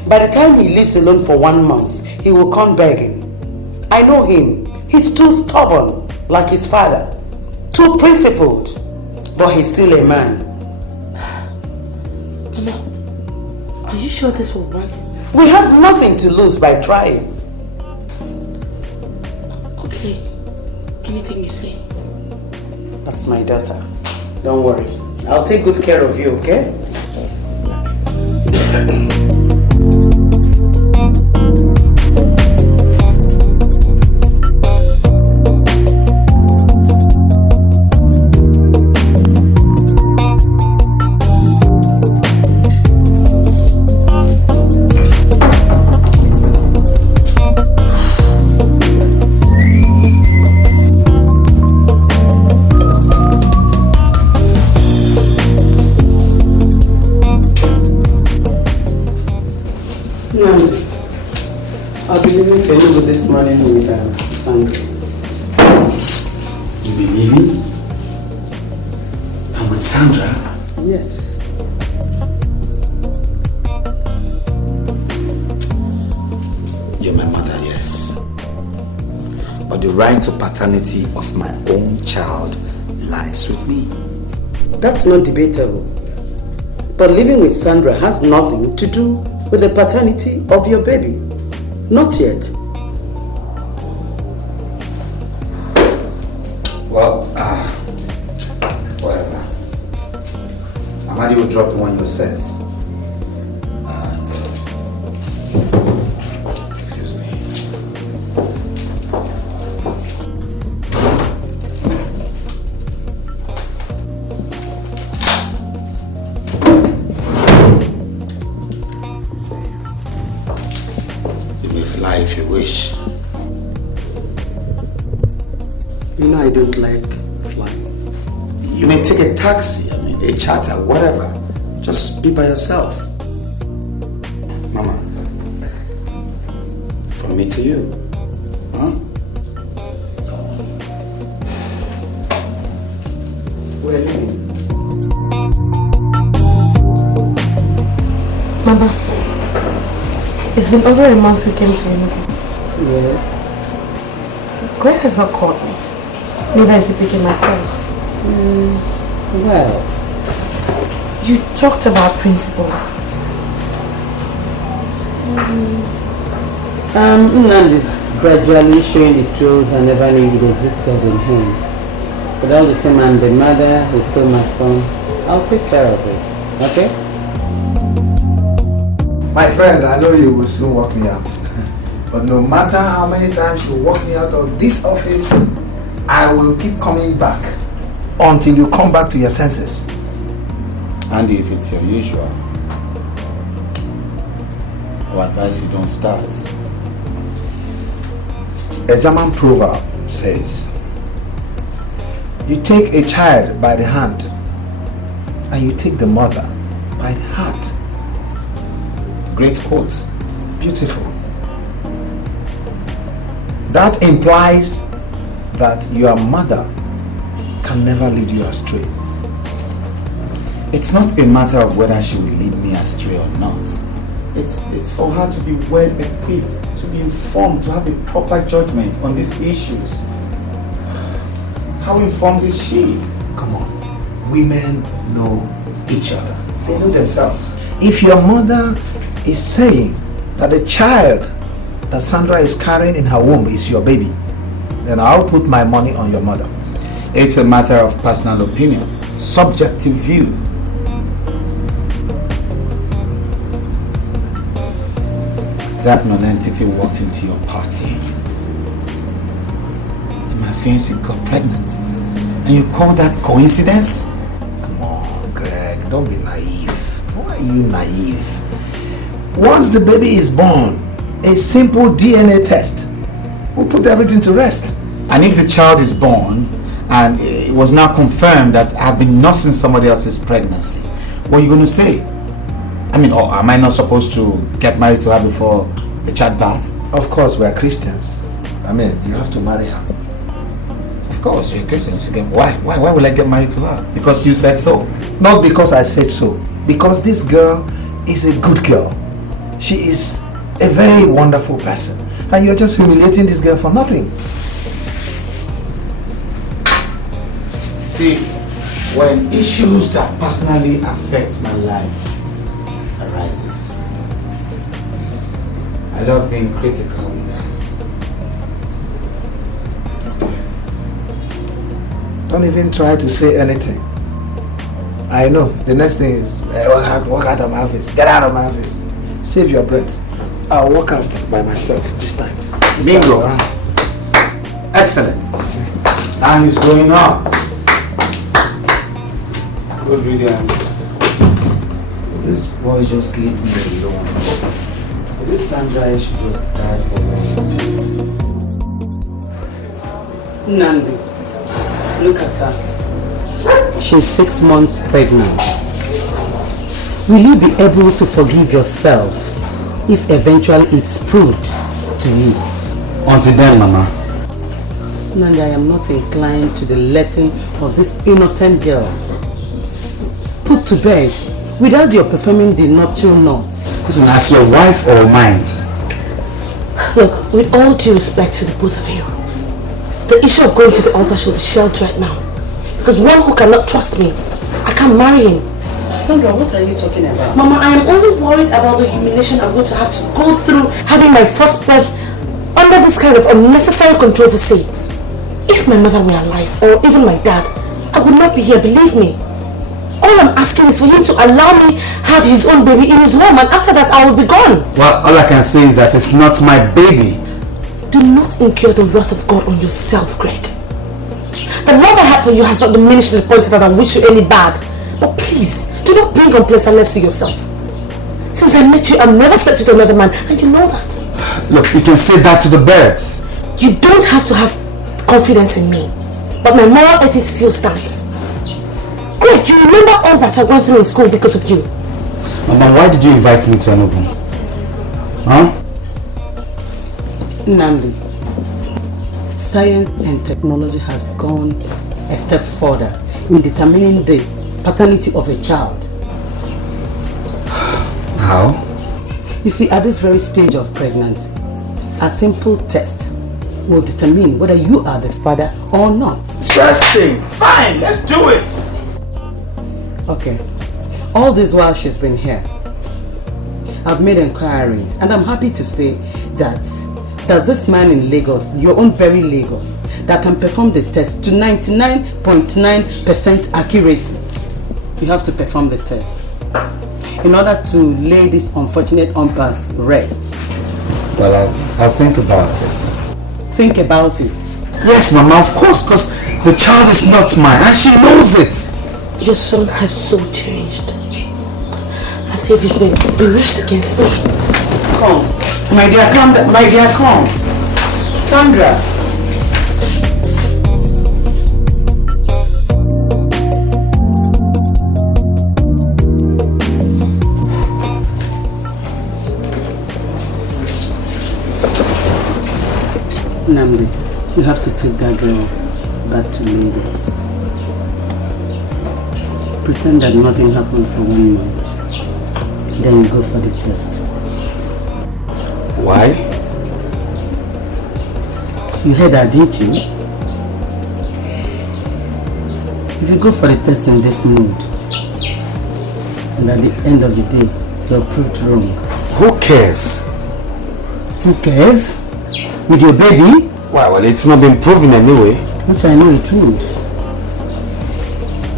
By the time he lives alone for 1 month, he will come begging. I know him. He's too stubborn, like his father. Too principled. But he's still a man. Mama, are you sure this will work? We have nothing to lose by trying. Okay. Anything you say. That's my daughter. Don't worry. I'll take good care of you, okay? I'll be leaving Nollywood this morning with Sandra. You be leaving? And with Sandra? Yes. You're my mother, yes. But the right to paternity of my own child lies with me. That's not debatable. But living with Sandra has nothing to do with the paternity of your baby. Not yet. Well, whatever. Amadi will drop the one you set. Excuse me. You may fly if you wish. You know I don't like flying. You may take a taxi, a charter, whatever. Just be by yourself. Mama, from me to you. Huh? We're leaving. Mama, it's been over a month we came to Enugu. Yes. Greg has not called me. Neither is he picking my calls. Well, you talked about principal. Nand is gradually showing the truth I never knew it existed in him. But all the same, I'm the mother, he's still my son. I'll take care of it, okay? My friend, I know you will soon walk me out. But no matter how many times you walk me out of this office, I will keep coming back until you come back to your senses. Andy, if it's your usual, I would advise you don't start. A German proverb says, you take a child by the hand and you take the mother by the heart. Great quote. Beautiful. That implies that your mother can never lead you astray. It's not a matter of whether she will lead me astray or not. It's for her to be well equipped, to be informed, to have a proper judgment on these issues. How informed is she? Come on. Women know each other. They know themselves. If your mother is saying that the child that Sandra is carrying in her womb is your baby, then I'll put my money on your mother. It's a matter of personal opinion, subjective view. That non-entity walked into your party. My fiancée got pregnant. And you call that coincidence? Come on, Greg, don't be naive. Why are you naive? Once the baby is born, a simple DNA test will put everything to rest. And if the child is born and it was now confirmed that I've been nursing somebody else's pregnancy, what are you going to say? I mean, or am I not supposed to get married to her before the childbirth? Of course, we are Christians. I mean, you have to marry her. Of course, you're a Christian. Why will I get married to her? Because you said so. Not because I said so. Because this girl is a good girl. She is a very wonderful person. And you're just humiliating this girl for nothing. See, when issues that personally affect my life arises, I love being critical with them. Don't even try to say anything. I know the next thing is Walk out of my office. Get out of my office. Save your breath. I'll walk out by myself this time. Bingo. Excellent. Time is going up. Good riddance. This boy just leave me alone. This Sandra should just die for me. Nandi, look at her. She's 6 months pregnant. Will you be able to forgive yourself if eventually it's proved to you? Until then, Mama. Nandi, I am not inclined to the letting of this innocent girl put to bed without your performing the nuptial knot. Listen, as your wife or mine? Look, with all due respect to the both of you, the issue of going to the altar should be shelved right now. Because one who cannot trust me, I can't marry him. Sandra, what are you talking about? Mama, I am only worried about the humiliation I'm going to have to go through having my first birth under this kind of unnecessary controversy. If my mother were alive, or even my dad, I would not be here, believe me. All I'm asking is for him to allow me have his own baby in his home, and after that I will be gone. Well, all I can say is that it's not my baby. Do not incur the wrath of God on yourself, Greg. The love I have for you has not diminished to the point that I wish you any bad. But please, do not bring unpleasantness to yourself. Since I met you, I've never slept with another man, and you know that. Look, you can say that to the birds. You don't have to have confidence in me, but my moral ethics still stands. Greg, you remember all that I went through in school because of you. Mama, why did you invite me to Enugu? Huh? Nandi, science and technology has gone a step further in determining the paternity of a child. How? You see, at this very stage of pregnancy, a simple test will determine whether you are the father or not. Interesting. Fine, let's do it. Okay. All this while she's been here, I've made inquiries, and I'm happy to say that there's this man in Lagos, your own very Lagos, that can perform the test to 99.9% accuracy. You have to perform the test in order to lay this unfortunate unpass rest. Well, I'll think about it. Think about it? Yes, Mama, of course, because the child is not mine, and she knows it. Your son has so changed. As if he's been bewitched against me. Come. My dear, come. My dear, come. Sandra. Namdi, you have to take that girl back to Lagos. Pretend that nothing happened for 1 month. Then you go for the test. Why? You heard that, didn't you? If you go for the test in this mood, and at the end of the day, you're proved wrong. Who cares? Who cares? With your baby? Why, well, it's not been proven anyway. Which I know it would.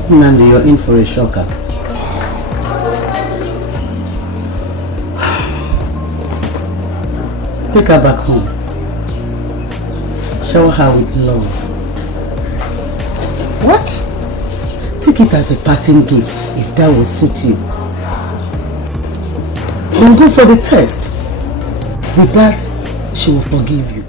Nandi, you're in for a shocker. Take her back home. Shower her with love. What? Take it as a parting gift, if that will suit you. Then go for the test. With that, she will forgive you.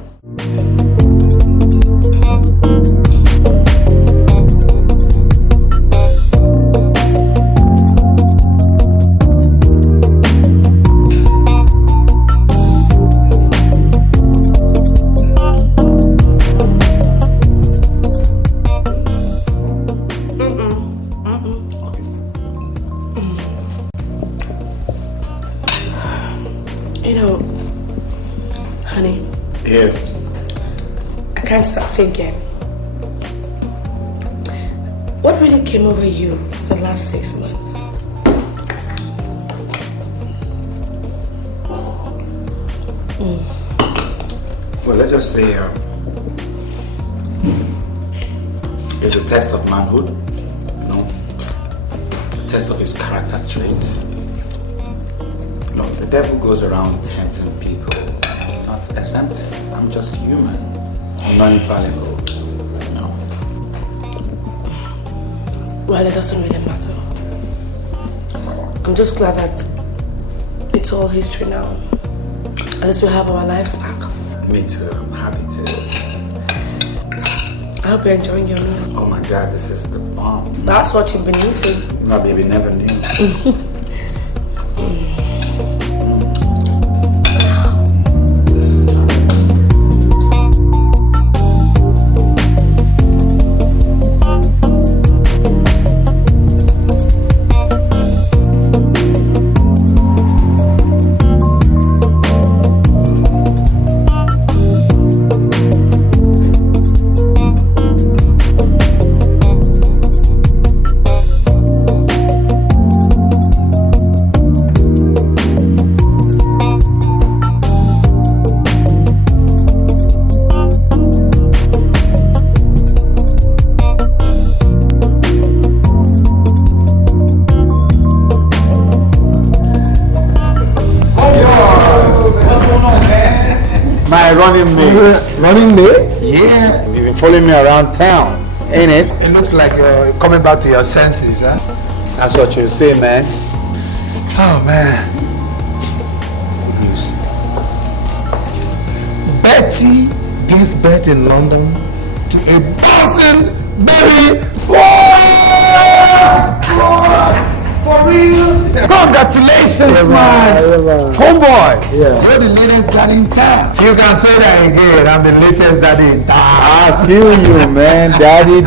I can't stop thinking. What really came over you the last 6 months? Well, let's just say it's a test of manhood, test of his character traits. Look, the devil goes around tempting people. I'm not exempted. I'm just human. I'm not infallible. No. Well, it doesn't really matter. I'm just glad that it's all history now. At least we have our lives back. Me too. I'm happy to. I hope you're enjoying your meal. Oh my God, this is the bomb. That's what you've been using. No, baby, never knew. Running mates. Running mates? Yeah, you've been following me around town, ain't it? It looks like you're coming back to your senses, huh? That's what you say, man. Oh, man. Good news. Betty gave birth in London to a bouncing baby boy! For real? Congratulations, man! Homeboy! Yeah. You're the latest daddy in town. You can say that again. I'm the latest daddy in town. I feel you, man. Daddy.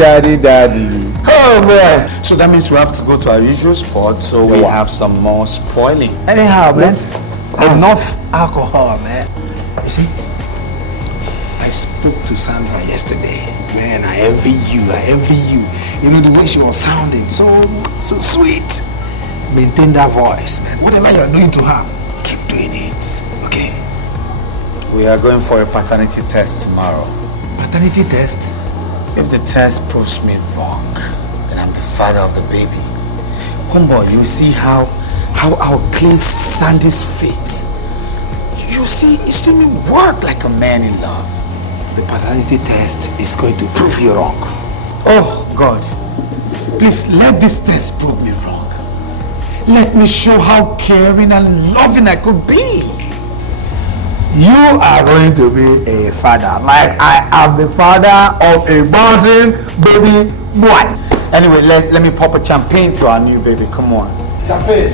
Oh, boy. So that means we have to go to our usual spot, so we have some more spoiling. Anyhow, man, enough alcohol, man. You see, I spoke to Sandra yesterday. Man, I envy you. You know the way she was sounding, so sweet. Maintain that voice, man. Whatever you're doing to her, keep doing it, okay? We are going for a paternity test tomorrow. Paternity test? If the test proves me wrong, then I'm the father of the baby. Homeboy, you see how I'll clean Sandy's feet. You see me work like a man in love. The paternity test is going to prove you wrong. Oh, God. Please let this test prove me wrong. Let me show how caring and loving I could be. You are going to be a father, like I am the father of a bouncing baby boy. Anyway, let me pop a champagne to our new baby. Come on. Champagne.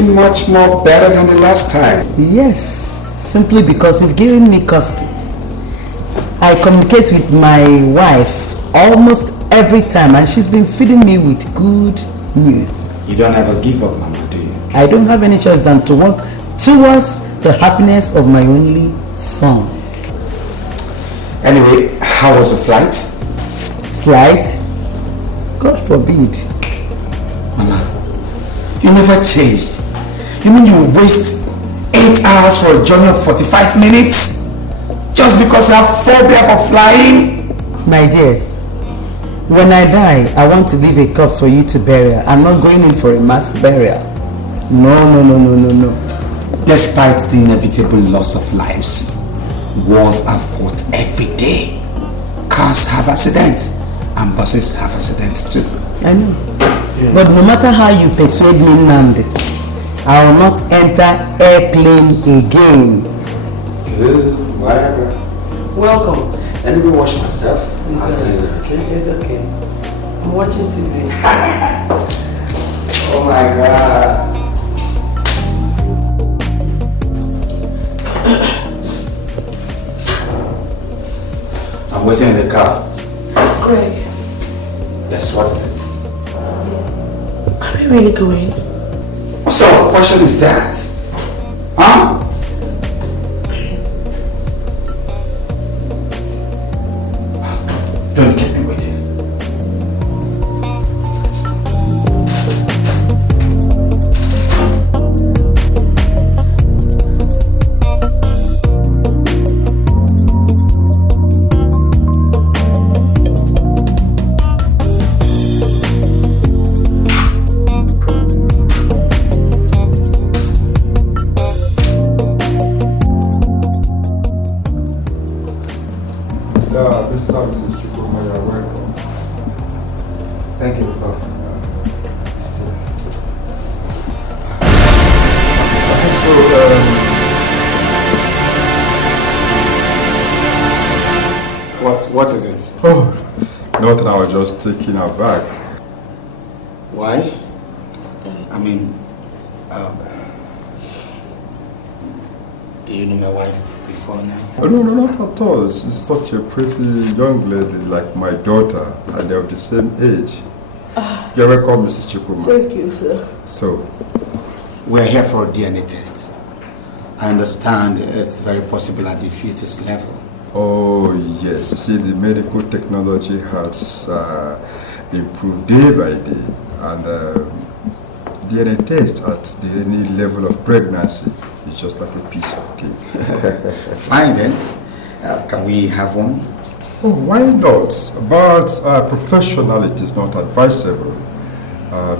Much more better than the last time. Yes, simply because you've given me custody. I communicate with my wife almost every time and she's been feeding me with good news. You don't ever give up, Mama, do you? I don't have any choice than to work towards the happiness of my only son. Anyway, how was the flight? Flight? God forbid. Mama, you never changed. You mean you waste 8 hours for a journey of 45 minutes? Just because you have phobia for flying? My dear, when I die, I want to leave a corpse for you to bury. I'm not going in for a mass burial. No. Despite the inevitable loss of lives, Wars are fought every day. Cars have accidents and buses have accidents too. I know. Yeah. But no matter how you persuade me, Nnamdi, I will not enter airplane again. Whatever. Welcome. Let me go wash myself. I'll see you. Okay? It's okay. I'm watching TV. Oh my God. I'm waiting in the car. Greg. Yes, what is it? Are we really going? What sort of question is that? Huh? Don't keep me waiting. This time is Chika. You're welcome. Thank you, Prof. What is it? Oh, nothing. I was just taking her back. Why? I mean, do you know my wife before now? Oh, no, not at all. She's such a pretty young lady, like my daughter, and they're of the same age. You're welcome, Mrs. Chukuma. Thank you, sir. So, we're here for a DNA test. I understand it's very possible at the fetus level. Oh, yes. You see, the medical technology has improved day by day, and DNA test at any level of pregnancy is just like a piece of cake. Fine then. Can we have one? Oh, why not? But professionality is not advisable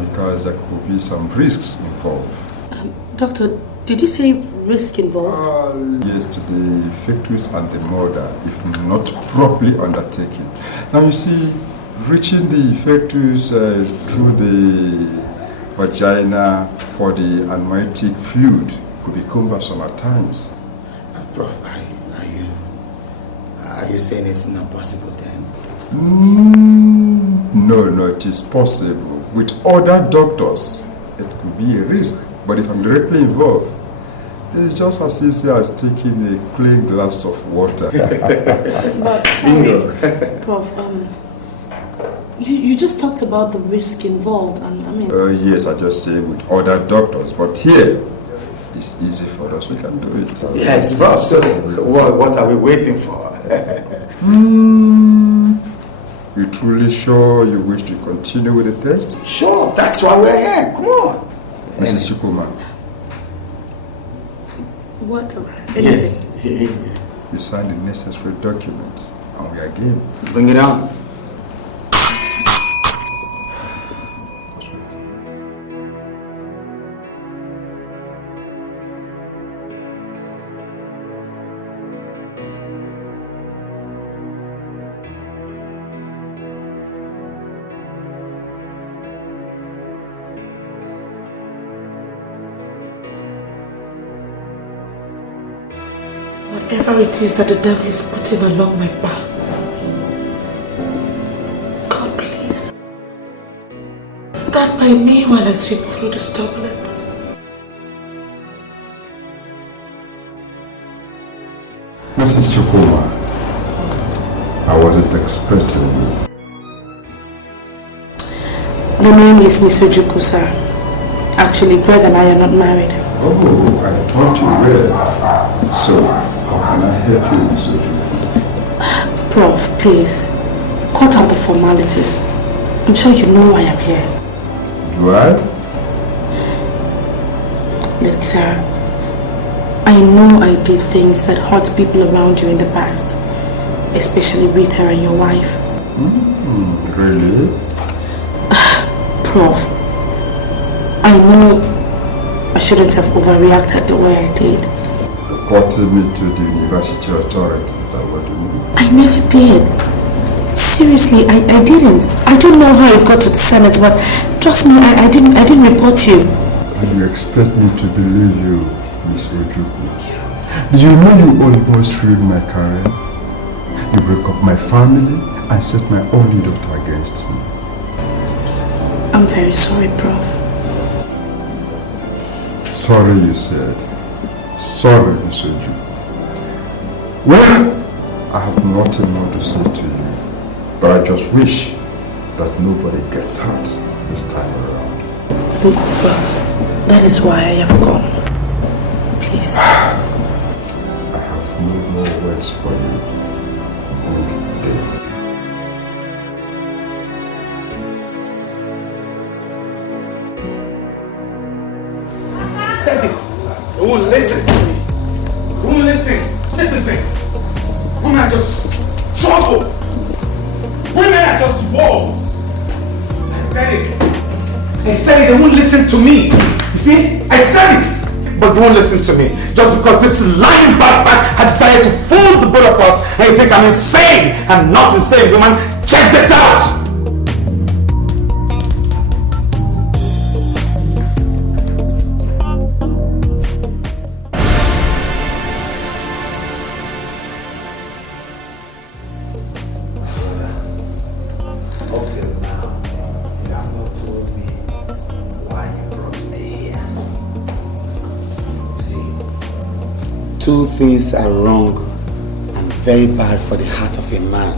because there could be some risks involved. Doctor, did you say risk involved? Yes, to the fetus and the mother, if not properly undertaken. Now you see, reaching the fetus through the vagina for the amniotic fluid could be cumbersome at times. Prof, are you saying it's not possible then? No, it is possible. With other doctors, it could be a risk. But if I'm directly involved, it's just as easy as taking a clean glass of water. But sorry, Prof, you just talked about the risk involved, and I mean... yes, I just say with other doctors, but here, it's easy for us, we can do it. Yes, Prof, so what are we waiting for? You truly sure you wish to continue with the test? Sure, that's why we're here, come on. Mrs. Chukuma. What? Yes. You signed the necessary documents, and we are game. Bring it on. Whatever it is that the devil is putting along my path, God, please, stand by me while I sweep through this turbulence. Mrs. Chukuma, I wasn't expecting you. The name is Miss Ojuku, sir. Actually, Greg and I are not married. Oh, I thought you were. So, how can I help you, Miss Ojuku? Prof, please, cut out the formalities. I'm sure you know why I'm here. Do I? Look, sir, I know I did things that hurt people around you in the past, especially Rita and your wife. Really? Prof, I know I shouldn't have overreacted the way I did. reported me to the university authority. Is that what you mean? I never did. Seriously, I didn't. I don't know how it got to the Senate, but trust me, I didn't report you. And you expect me to believe you, Miss Ojukwu? Do you know you almost ruined my career? You broke up my family and set my only daughter against me. I'm very sorry, Prof. Sorry, you said. Sorry, Miss Ojukwu. Well, I have nothing more to say to you, but I just wish that nobody gets hurt this time around. Look, Prof, that is why I have come. Please. I have no more words for you. Good day. Said it. They won't listen to me. They won't listen. This is it. Women are just trouble. Women are just wolves. I said it. I said it. They won't listen to me. You see? I said it. But they won't listen to me. Just because this lying bastard had decided to fool the both of us and you think I'm insane. I'm not insane, woman. Check this out. Two things are wrong and very bad for the heart of a man.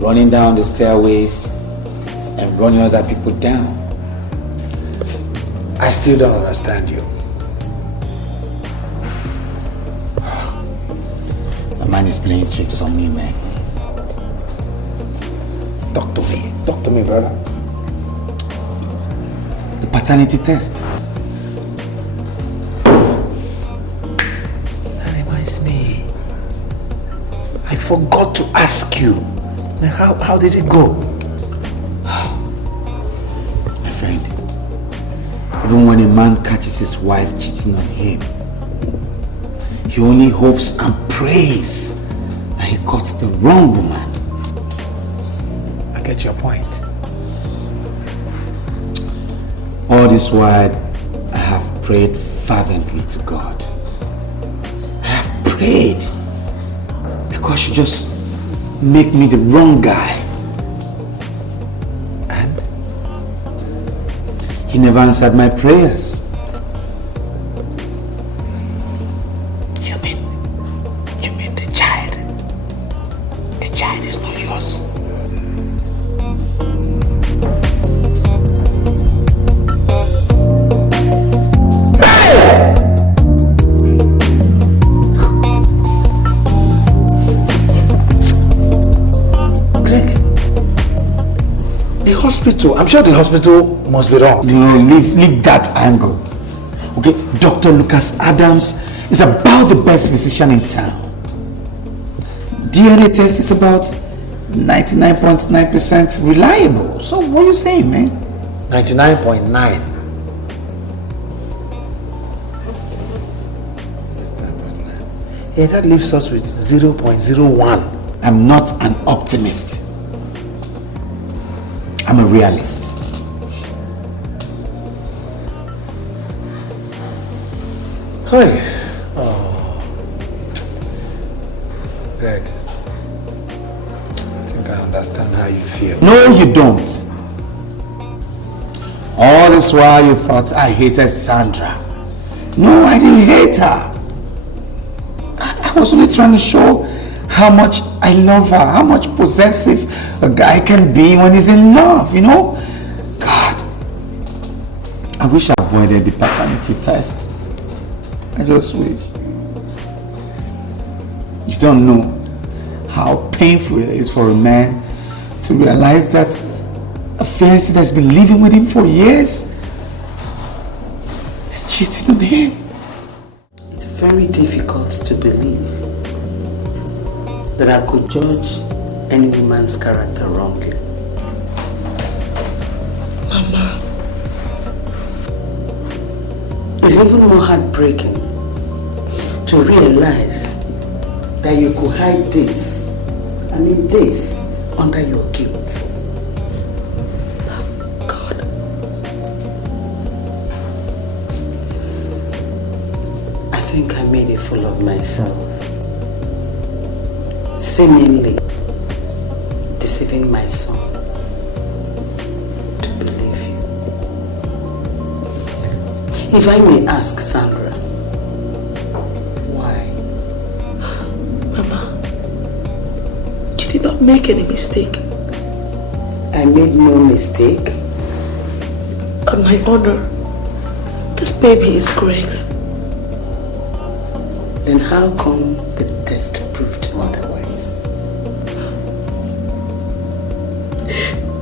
Running down the stairways and running other people down. I still don't understand you. The man is playing tricks on me, man. Talk to me, brother. The paternity test. I forgot to ask you. How did it go? My friend, even when a man catches his wife cheating on him, he only hopes and prays that he got the wrong woman. I get your point. All this while, I have prayed fervently to God. I have prayed because you just make me the wrong guy. And he never answered my prayers. You mean the child? The child is not yours. Hospital. I'm sure the hospital must be wrong. You know, leave that angle. Okay, Dr. Lucas Adams is about the best physician in town. DNA test is about 99.9% reliable. So what are you saying, man? 99.9. Yeah, that leaves us with 0.01. I'm not an optimist. I'm a realist. Hey. Greg, I think I understand how you feel. No, you don't. All this while you thought I hated Sandra. No, I didn't hate her. I was only trying to show how much I love her, how much possessive a guy can be when he's in love, you know? God, I wish I avoided the paternity test. I just wish. You don't know how painful it is for a man to realize that a fiancé that's been living with him for years is cheating on him. It's very difficult to believe that I could judge any woman's character wrongly. Mama, It's even more heartbreaking to realize that you could hide this, this, under your guilt. God. I think I made a fool of myself. Seemingly deceiving my son to believe you. If I may ask, Sandra, why? Mama, you did not make any mistake. I made no mistake. On my honor, this baby is Greg's. Then how come the test proved otherwise?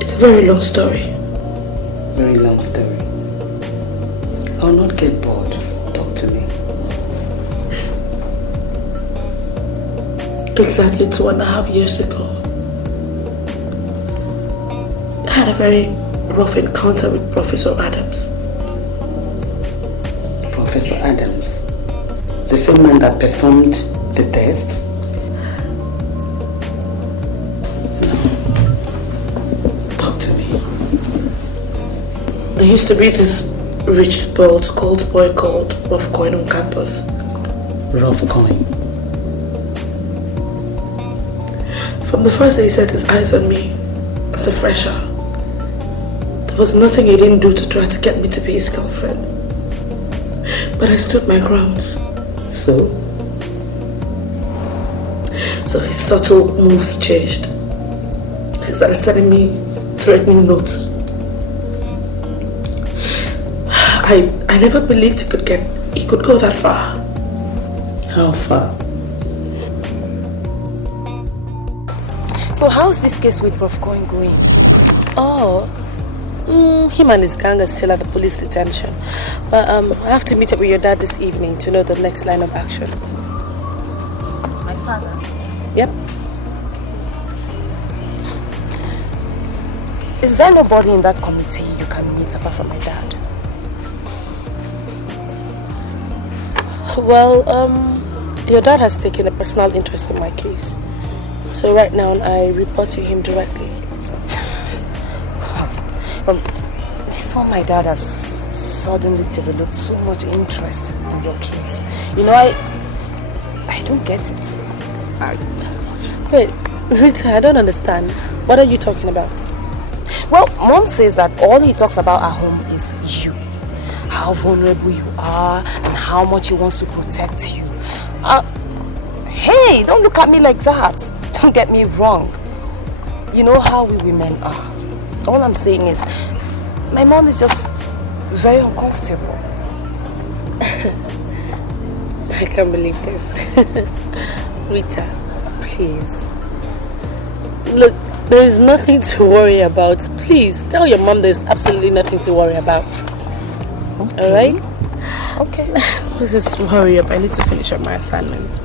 It's a very long story. Very long story. I'll not get bored. Talk to me. Exactly 2.5 years ago, I had a very rough encounter with Professor Adams. Professor Adams? The same man that performed the test? Talk to me. There used to be this rich, spoiled, cold boy called Rough Coin on campus. Rough Coin? From the first day he set his eyes on me as a fresher, there was nothing he didn't do to try to get me to be his girlfriend. But I stood my ground. So his subtle moves changed. He started sending me threatening notes. I never believed he could go that far. How far? So how's this case with Prof. Coin going? Oh, him and his gang are still at the police detention. But I have to meet up with your dad this evening to know the next line of action. My father? Yep. Is there nobody in that committee you can meet apart from my dad? Well, your dad has taken a personal interest in my case. So right now I report to him directly. This one, my dad has suddenly developed so much interest in your case. You know, I don't get it. Wait, Rita, I don't understand. What are you talking about? Well, Mom says that all he talks about at home is you. How vulnerable you are and how much he wants to protect you. Hey, don't look at me like that. Don't get me wrong. You know how we women are. All I'm saying is, my mom is just very uncomfortable. I can't believe this. Rita, please. Look, there is nothing to worry about. Please, tell your mom there's absolutely nothing to worry about. Okay. Alright? Okay. Let's just hurry up. I need to finish up my assignment.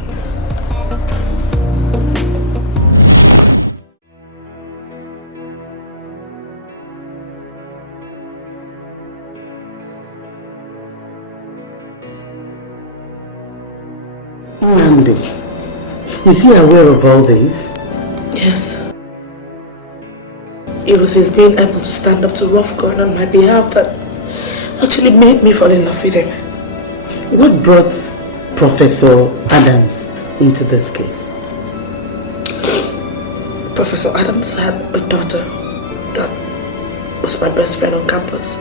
R.M.D, is he aware of all this? Yes. It was his being able to stand up to Rough Coin on my behalf that actually made me fall in love with him. What brought Professor Adams into this case? Professor Adams had a daughter that was my best friend on campus,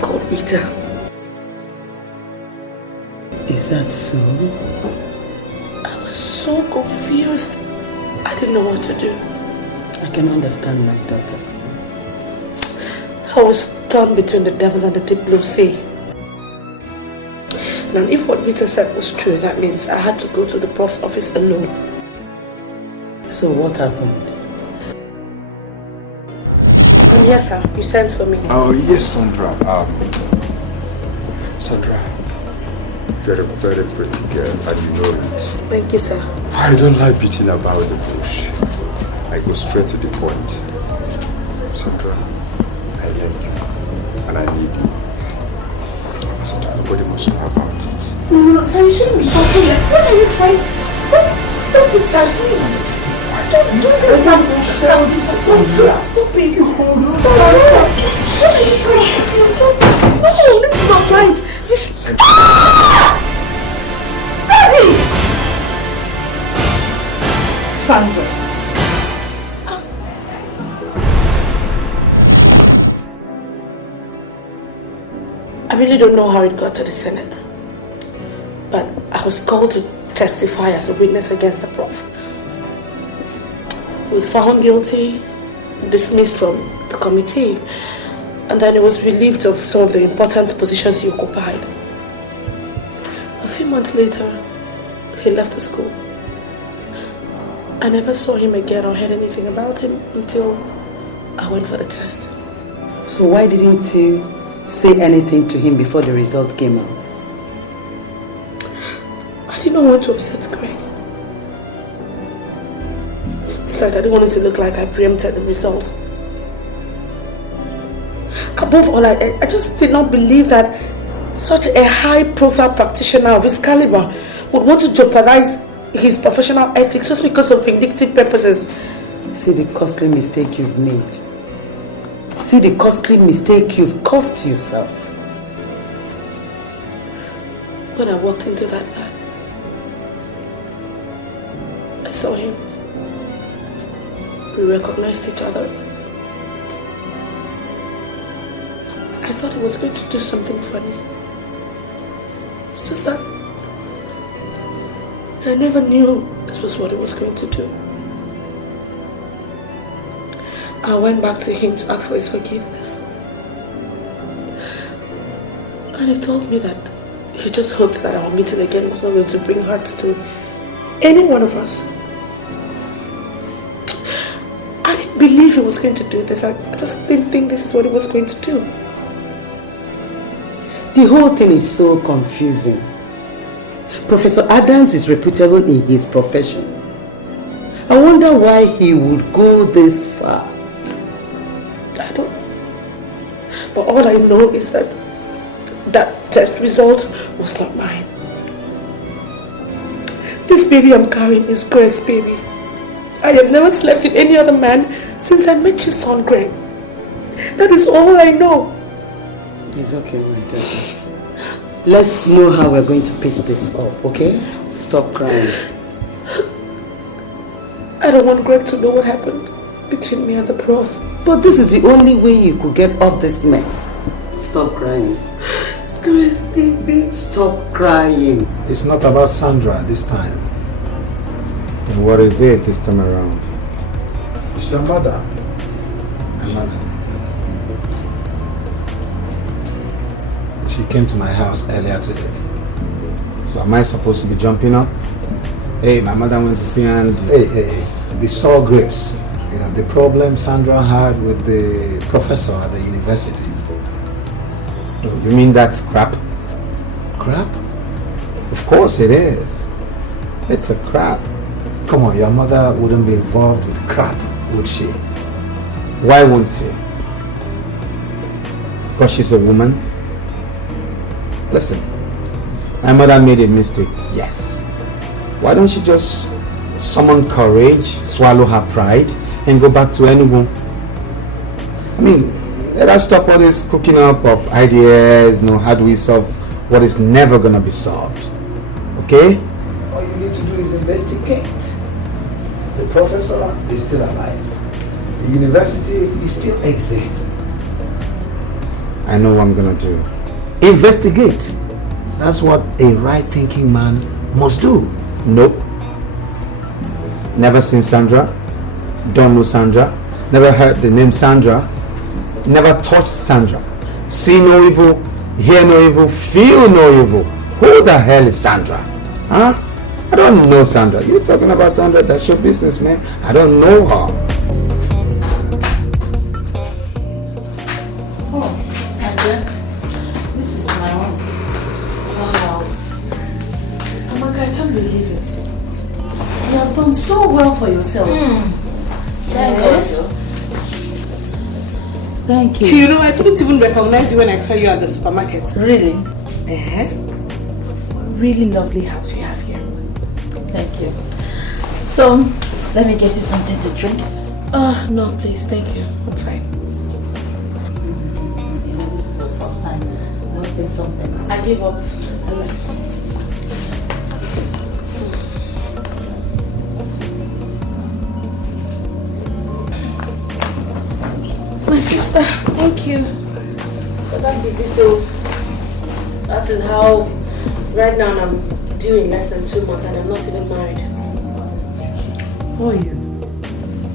called Rita. Is that so? I was so confused. I didn't know what to do. I can understand my daughter. I was torn between the devil and the deep blue sea. Now, if what Rita said was true, that means I had to go to the prof's office alone. So what happened? Yes, sir. You sent for me. Oh, yes, Sandra. Sandra, you're a very pretty girl, and you know it. Thank you, sir. I don't like beating about the bush. I go straight to the point. Sandra, I like you, and I need you. Nobody must know about it. No, sir, you shouldn't be talking like that. What are you trying? Stop it, sir, please. Don't do this, sir. Stop it. Stop it. No, this is not right. You should... Daddy! Sandra. I really don't know how it got to the Senate, but I was called to testify as a witness against the prof. He was found guilty, dismissed from the committee, and then he was relieved of some of the important positions he occupied. A few months later, he left the school. I never saw him again or heard anything about him until I went for the test. So why didn't you say anything to him before the result came out? I didn't want to upset Greg. Besides, I didn't want it to look like I preempted the result. Above all, I just did not believe that such a high-profile practitioner of his caliber would want to jeopardize his professional ethics just because of vindictive purposes. See the costly mistake you've made. See the costly mistake you've caused yourself. When I walked into that lab, I saw him. We recognized each other. I thought he was going to do something funny. It's just that I never knew this was what he was going to do. I went back to him to ask for his forgiveness. And he told me that he just hoped that our meeting again was not going to bring hurt to any one of us. I didn't believe he was going to do this. I just didn't think this is what he was going to do. The whole thing is so confusing. Professor Adams is reputable in his profession. I wonder why he would go this far. I don't. But all I know is that that test result was not mine. This baby I'm carrying is Greg's baby. I have never slept with any other man since I met your son, Greg. That is all I know. It's okay, my dear. Let's know how we're going to piece this up, okay? Stop crying. I don't want Greg to know what happened between me and the prof. But this is the only way you could get off this mess. Stop crying. It's Greg's baby. Stop crying. It's not about Sandra this time. And what is it this time around? It's your mother. My mother. She came to my house earlier today. So am I supposed to be jumping up? Hey, my mother went to see and... Hey. The sour grapes. You know, the problem Sandra had with the professor at the university. Oh, you mean that's crap? Crap? Of course it is. It's a crap. Come on, your mother wouldn't be involved with crap, would she? Why won't she? Because she's a woman? Listen, my mother made a mistake, yes. Why don't she just summon courage, swallow her pride, and go back to anyone? I mean, let us stop all this cooking up of ideas, how do we solve what is never gonna be solved? Okay? All you need to do is investigate. The professor is still alive. The university is still existing. I know what I'm gonna do. Investigate. That's what a right-thinking man must do. Nope. Never seen Sandra. Don't know Sandra. Never heard the name Sandra. Never touched Sandra. See no evil, hear no evil, feel no evil. Who the hell is Sandra? Huh? I don't know Sandra. You're talking about Sandra, that's your business, man. I don't know her. So well for yourself. Thank you. You know, I couldn't even recognize you when I saw you at the supermarket. Really? Really lovely house you have here. Thank you. So, let me get you something to drink. No, please, thank you. I'm fine. You know, this is our first time hosting something. I gave up. I went. My sister, thank you. So that is it though. That is how right now I'm doing less than 2 months and I'm not even married. Oh, you.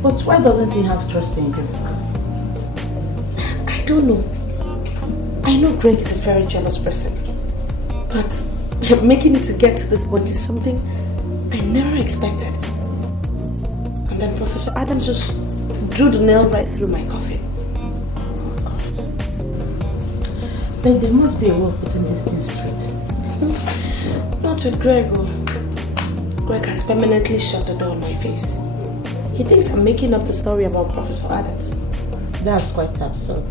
But why doesn't he have trust in you? I don't know. I know Greg is a very jealous person. But making it to get to this point is something I never expected. And then Professor Adams just drew the nail right through my coffin. Then there must be a way of putting this thing straight. Not with Greg. Greg has permanently shut the door on my face. He thinks I'm making up the story about Professor Adams. That's quite absurd.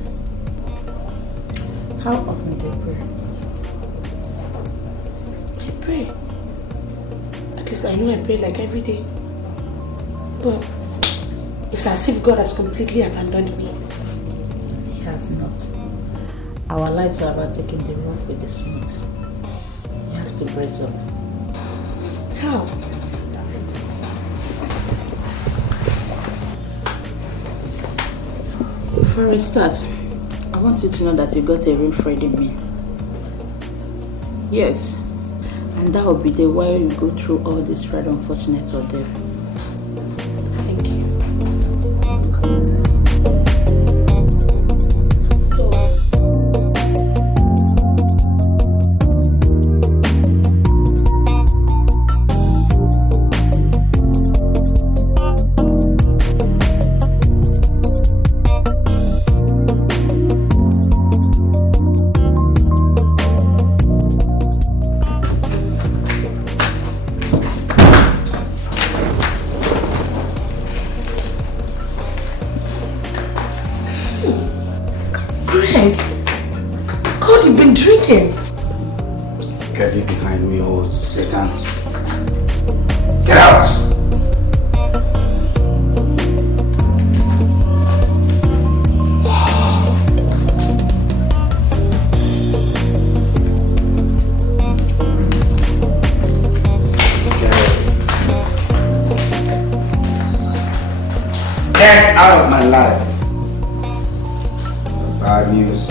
How often do you pray? I pray. At least I know I pray like every day. But it's as if God has completely abandoned me. He has not. Our lives are about taking the road with the smooth. You have to brace up. How? For a start, I want you to know that you got a real friend in me. Yes, and that will be the way you go through all this very unfortunate ordeal. Thank you. Get it behind me, oh Satan. Get out! Get out of my life. Bad news.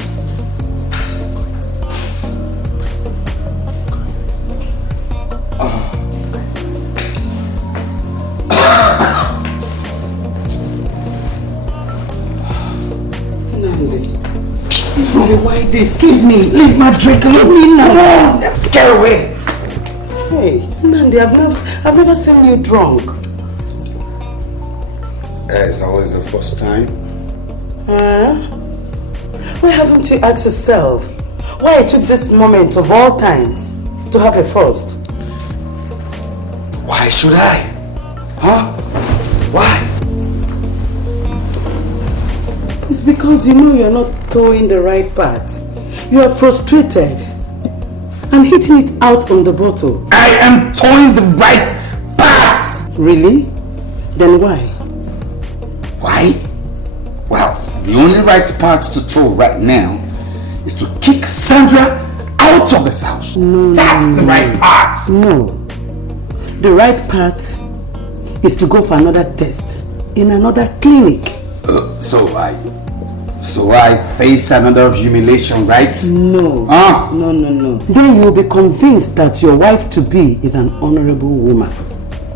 Why this? Give me! Leave my drink! Leave me now! Get away! Hey, Nandi, I've never seen you drunk. It's always the first time. Why haven't you asked yourself why I took this moment of all times to have a first? Why should I? Huh? Why? It's because you know you're not towing the right path. You are frustrated and hitting it out on the bottle. I am towing the right path! Really? Then why? Why? Well, the only right path to tow right now is to kick Sandra out of this house. That's the right path. No. The right path is to go for another test in another clinic. So I face another humiliation, right? No. No. Then you'll be convinced that your wife-to-be is an honorable woman.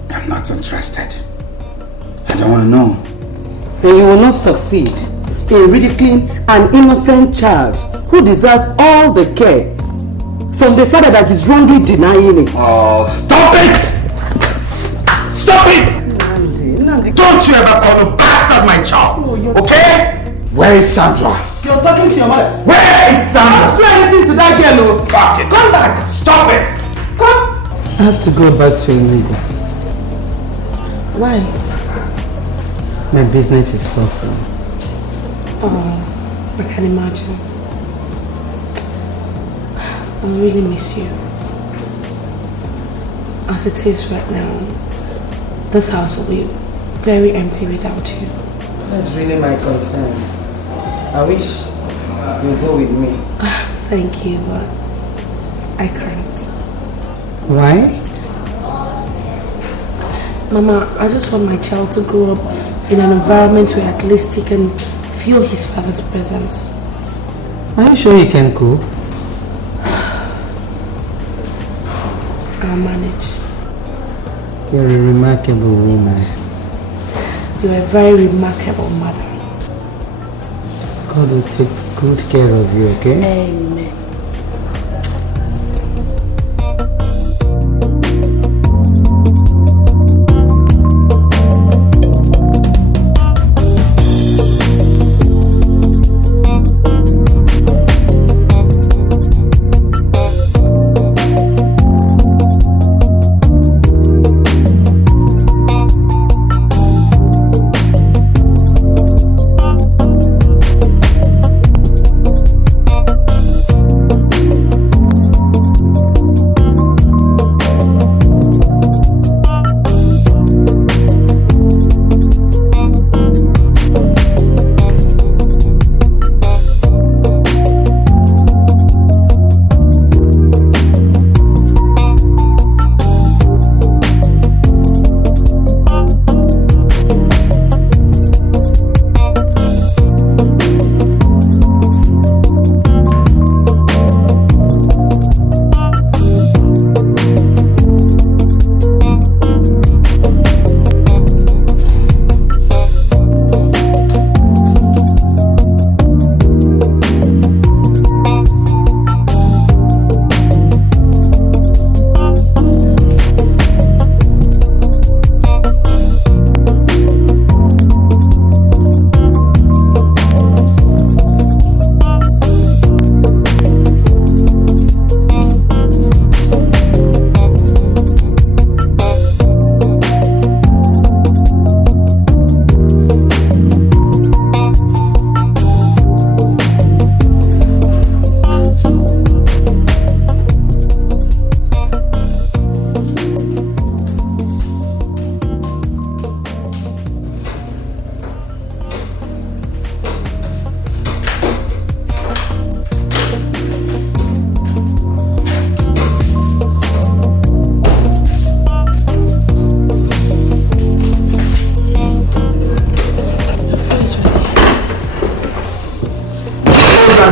I'm not interested. I don't want to know. Then you will not succeed in ridiculing an innocent child who deserves all the care from the father that is wrongly denying it. Oh, stop it! Stop it! Nandi. Don't you ever call a bastard my child, okay? Where is Sandra? You're talking to your mother. Where is Sandra? Don't do anything to that girl, no. Fuck it. Come back. Stop it. Come. I have to go back to illegal. Why? My business is suffering. Oh, I can imagine. I really miss you. As it is right now, this house will be very empty without you. That's really my concern. I wish you'd go with me. Thank you, but I can't. Why? Mama, I just want my child to grow up in an environment where at least he can feel his father's presence. Are you sure you can cook? I'll manage. You're a remarkable woman. You're a very remarkable mother. God will take good care of you, okay? Amen.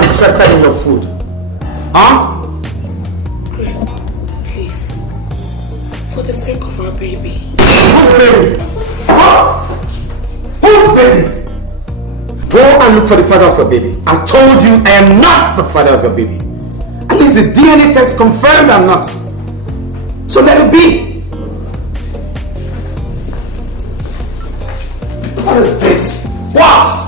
Interested in your food? Huh? Please, for the sake of our baby. Whose baby? What? Whose baby? Go and look for the father of your baby. I told you I am not the father of your baby. At least the DNA test confirmed I'm not. So let it be. What is this? What?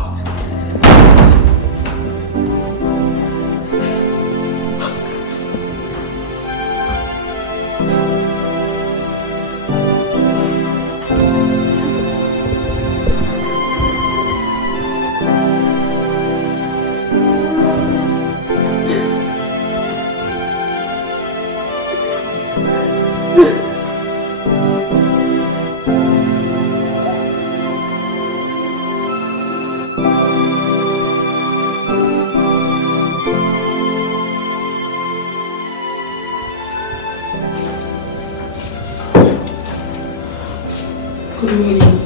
Good morning.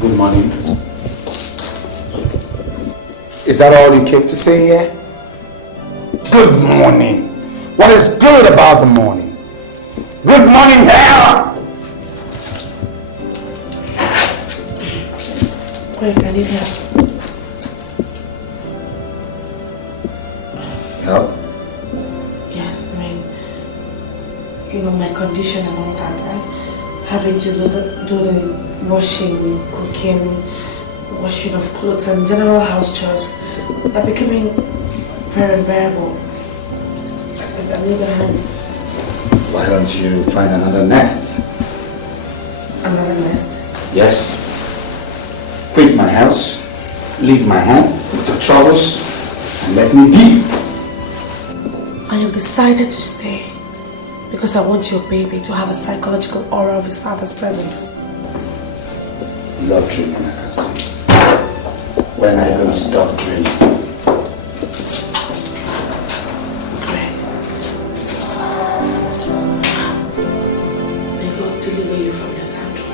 Good morning. Is that all you came to say here? Good morning. What is good about the morning? Good morning, hell! Greg, I need help. Help? Yes, I mean, you know, my condition and all that. I'm having to do the washing, cooking, washing of clothes and general house chores are becoming very unbearable. I need a hand. Why don't you find another nest? Another nest? Yes. Quit my house. leave my home with your troubles and let me be. I have decided to stay because I want your baby to have a psychological aura of his father's presence. Love dreaming, I can see. When are you going to stop dreaming? May God deliver you from your tantrums.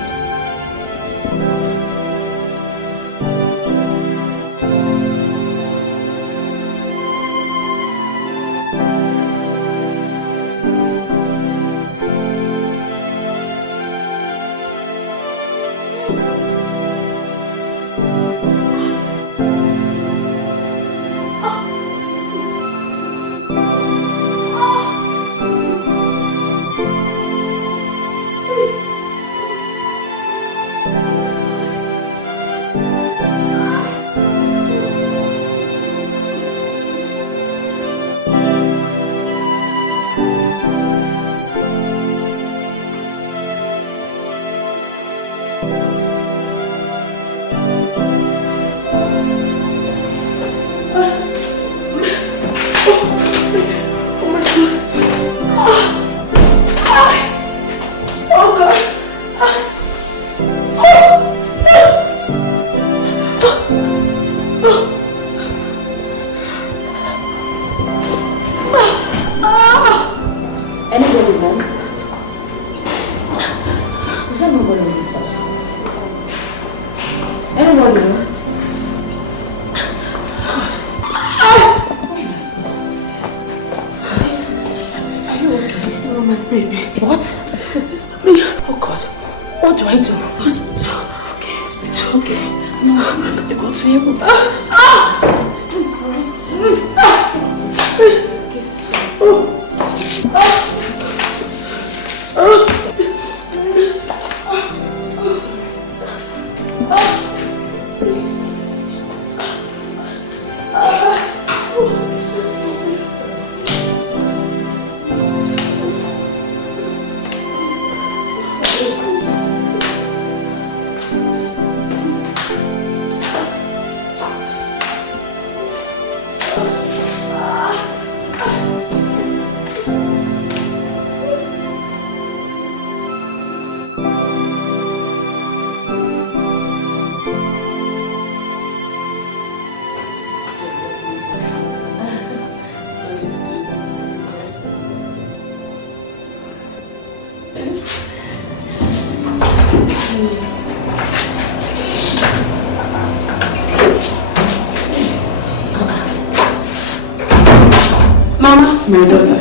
My daughter.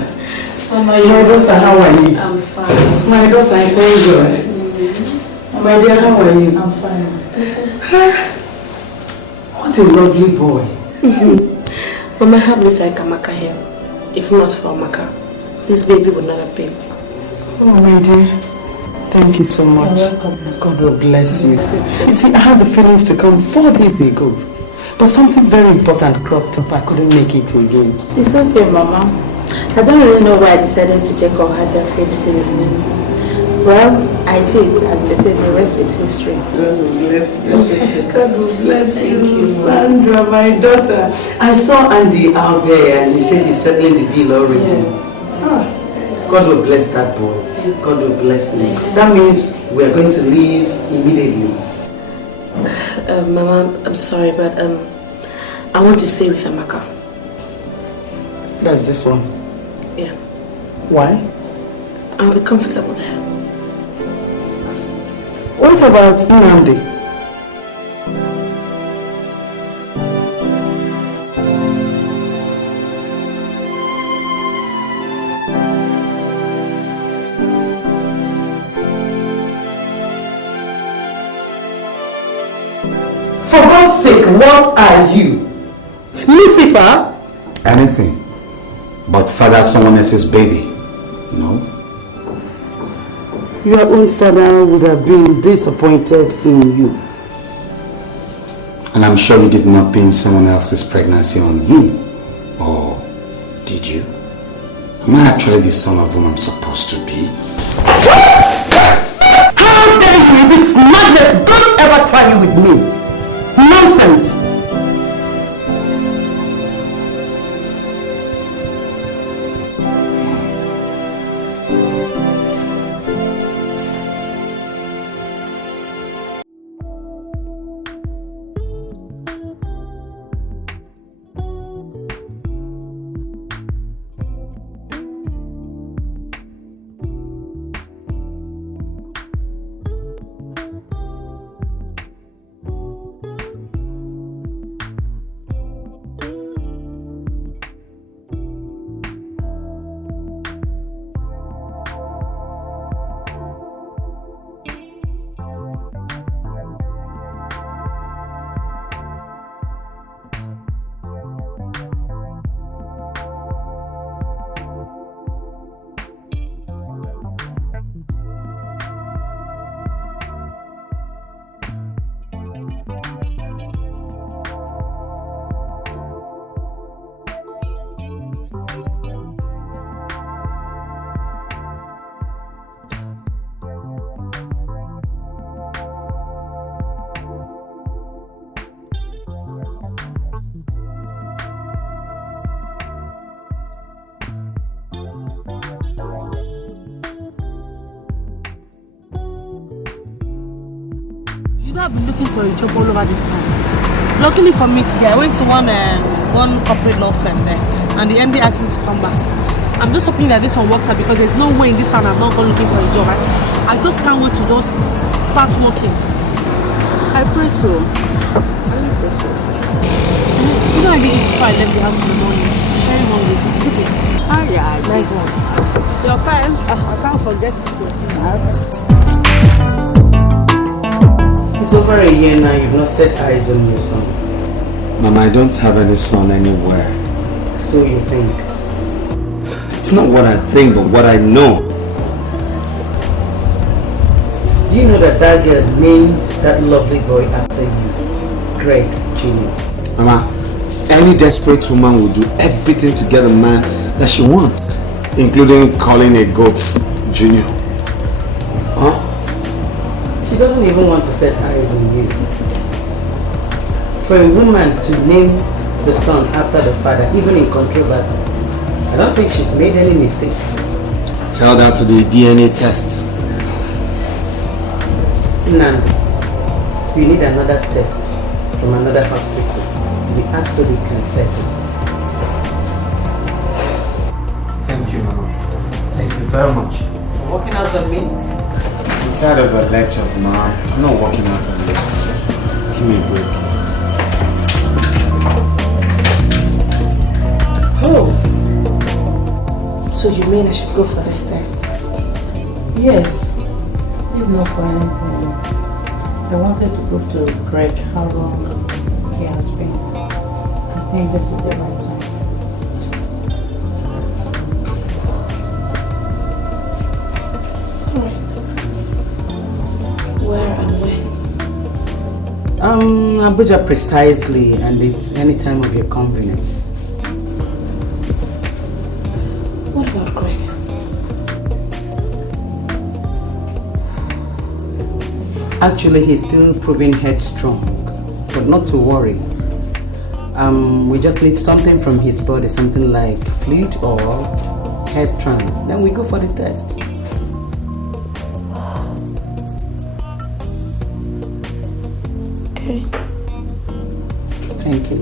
My daughter, how are you? I'm fine. My daughter, I thank God. My dear, how are you? I'm fine. What a lovely boy. Mama, help me thank Amaka here. If not for Amaka, this baby would not have been. Oh, my dear. Thank you so much. You're welcome. God will bless you. You see, I had the feelings to come 4 days ago. But something very important cropped up. I couldn't make it again. It's okay, Mama. I don't really know why I decided to check on her that faithfully with me. Well, I did, and they said the rest is history. God will bless you. God will bless you, Sandra, my daughter. I saw Andy out there and he said he's settling the bill already. Yes. God will bless that boy. God will bless me. That means we're going to leave immediately. Mama, I'm sorry, but I want to stay with Amaka. That's this one. Yeah. Why? I'll be comfortable there. What about R.M.D? For God's sake, what are you? Lucifer? Anything but father someone else's baby. No? Your own father would have been disappointed in you. And I'm sure you did not pin someone else's pregnancy on him. Or did you? Am I actually the son of whom I'm supposed to be? How dare you? If it's madness, don't ever try it with me. Nonsense. know I've been looking for a job all over this time. Luckily for me today, I went to one corporate law firm there, and the MD asked me to come back. I'm just hoping that this one works out because there's no way in this town I'm not going looking for a job. I just can't wait to just start working. I pray so. You know I did this before I left the house in the morning. Very hungry. Okay. Oh yeah, nice one. You're fine. I can't forget It's over a year now, you've not set eyes on your son. Mama, I don't have any son anywhere. So you think? It's not what I think, but what I know. Do you know that that girl named that lovely boy after you? Greg Jr. Mama, any desperate woman will do everything to get a man that she wants, including calling a goat Junior. Huh? She doesn't even want to set eyes on you. For a woman to name the son after the father, even in controversy, I don't think she's made any mistake. Tell that to the DNA test. Nandi, you need another test from another hospital to be absolutely certain. Thank you, Mama. Thank you very much. You're walking out on me? I'm tired of her lectures, Mom. I'm not walking out on you. Give me a break. Oh! So you mean I should go for this test? Yes. If not for anything, I wanted to prove to Greg how wrong he has been. I think this is the right time. Where and when? Abuja precisely, and it's any time of your convenience. What about Greg? Actually, he's still proving headstrong, but not to worry. We just need something from his body, something like fluid or hair strand. Then we go for the test. Okay. Thank you.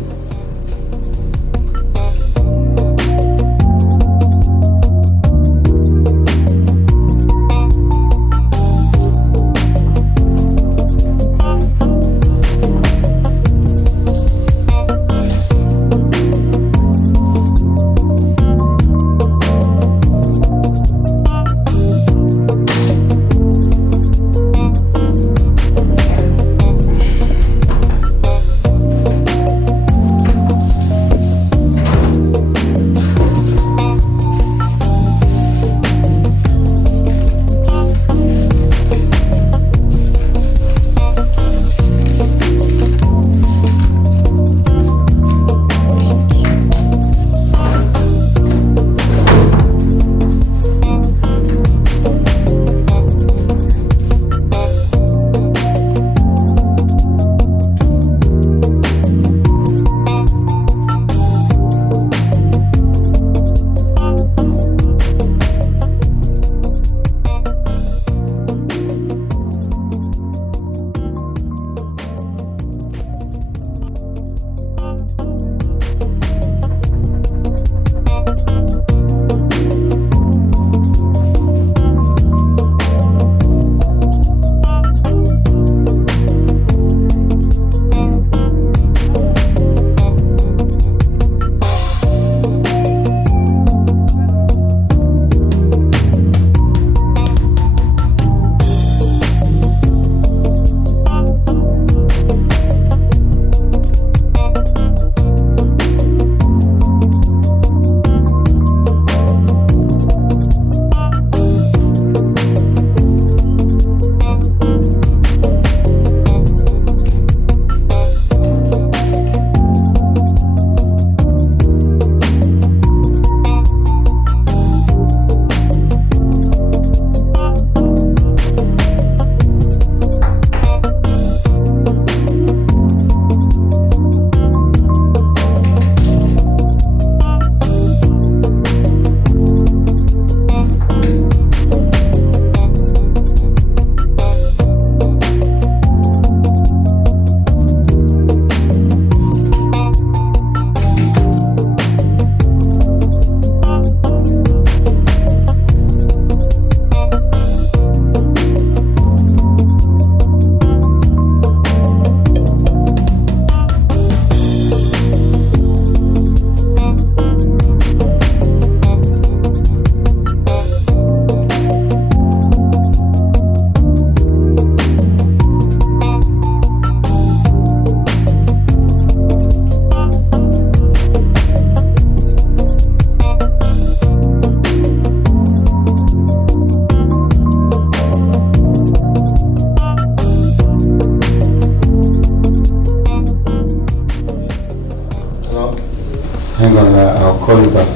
Hang on, I'll call you back.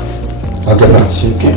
I'll get back to you, okay?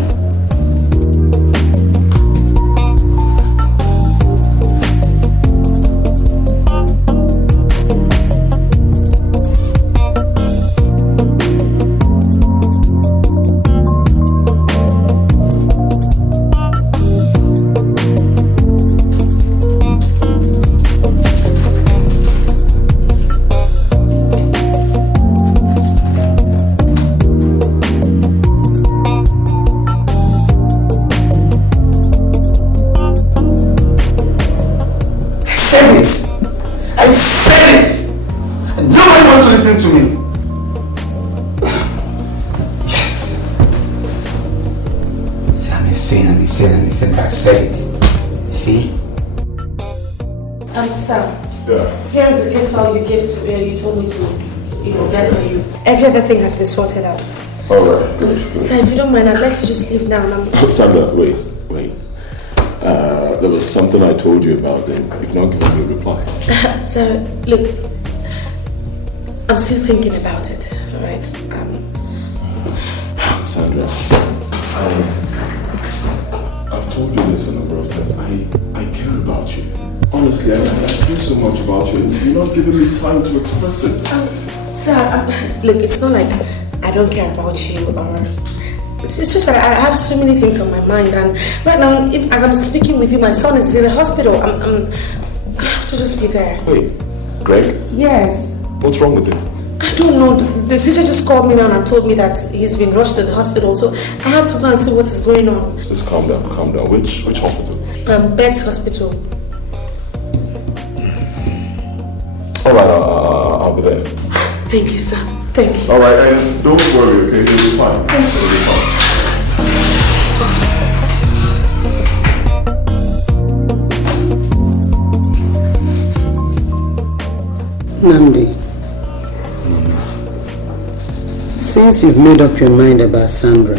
I said it. See? Sam. Yeah. Here is the case file you gave to you told me to, get for you. Every other thing has been sorted out. Alright, good. Sir, if you don't mind, I'd like to just leave now. Sandra, wait. There was something I told you about and you've not given me a reply. Sir, look, I'm still thinking about it, alright? Sandra, I've told you this a number of times. I care about you. Honestly, I care so much about you and you're not giving me time to express it. Sir, look, it's not like I don't care about you or... It's just that I have so many things on my mind and right now, as I'm speaking with you, my son is in the hospital. I have to just be there. Wait, Greg? Yes. What's wrong with him? I don't know. The teacher just called me now and told me that he's been rushed to the hospital, so I have to go and see what is going on. Just calm down. Which hospital? Bed's hospital. Alright, I'll be there. Thank you, sir. Thank you. Alright, and don't worry, okay? You'll be fine. You'll be fine. Nnamdi, since you've made up your mind about Sandra,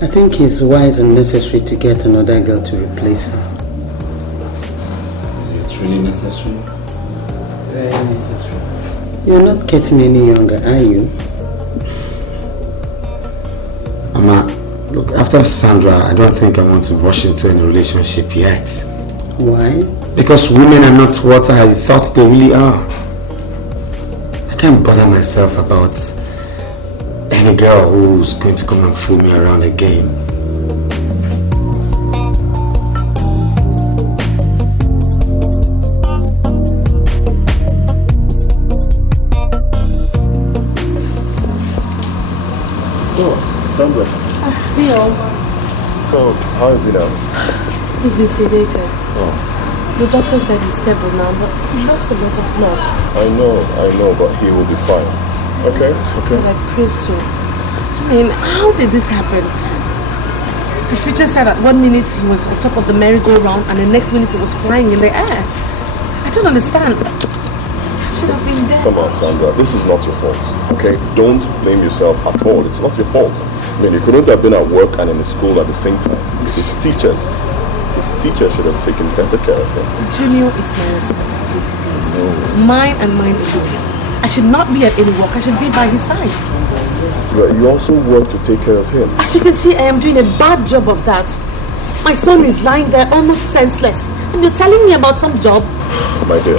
I think it's wise and necessary to get another girl to replace her. Is it really necessary? Very necessary. You're not getting any younger, are you? Mama, look, after Sandra, I don't think I want to rush into any relationship yet. Why? Because women are not what I thought they really are. I can't bother myself about any girl who's going to come and fool me around again. Oh, Sandra. Leo. So, how is he now? He's been sedated. Oh. The doctor said he's stable now, but he lost a lot of blood. I know, but he will be fine. Okay? I pray so. I mean, how did this happen? The teacher said that 1 minute he was on top of the merry-go-round and the next minute he was flying in the air. I don't understand. I should have been there. Come on, Sandra. This is not your fault. Okay? Don't blame yourself at all. It's not your fault. I mean, you couldn't have been at work and in the school at the same time. His teacher should have taken better care of him. Junior is my responsibility. No. Mine and mine alone. I should not be at any work. I should be by his side. But you also work to take care of him. As you can see, I am doing a bad job of that. My son is lying there almost senseless. And you're telling me about some job? My dear,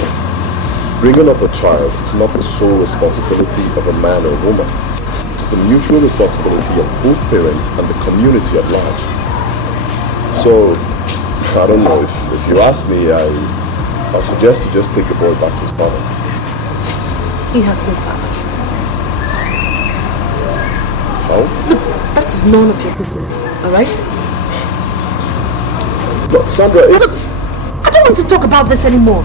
bringing up a child is not the sole responsibility of a man or a woman. It's the mutual responsibility of both parents and the community at large. So, I don't know, if you ask me, I suggest you just take the boy back to his father. He has no father. How? Look, that is none of your business, alright? Look, Sandra, Look, I don't want to talk about this anymore.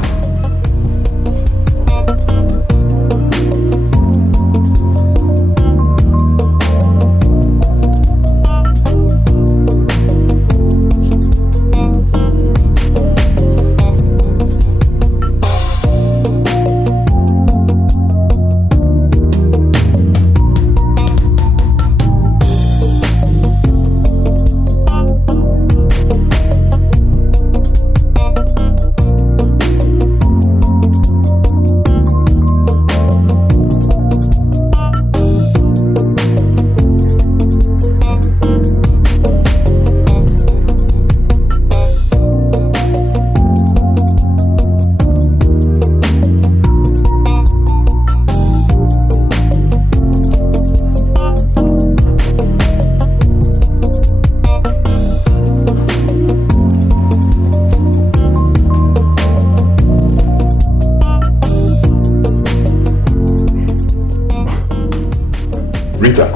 Rita.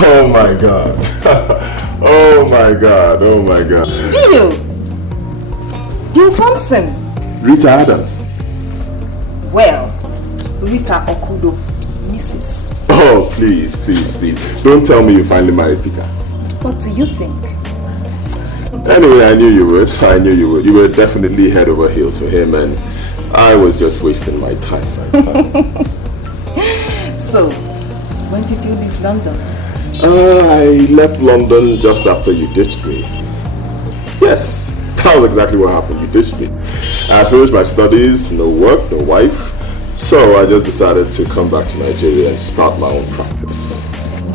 Oh my God. Oh my God. Oh my God. Bill Thompson. Rita Adams. Well, Rita Okudo, Mrs. Oh, please. Don't tell me you finally married Peter. What do you think? Anyway, I knew you would. You were definitely head over heels for him, and I was just wasting my time. So, when did you leave London? I left London just after you ditched me. Yes, that was exactly what happened. You ditched me. I finished my studies, no work, no wife. So I just decided to come back to Nigeria and start my own practice.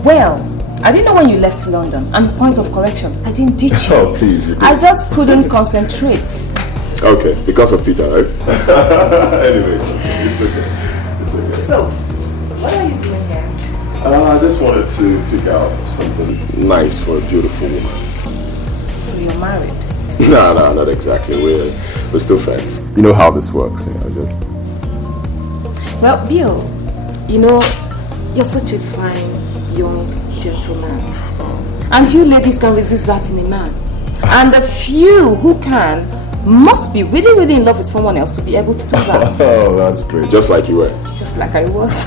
Well, I didn't know when you left London. And point of correction, I didn't ditch you. Oh, please, you did. I just couldn't concentrate. Okay, because of Peter, right? Anyway, it's okay. So, what are you doing here? I just wanted to pick out something nice for a beautiful woman. So you're married? No, not exactly. We're still friends. You know how this works, just... Well, Bill, you're such a fine, young gentleman. And you ladies can resist that in a man. And the few who can must be really, really in love with someone else to be able to do that. Oh, that's great. Just like you were. Just like I was.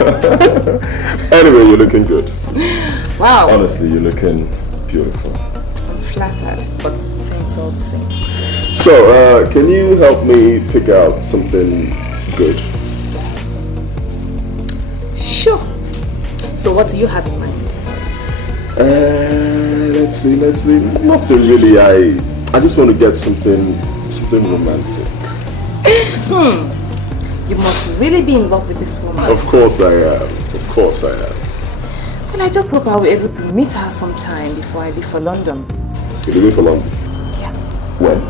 Anyway, you're looking good. Wow. Honestly, you're looking beautiful. I'm flattered, but thanks all the same. So, can you help me pick out something good? Sure. So what do you have in mind? Let's see. Nothing really. I just want to get something romantic. You must really be in love with this woman. Of course I am. Well, I just hope I'll be able to meet her sometime before I leave for London. You're leaving for London? Yeah. When?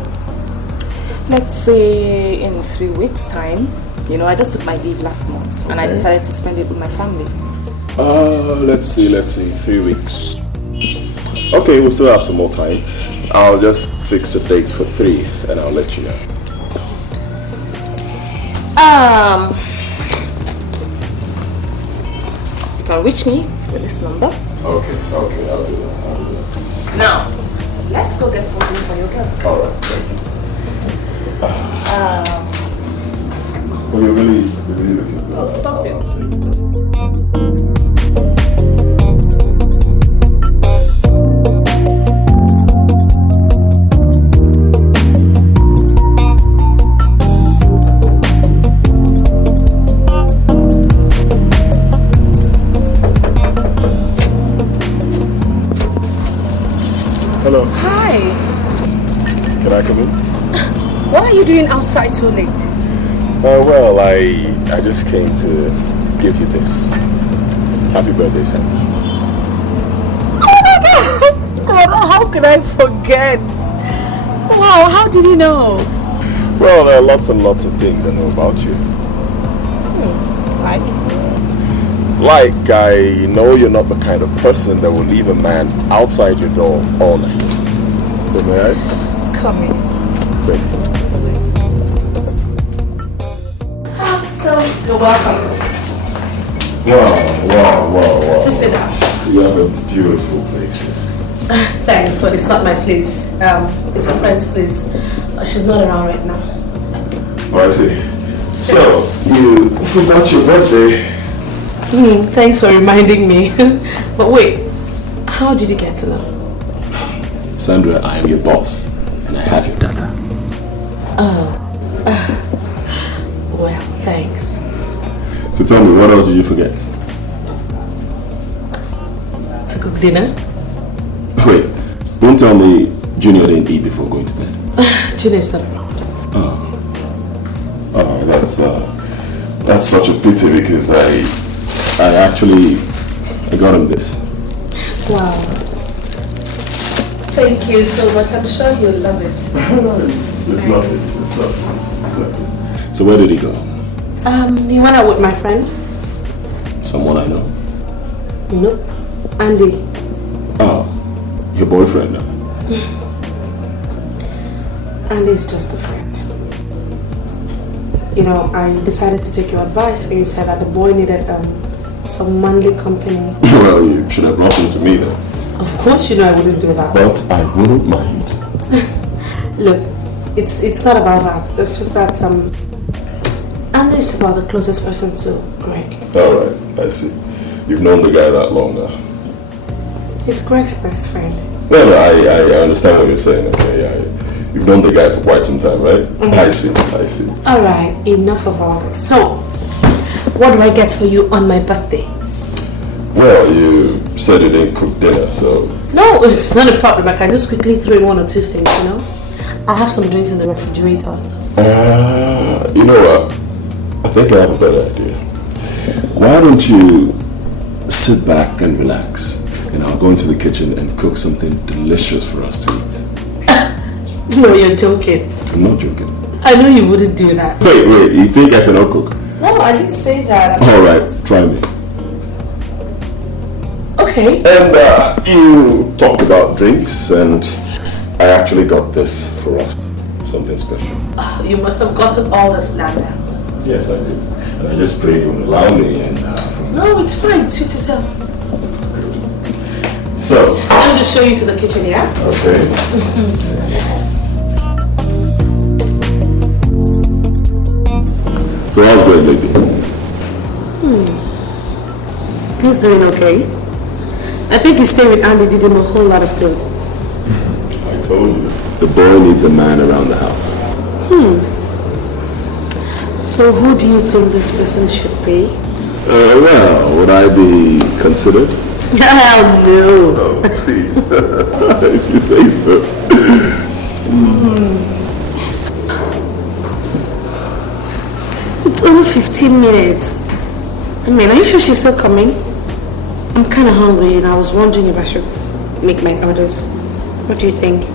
Let's say in 3 weeks' time. I just took my leave last month and I decided to spend it with my family. Let's see. 3 weeks. Okay, we'll still have some more time. I'll just fix a date for 3 and I'll let you know. You can reach me with this number. Okay, I'll do that. Now, let's go get something for your girl. Alright, thank you. Well, you're really looking good. Oh, stop it. Hello. Hi. Can I come in? What are you doing outside so late? Well, I just came to give you this. Happy birthday, Sam. Oh my God! How could I forget? Wow, how did you know? Well, there are lots and lots of things I know about you. Like? Like, I know you're not the kind of person that will leave a man outside your door all night. So, may I? Come in. Thank you. So, you're welcome. Wow. Please sit down. You have a beautiful place here. Thanks, but it's not my place. It's a friend's place. She's not around right now. Oh, I see. So, you forgot your birthday. Thanks for reminding me. But wait, how did you get to know? Sandra, I am your boss, and I have your data. Well, thanks. So tell me, what else did you forget? To cook dinner? Wait, don't tell me Junior didn't eat before going to bed. Junior's not around. Oh, that's such a pity because I got him this. Wow. Thank you so much. I'm sure you'll love it. It's lovely. So where did he go? He went out with my friend. Someone I know? Nope. Andy. Oh, your boyfriend now? Andy's just a friend. I decided to take your advice when you said that the boy needed some manly company. Well, you should have brought him to me then. Of course you know I wouldn't do that. But I wouldn't mind. Look, it's not about that. It's just that Andy is about the closest person to Greg. Alright, I see. You've known the guy that long now. He's Greg's best friend. No, I understand what you're saying, okay? You've known the guy for quite some time, right? Mm-hmm. I see. Alright, enough of all this. So, what do I get for you on my birthday? Well, you said you didn't cook dinner, so... No, it's not a problem. I can just quickly throw in one or two things, you know? I have some drinks in the refrigerator. So. You know what? I think I have a better idea. Why don't you sit back and relax, and I'll go into the kitchen and cook something delicious for us to eat. No, you're joking. I'm not joking. I know you wouldn't do that. Wait, you think I cannot cook? No, I didn't say that. Alright, try me. Okay. And you talked about drinks, and I actually got this for us. Something special. You must have gotten all this planned out. Yes, I did. And I just prayed you would allow me, and... No, it's fine. Suit yourself. So... I'll just show you to the kitchen, yeah? Okay. So how's Greg lately? He's doing okay. I think his stay with Andy did him a whole lot of good. I told you. The boy needs a man around the house. So who do you think this person should be? Well, would I be considered? Hell no. Oh, please. If you say so. It's over 15 minutes. I mean, are you sure she's still coming? I'm kind of hungry and I was wondering if I should make my orders. What do you think?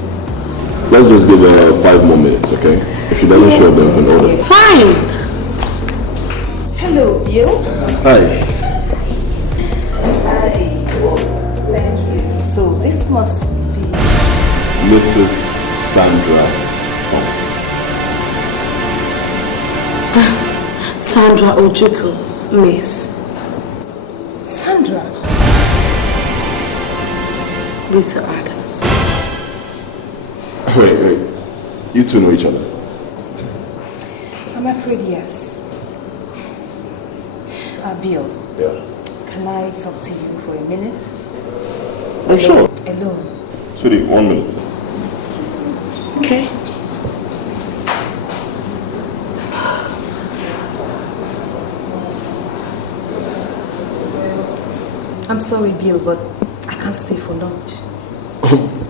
Let's just give her 5 more minutes, okay? If she doesn't show up, then we can order. Fine! Hello, you? Hi. Hi. Thank you. So this must be... Mrs. Sandra Thompson. Sandra Ojukwu, miss. Sandra? Rita Adams. Wait. You two know each other? I'm afraid yes. Bill. Yeah. Can I talk to you for a minute? Oh, sure. Alone. Sweetie, 1 minute. Okay. I'm sorry, Bill, but I can't stay for lunch.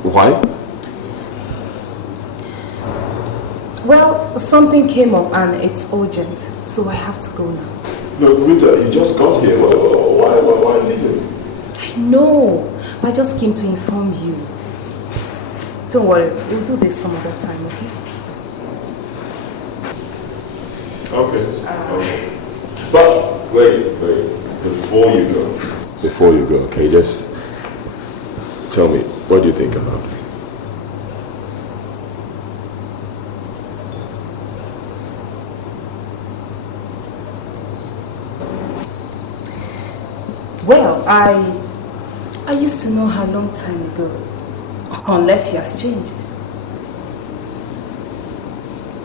Why? Well, something came up and it's urgent, so I have to go now. No, Rita, you just got here. Why leaving? I know. I just came to inform you. Don't worry, we'll do this some other time, okay? Okay. But wait. Before you go, okay, just tell me, what do you think about it? Well, I used to know her a long time ago. Unless she has changed.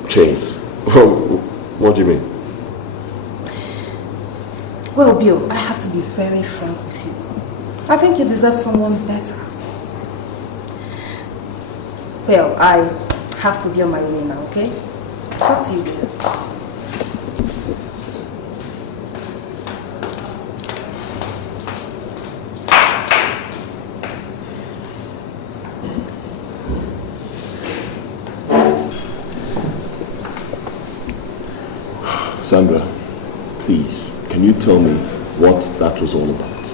Changed? What do you mean? Well, Bill, I have to be very frank with you. I think you deserve someone better. Well, I have to be on my way now, okay? Talk to you later. Sandra, please, can you tell me what that was all about?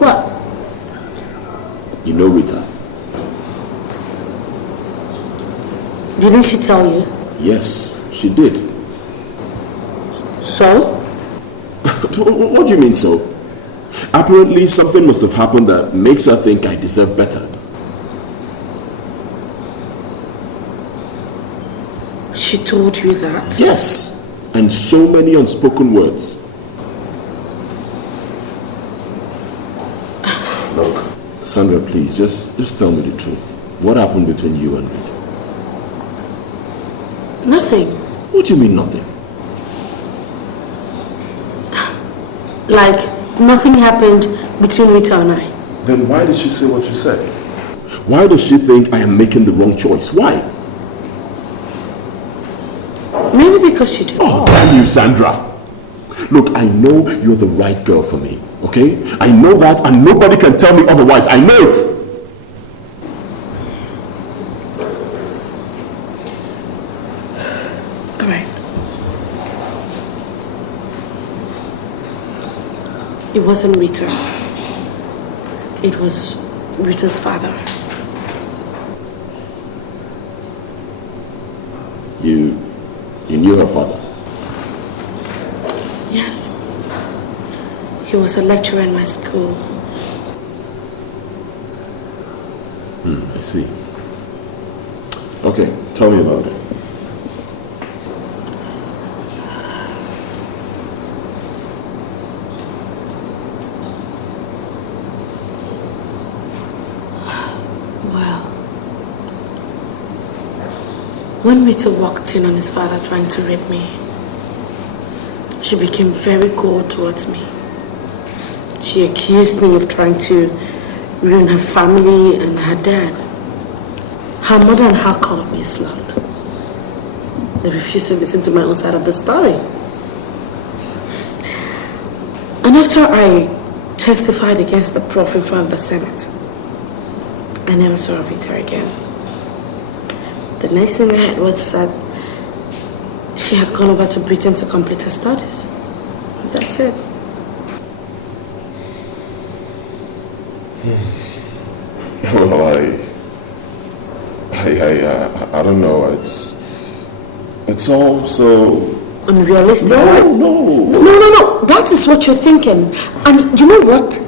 What? You know Rita? Didn't she tell you? Yes, she did. So? What do you mean so? Apparently something must have happened that makes her think I deserve better. She told you that? Yes, and so many unspoken words. Look, Sandra, please, just tell me the truth. What happened between you and Rita? Nothing. What do you mean nothing? Like, nothing happened between Rita and I. Then why did she say what she said? Why does she think I am making the wrong choice? Why? Maybe because she did. Oh, damn you, Sandra. Look, I know you're the right girl for me, okay? I know that and nobody can tell me otherwise. I know it. It wasn't Rita. It was Rita's father. You knew her father? Yes. He was a lecturer in my school. I see. Okay, tell me about it. When Rita walked in on his father trying to rape me, she became very cold towards me. She accused me of trying to ruin her family and her dad. Her mother and her called me a slut. They refused to listen to my own side of the story. And after I testified against the prof in front of the Senate, I never saw Rita again. The next thing I heard was that she had gone over to Britain to complete her studies. That's it. Well, I don't know. It's all so unrealistic. No. That is what you're thinking. And you know what?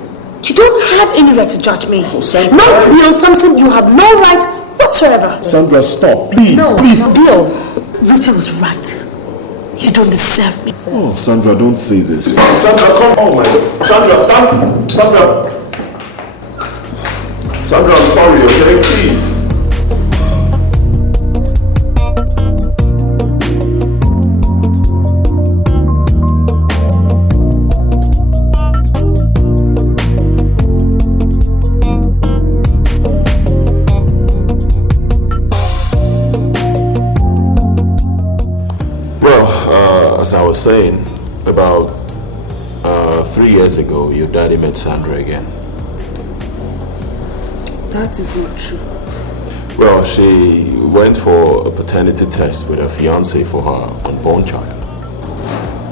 You don't have any right to judge me. No, Bill Thompson, you have no right whatsoever. Sandra, stop, please, please. Bill, Rita was right. You don't deserve me. Oh, Sandra, don't say this. Sandra, come on, my God. Sandra. Sandra, I'm sorry, okay? Please. As I was saying, about 3 years ago, your daddy met Sandra again. That is not true. Well, she went for a paternity test with her fiancé for her unborn child.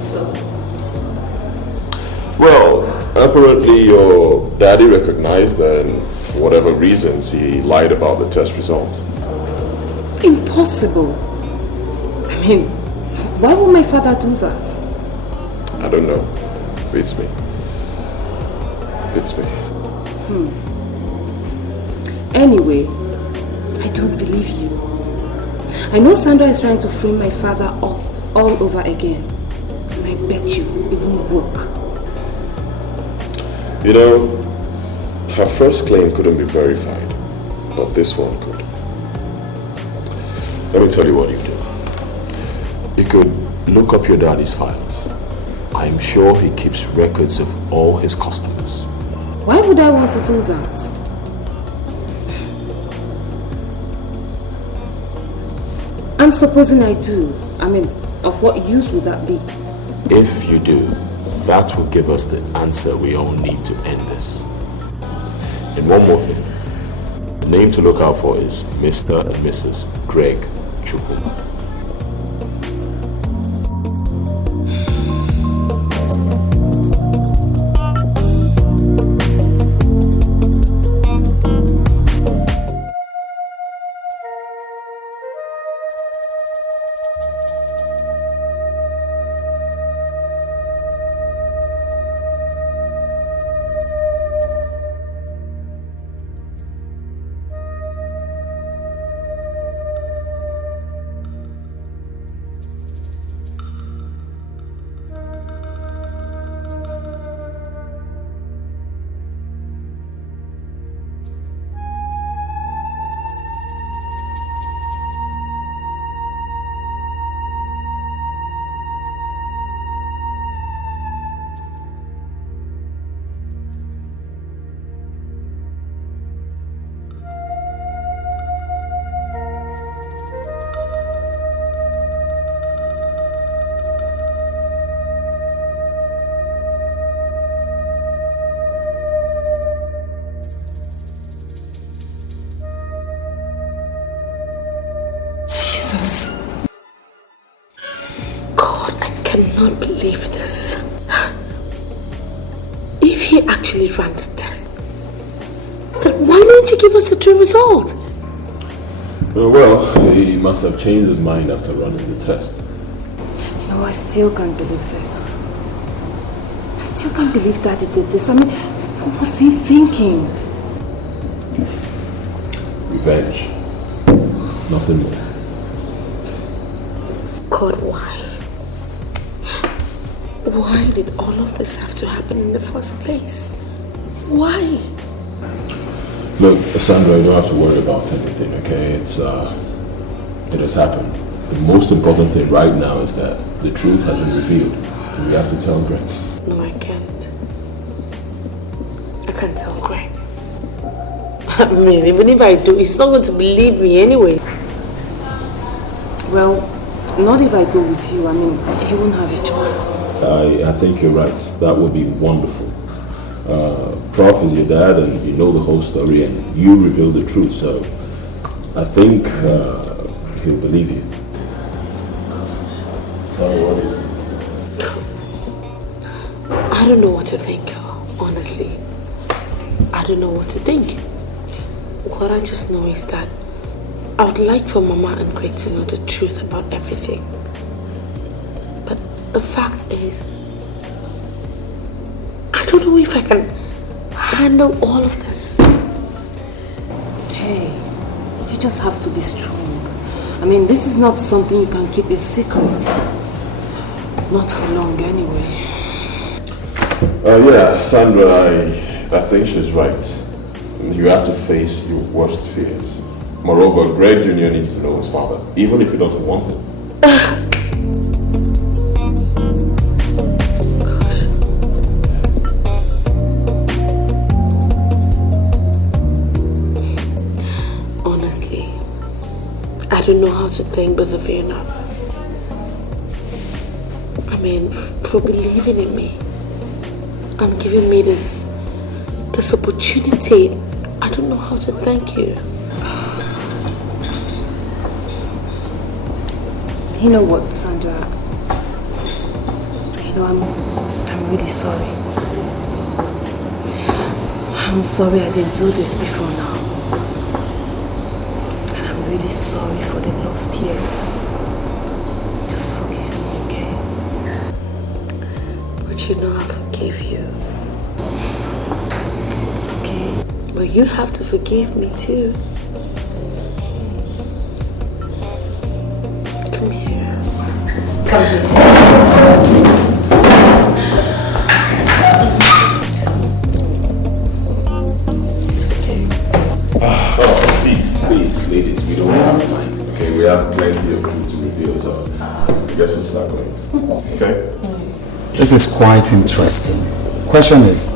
So? Well, apparently your daddy recognized that, and for whatever reasons, he lied about the test result. Impossible. I mean, why would my father do that? I don't know. Beats me. Anyway, I don't believe you. I know Sandra is trying to frame my father up all over again. And I bet you it won't work. You know, her first claim couldn't be verified, but this one could. Let me tell you what you do. You could look up your daddy's files. I'm sure he keeps records of all his customers. Why would I want to do that? And supposing I do, I mean, of what use would that be? If you do, that will give us the answer we all need to end this. And one more thing. The name to look out for is Mr. and Mrs. Greg Chika. actually ran the test, then why didn't you give us the true result? Well, he must have changed his mind after running the test. You know, I still can't believe this. I still can't believe Daddy did this. I mean, what was he thinking? Revenge. Nothing more. God, why? Why did all of this have to happen in the first place? Why? Look, Sandra, you don't have to worry about anything, okay? It has happened. The most important thing right now is that the truth has been revealed. And we have to tell Greg. No, I can't. I can't tell Greg. I mean, even if I do, he's not going to believe me anyway. Well, not if I go with you. I mean, he won't have a choice. I think you're right. That would be wonderful. Prof is your dad and you know the whole story and you reveal the truth, so I think he'll believe you. Sorry, what do you think? I don't know what to think, honestly. I don't know what to think. What I just know is that I would like for Mama and Greg to know the truth about everything. But the fact is, I don't know if I can handle all of this. Hey, you just have to be strong. I mean, this is not something you can keep a secret. Not for long anyway. Yeah, Sandra, I think she's right. You have to face your worst fears. Moreover, Greg Jr. needs to know his father, even if he doesn't want it. Honestly, I don't know how to thank both of you enough. I mean, for believing in me and giving me this opportunity. I don't know how to thank you. You know what, Sandra? You know, I'm really sorry. I'm sorry I didn't do this before now. And I'm really sorry for the lost years. Just forgive me, okay? But you know I forgive you. It's okay. But you have to forgive me too. Come here. Come here. It's okay. Oh, please, ladies, we don't have time. Okay, we have plenty of truth to reveal, so I guess we'll start going. Okay? This is quite interesting. Question is,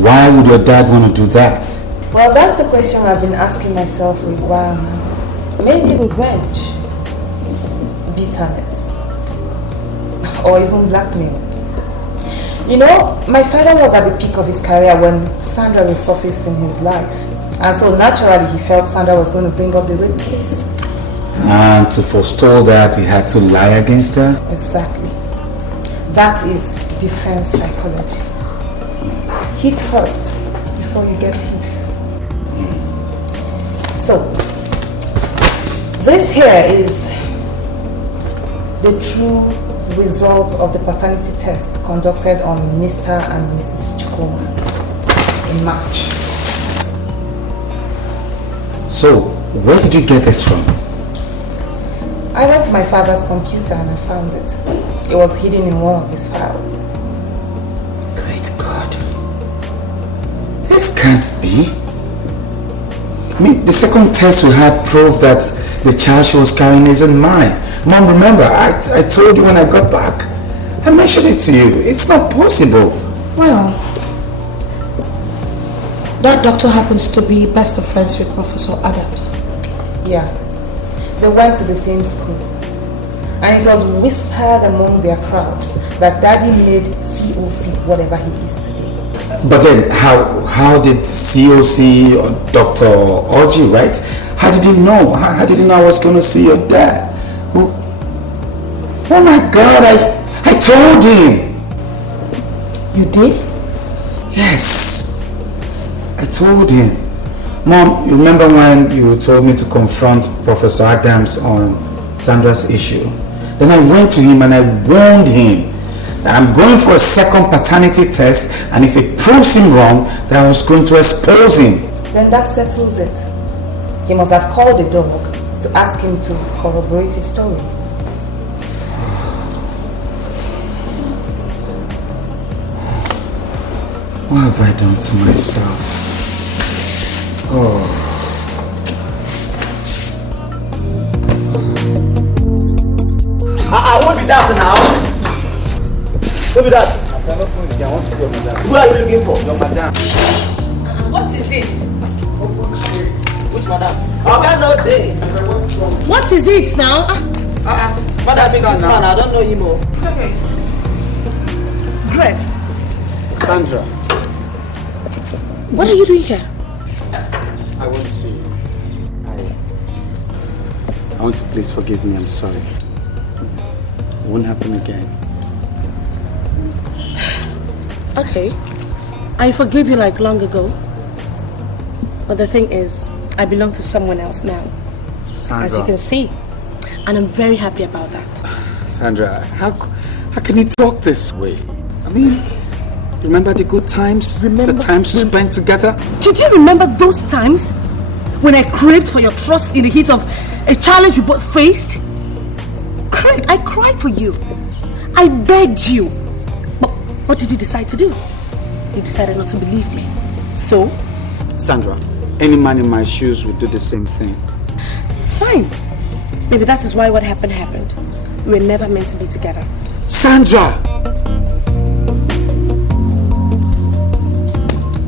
why would your dad want to do that? Well, that's the question I've been asking myself for a while now. Maybe revenge, bitterness, or even blackmail. You know, my father was at the peak of his career when Sandra resurfaced in his life. And so naturally he felt Sandra was going to bring up the rape case. And to forestall that, he had to lie against her? Exactly. That is defense psychology. Hit first before you get hit. So, this here is the true result of the paternity test conducted on Mr. and Mrs. Chika in March. So, where did you get this from? I went to my father's computer and I found it. It was hidden in one of his files. Great God. This can't be. I mean, the second test we had proved that the child she was carrying isn't mine. Mom, remember, I told you when I got back. I mentioned it to you. It's not possible. Well, that doctor happens to be best of friends with Professor Adams. Yeah, they went to the same school. And it was whispered among their crowd that Daddy made COC whatever he is today. But then, how did COC or Dr. Orji, right? How did he know? How did he know I was going to see your dad? Oh my God, I told him. You did? Yes. I told him. Mom, you remember when you told me to confront Professor Adams on Sandra's issue? Then I went to him and I warned him that I'm going for a second paternity test, and if it proves him wrong, that I was going to expose him. Then that settles it. He must have called the dog to ask him to corroborate his story. What have I done to myself? Oh. What be that now? What be that? Who are you looking for? Your madam. What is it? Which madam? I got no day. What is it now? Madam, this man, I don't know him. It's okay. Greg. Sandra. What are you doing here? I want to see you. I want to please forgive me. I'm sorry. It won't happen again. Okay. I forgive you like long ago. But the thing is, I belong to someone else now. Sandra. As you can see. And I'm very happy about that. Sandra, how can you talk this way? I mean, remember the good times? The times we spent together? Did you remember those times when I craved for your trust in the heat of a challenge we both faced? Craig, I cried for you. I begged you. But what did you decide to do? You decided not to believe me. So? Sandra, any man in my shoes would do the same thing. Fine. Maybe that is why what happened. We were never meant to be together. Sandra!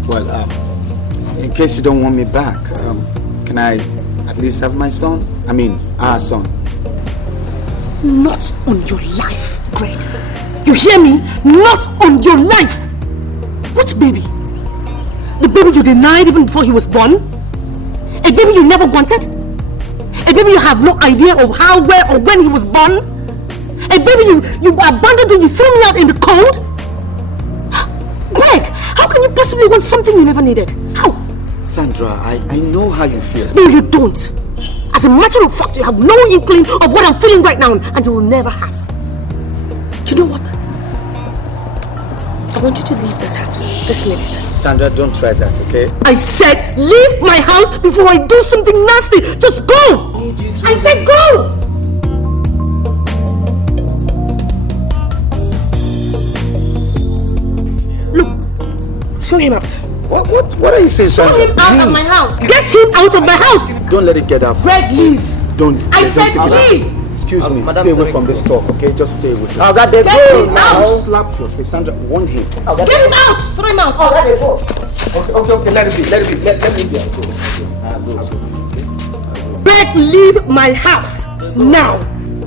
Well, in case you don't want me back, can I at least have my son? I mean, our son. Not on your life, Greg. You hear me? Not on your life! What baby? The baby you denied even before he was born? A baby you never wanted? A baby you have no idea of how, where or when he was born? A baby you abandoned when you threw me out in the cold? Greg, how can you possibly want something you never needed? How? Sandra, I know how you feel. No, you don't. As a matter of fact, you have no inkling of what I'm feeling right now, and you will never have. You know what? I want you to leave this house this minute. Sandra, don't try that, okay? I said leave my house before I do something nasty. Just go! I said go! Look, show him out. What are you saying, Sandra? Show him out of my house. Get him out of my house. Don't let it get out. Greg, leave. Don't. I said leave. Excuse me, stay away from this talk, okay? Just stay with me. Oh, God, they Get him out. I'll slap your face. Sandra, warn him. Get him out. Throw him out. Oh, let it go. Okay, let it be. Let me be. Greg, leave my house now.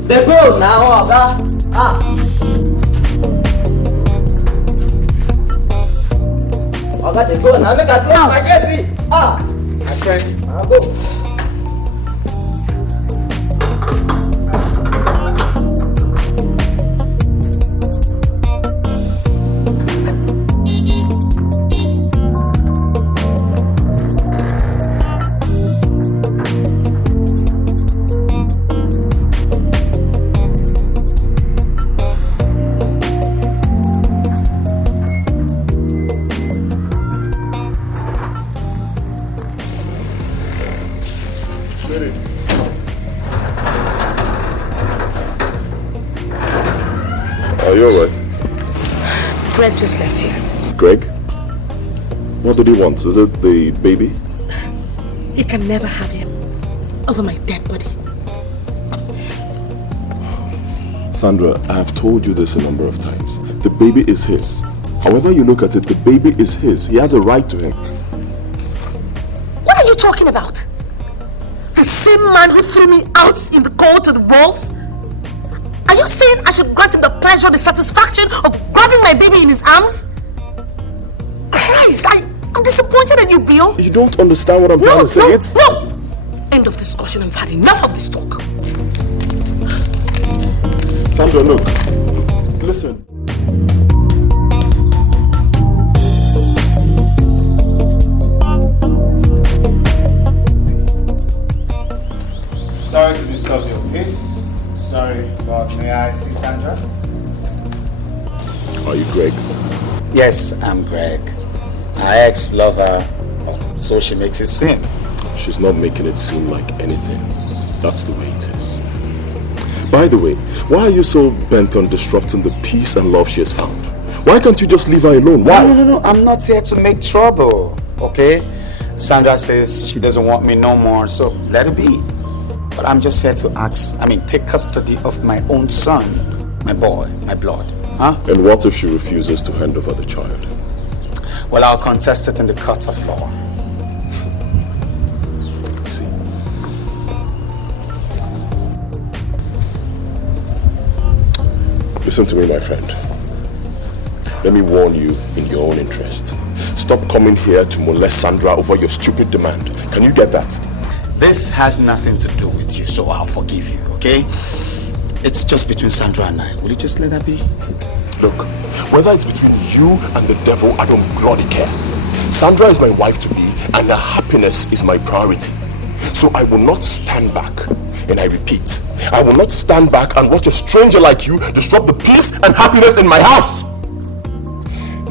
They go now, Oga, they go now. Make a close my gate. My friend, I'll go. Are you alright? Greg just left here. Greg? What did he want? Is it the baby? You can never have him over my dead body. Sandra, I have told you this a number of times. The baby is his. However you look at it, the baby is his. He has a right to him. What are you talking about? The same man who threw me out in the cold to the wolves? Are you saying I should grant him the pleasure, the satisfaction of grabbing my baby in his arms? Christ, I'm disappointed in you, Bill. You don't understand what I'm trying to say. No! End of discussion. I've had enough of this talk. Sandra, look. Listen. Yes, I'm Greg. My ex lover, so she makes it seem. She's not making it seem like anything. That's the way it is. By the way, why are you so bent on disrupting the peace and love she has found? Why can't you just leave her alone? Why? No. I'm not here to make trouble, okay? Sandra says she doesn't want me no more, so let it be. But I'm just here to take custody of my own son, my boy, my blood. Huh? And what if she refuses to hand over the child? Well, I'll contest it in the court of law. See. Listen to me, my friend. Let me warn you in your own interest. Stop coming here to molest Sandra over your stupid demand. Can you get that? This has nothing to do with you, so I'll forgive you, okay? It's just between Sandra and I. Will you just let that be? Look, whether it's between you and the devil, I don't bloody care. Sandra is my wife-to-be, and her happiness is my priority. So I will not stand back. And I repeat, I will not stand back and watch a stranger like you disrupt the peace and happiness in my house.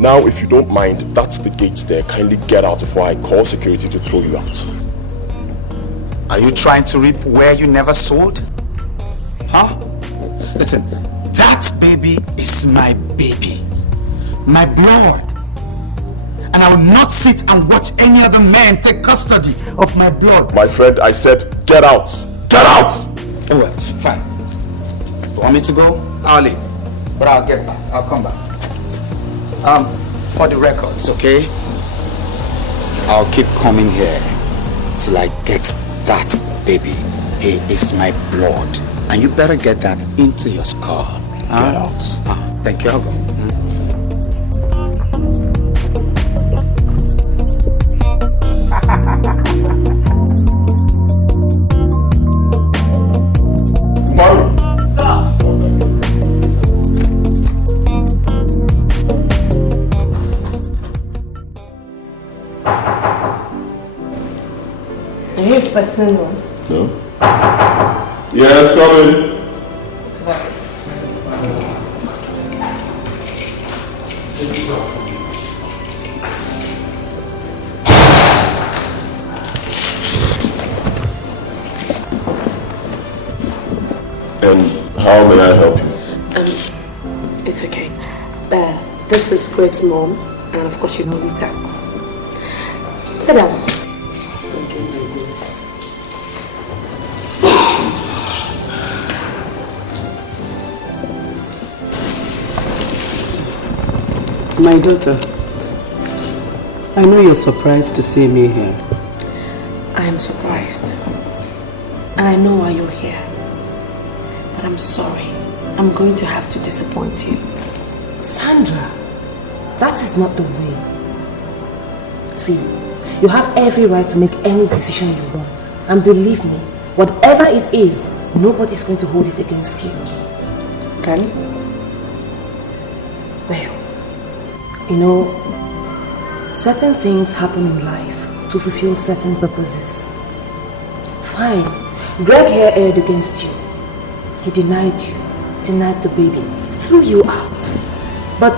Now, if you don't mind, that's the gates there. Kindly get out before I call security to throw you out. Are you trying to reap where you never sowed? Huh? Listen, that baby is my baby. My blood. And I will not sit and watch any other man take custody of my blood. My friend, I said, get out. Get out! Oh, well, fine. You want me to go? I'll leave. But I'll get back. I'll come back. For the records, okay? I'll keep coming here till I get that baby. He is my blood. And you better get that into your skull. Get out. Thank you. I'll go. Are you expecting one? No. Yes, come in. And how may I help you? It's okay. This is Greg's mom, and of course you know Rita. Sit down. My daughter, I know you're surprised to see me here. I am surprised. And I know why you're here. But I'm sorry. I'm going to have to disappoint you. Sandra, that is not the way. See, you have every right to make any decision you want. And believe me, whatever it is, nobody's going to hold it against you. Can? Well, you know, certain things happen in life to fulfill certain purposes. Fine, Greg here erred against you. He denied you, denied the baby, threw you out. But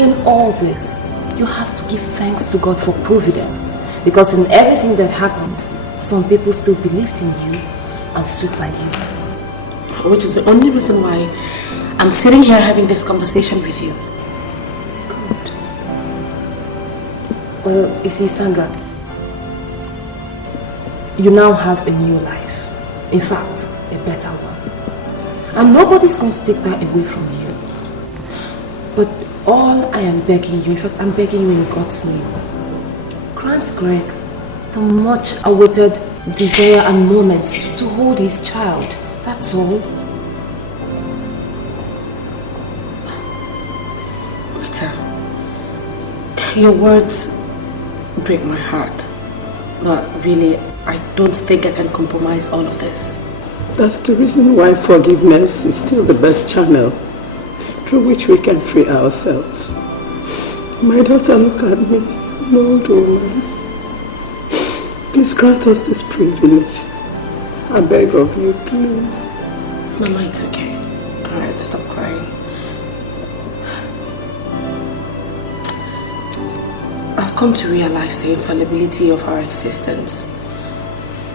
in all this, you have to give thanks to God for providence. Because in everything that happened, some people still believed in you and stood by you. Which is the only reason why I'm sitting here having this conversation with you. Well, you see, Sandra, you now have a new life. In fact, a better one. And nobody's going to take that away from you. But all I am begging you, in fact, I'm begging you in God's name, grant Greg the much awaited desire and moment to hold his child. That's all. Rita, your words break my heart. But really, I don't think I can compromise all of this. That's the reason why forgiveness is still the best channel through which we can free ourselves. My daughter, look at me, an old woman. Please grant us this privilege. I beg of you, please. Mama, it's okay. Alright, stop crying. I've come to realize the infallibility of our existence.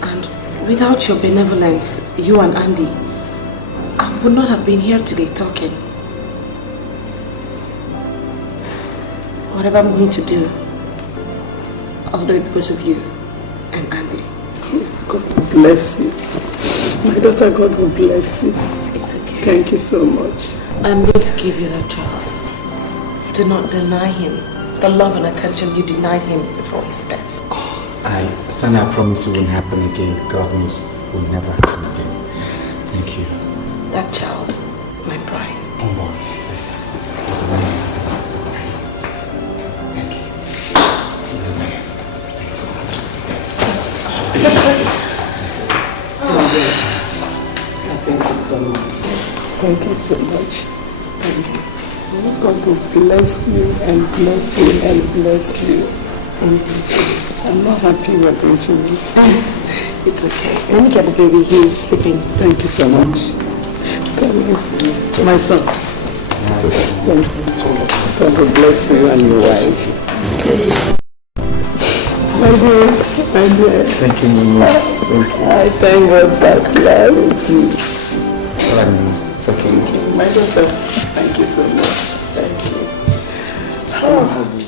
And without your benevolence, you and Andy, I would not have been here today talking. Whatever I'm going to do, I'll do it because of you and Andy. God will bless you. My daughter, God will bless you. It's okay. Thank you so much. I'm going to give you that child. Do not deny him the love and attention you denied him before his birth. Sonny, I promise it won't happen again. God knows it will never happen again. Thank you. That child is my pride. Oh boy, yes. Thank you. Thanks so much. Thank you so much. Thank you. God will bless you and bless you and bless you. I'm not happy we're going to miss you. It's okay. Let me get the baby. He is sleeping. Thank you so much. Thank you. To my son. Thank you. God will bless you and your wife. My dear. Thank you, Mama. Thank you. I thank God that last. It's okay. My daughter, thank you so much. Thank you. Oh.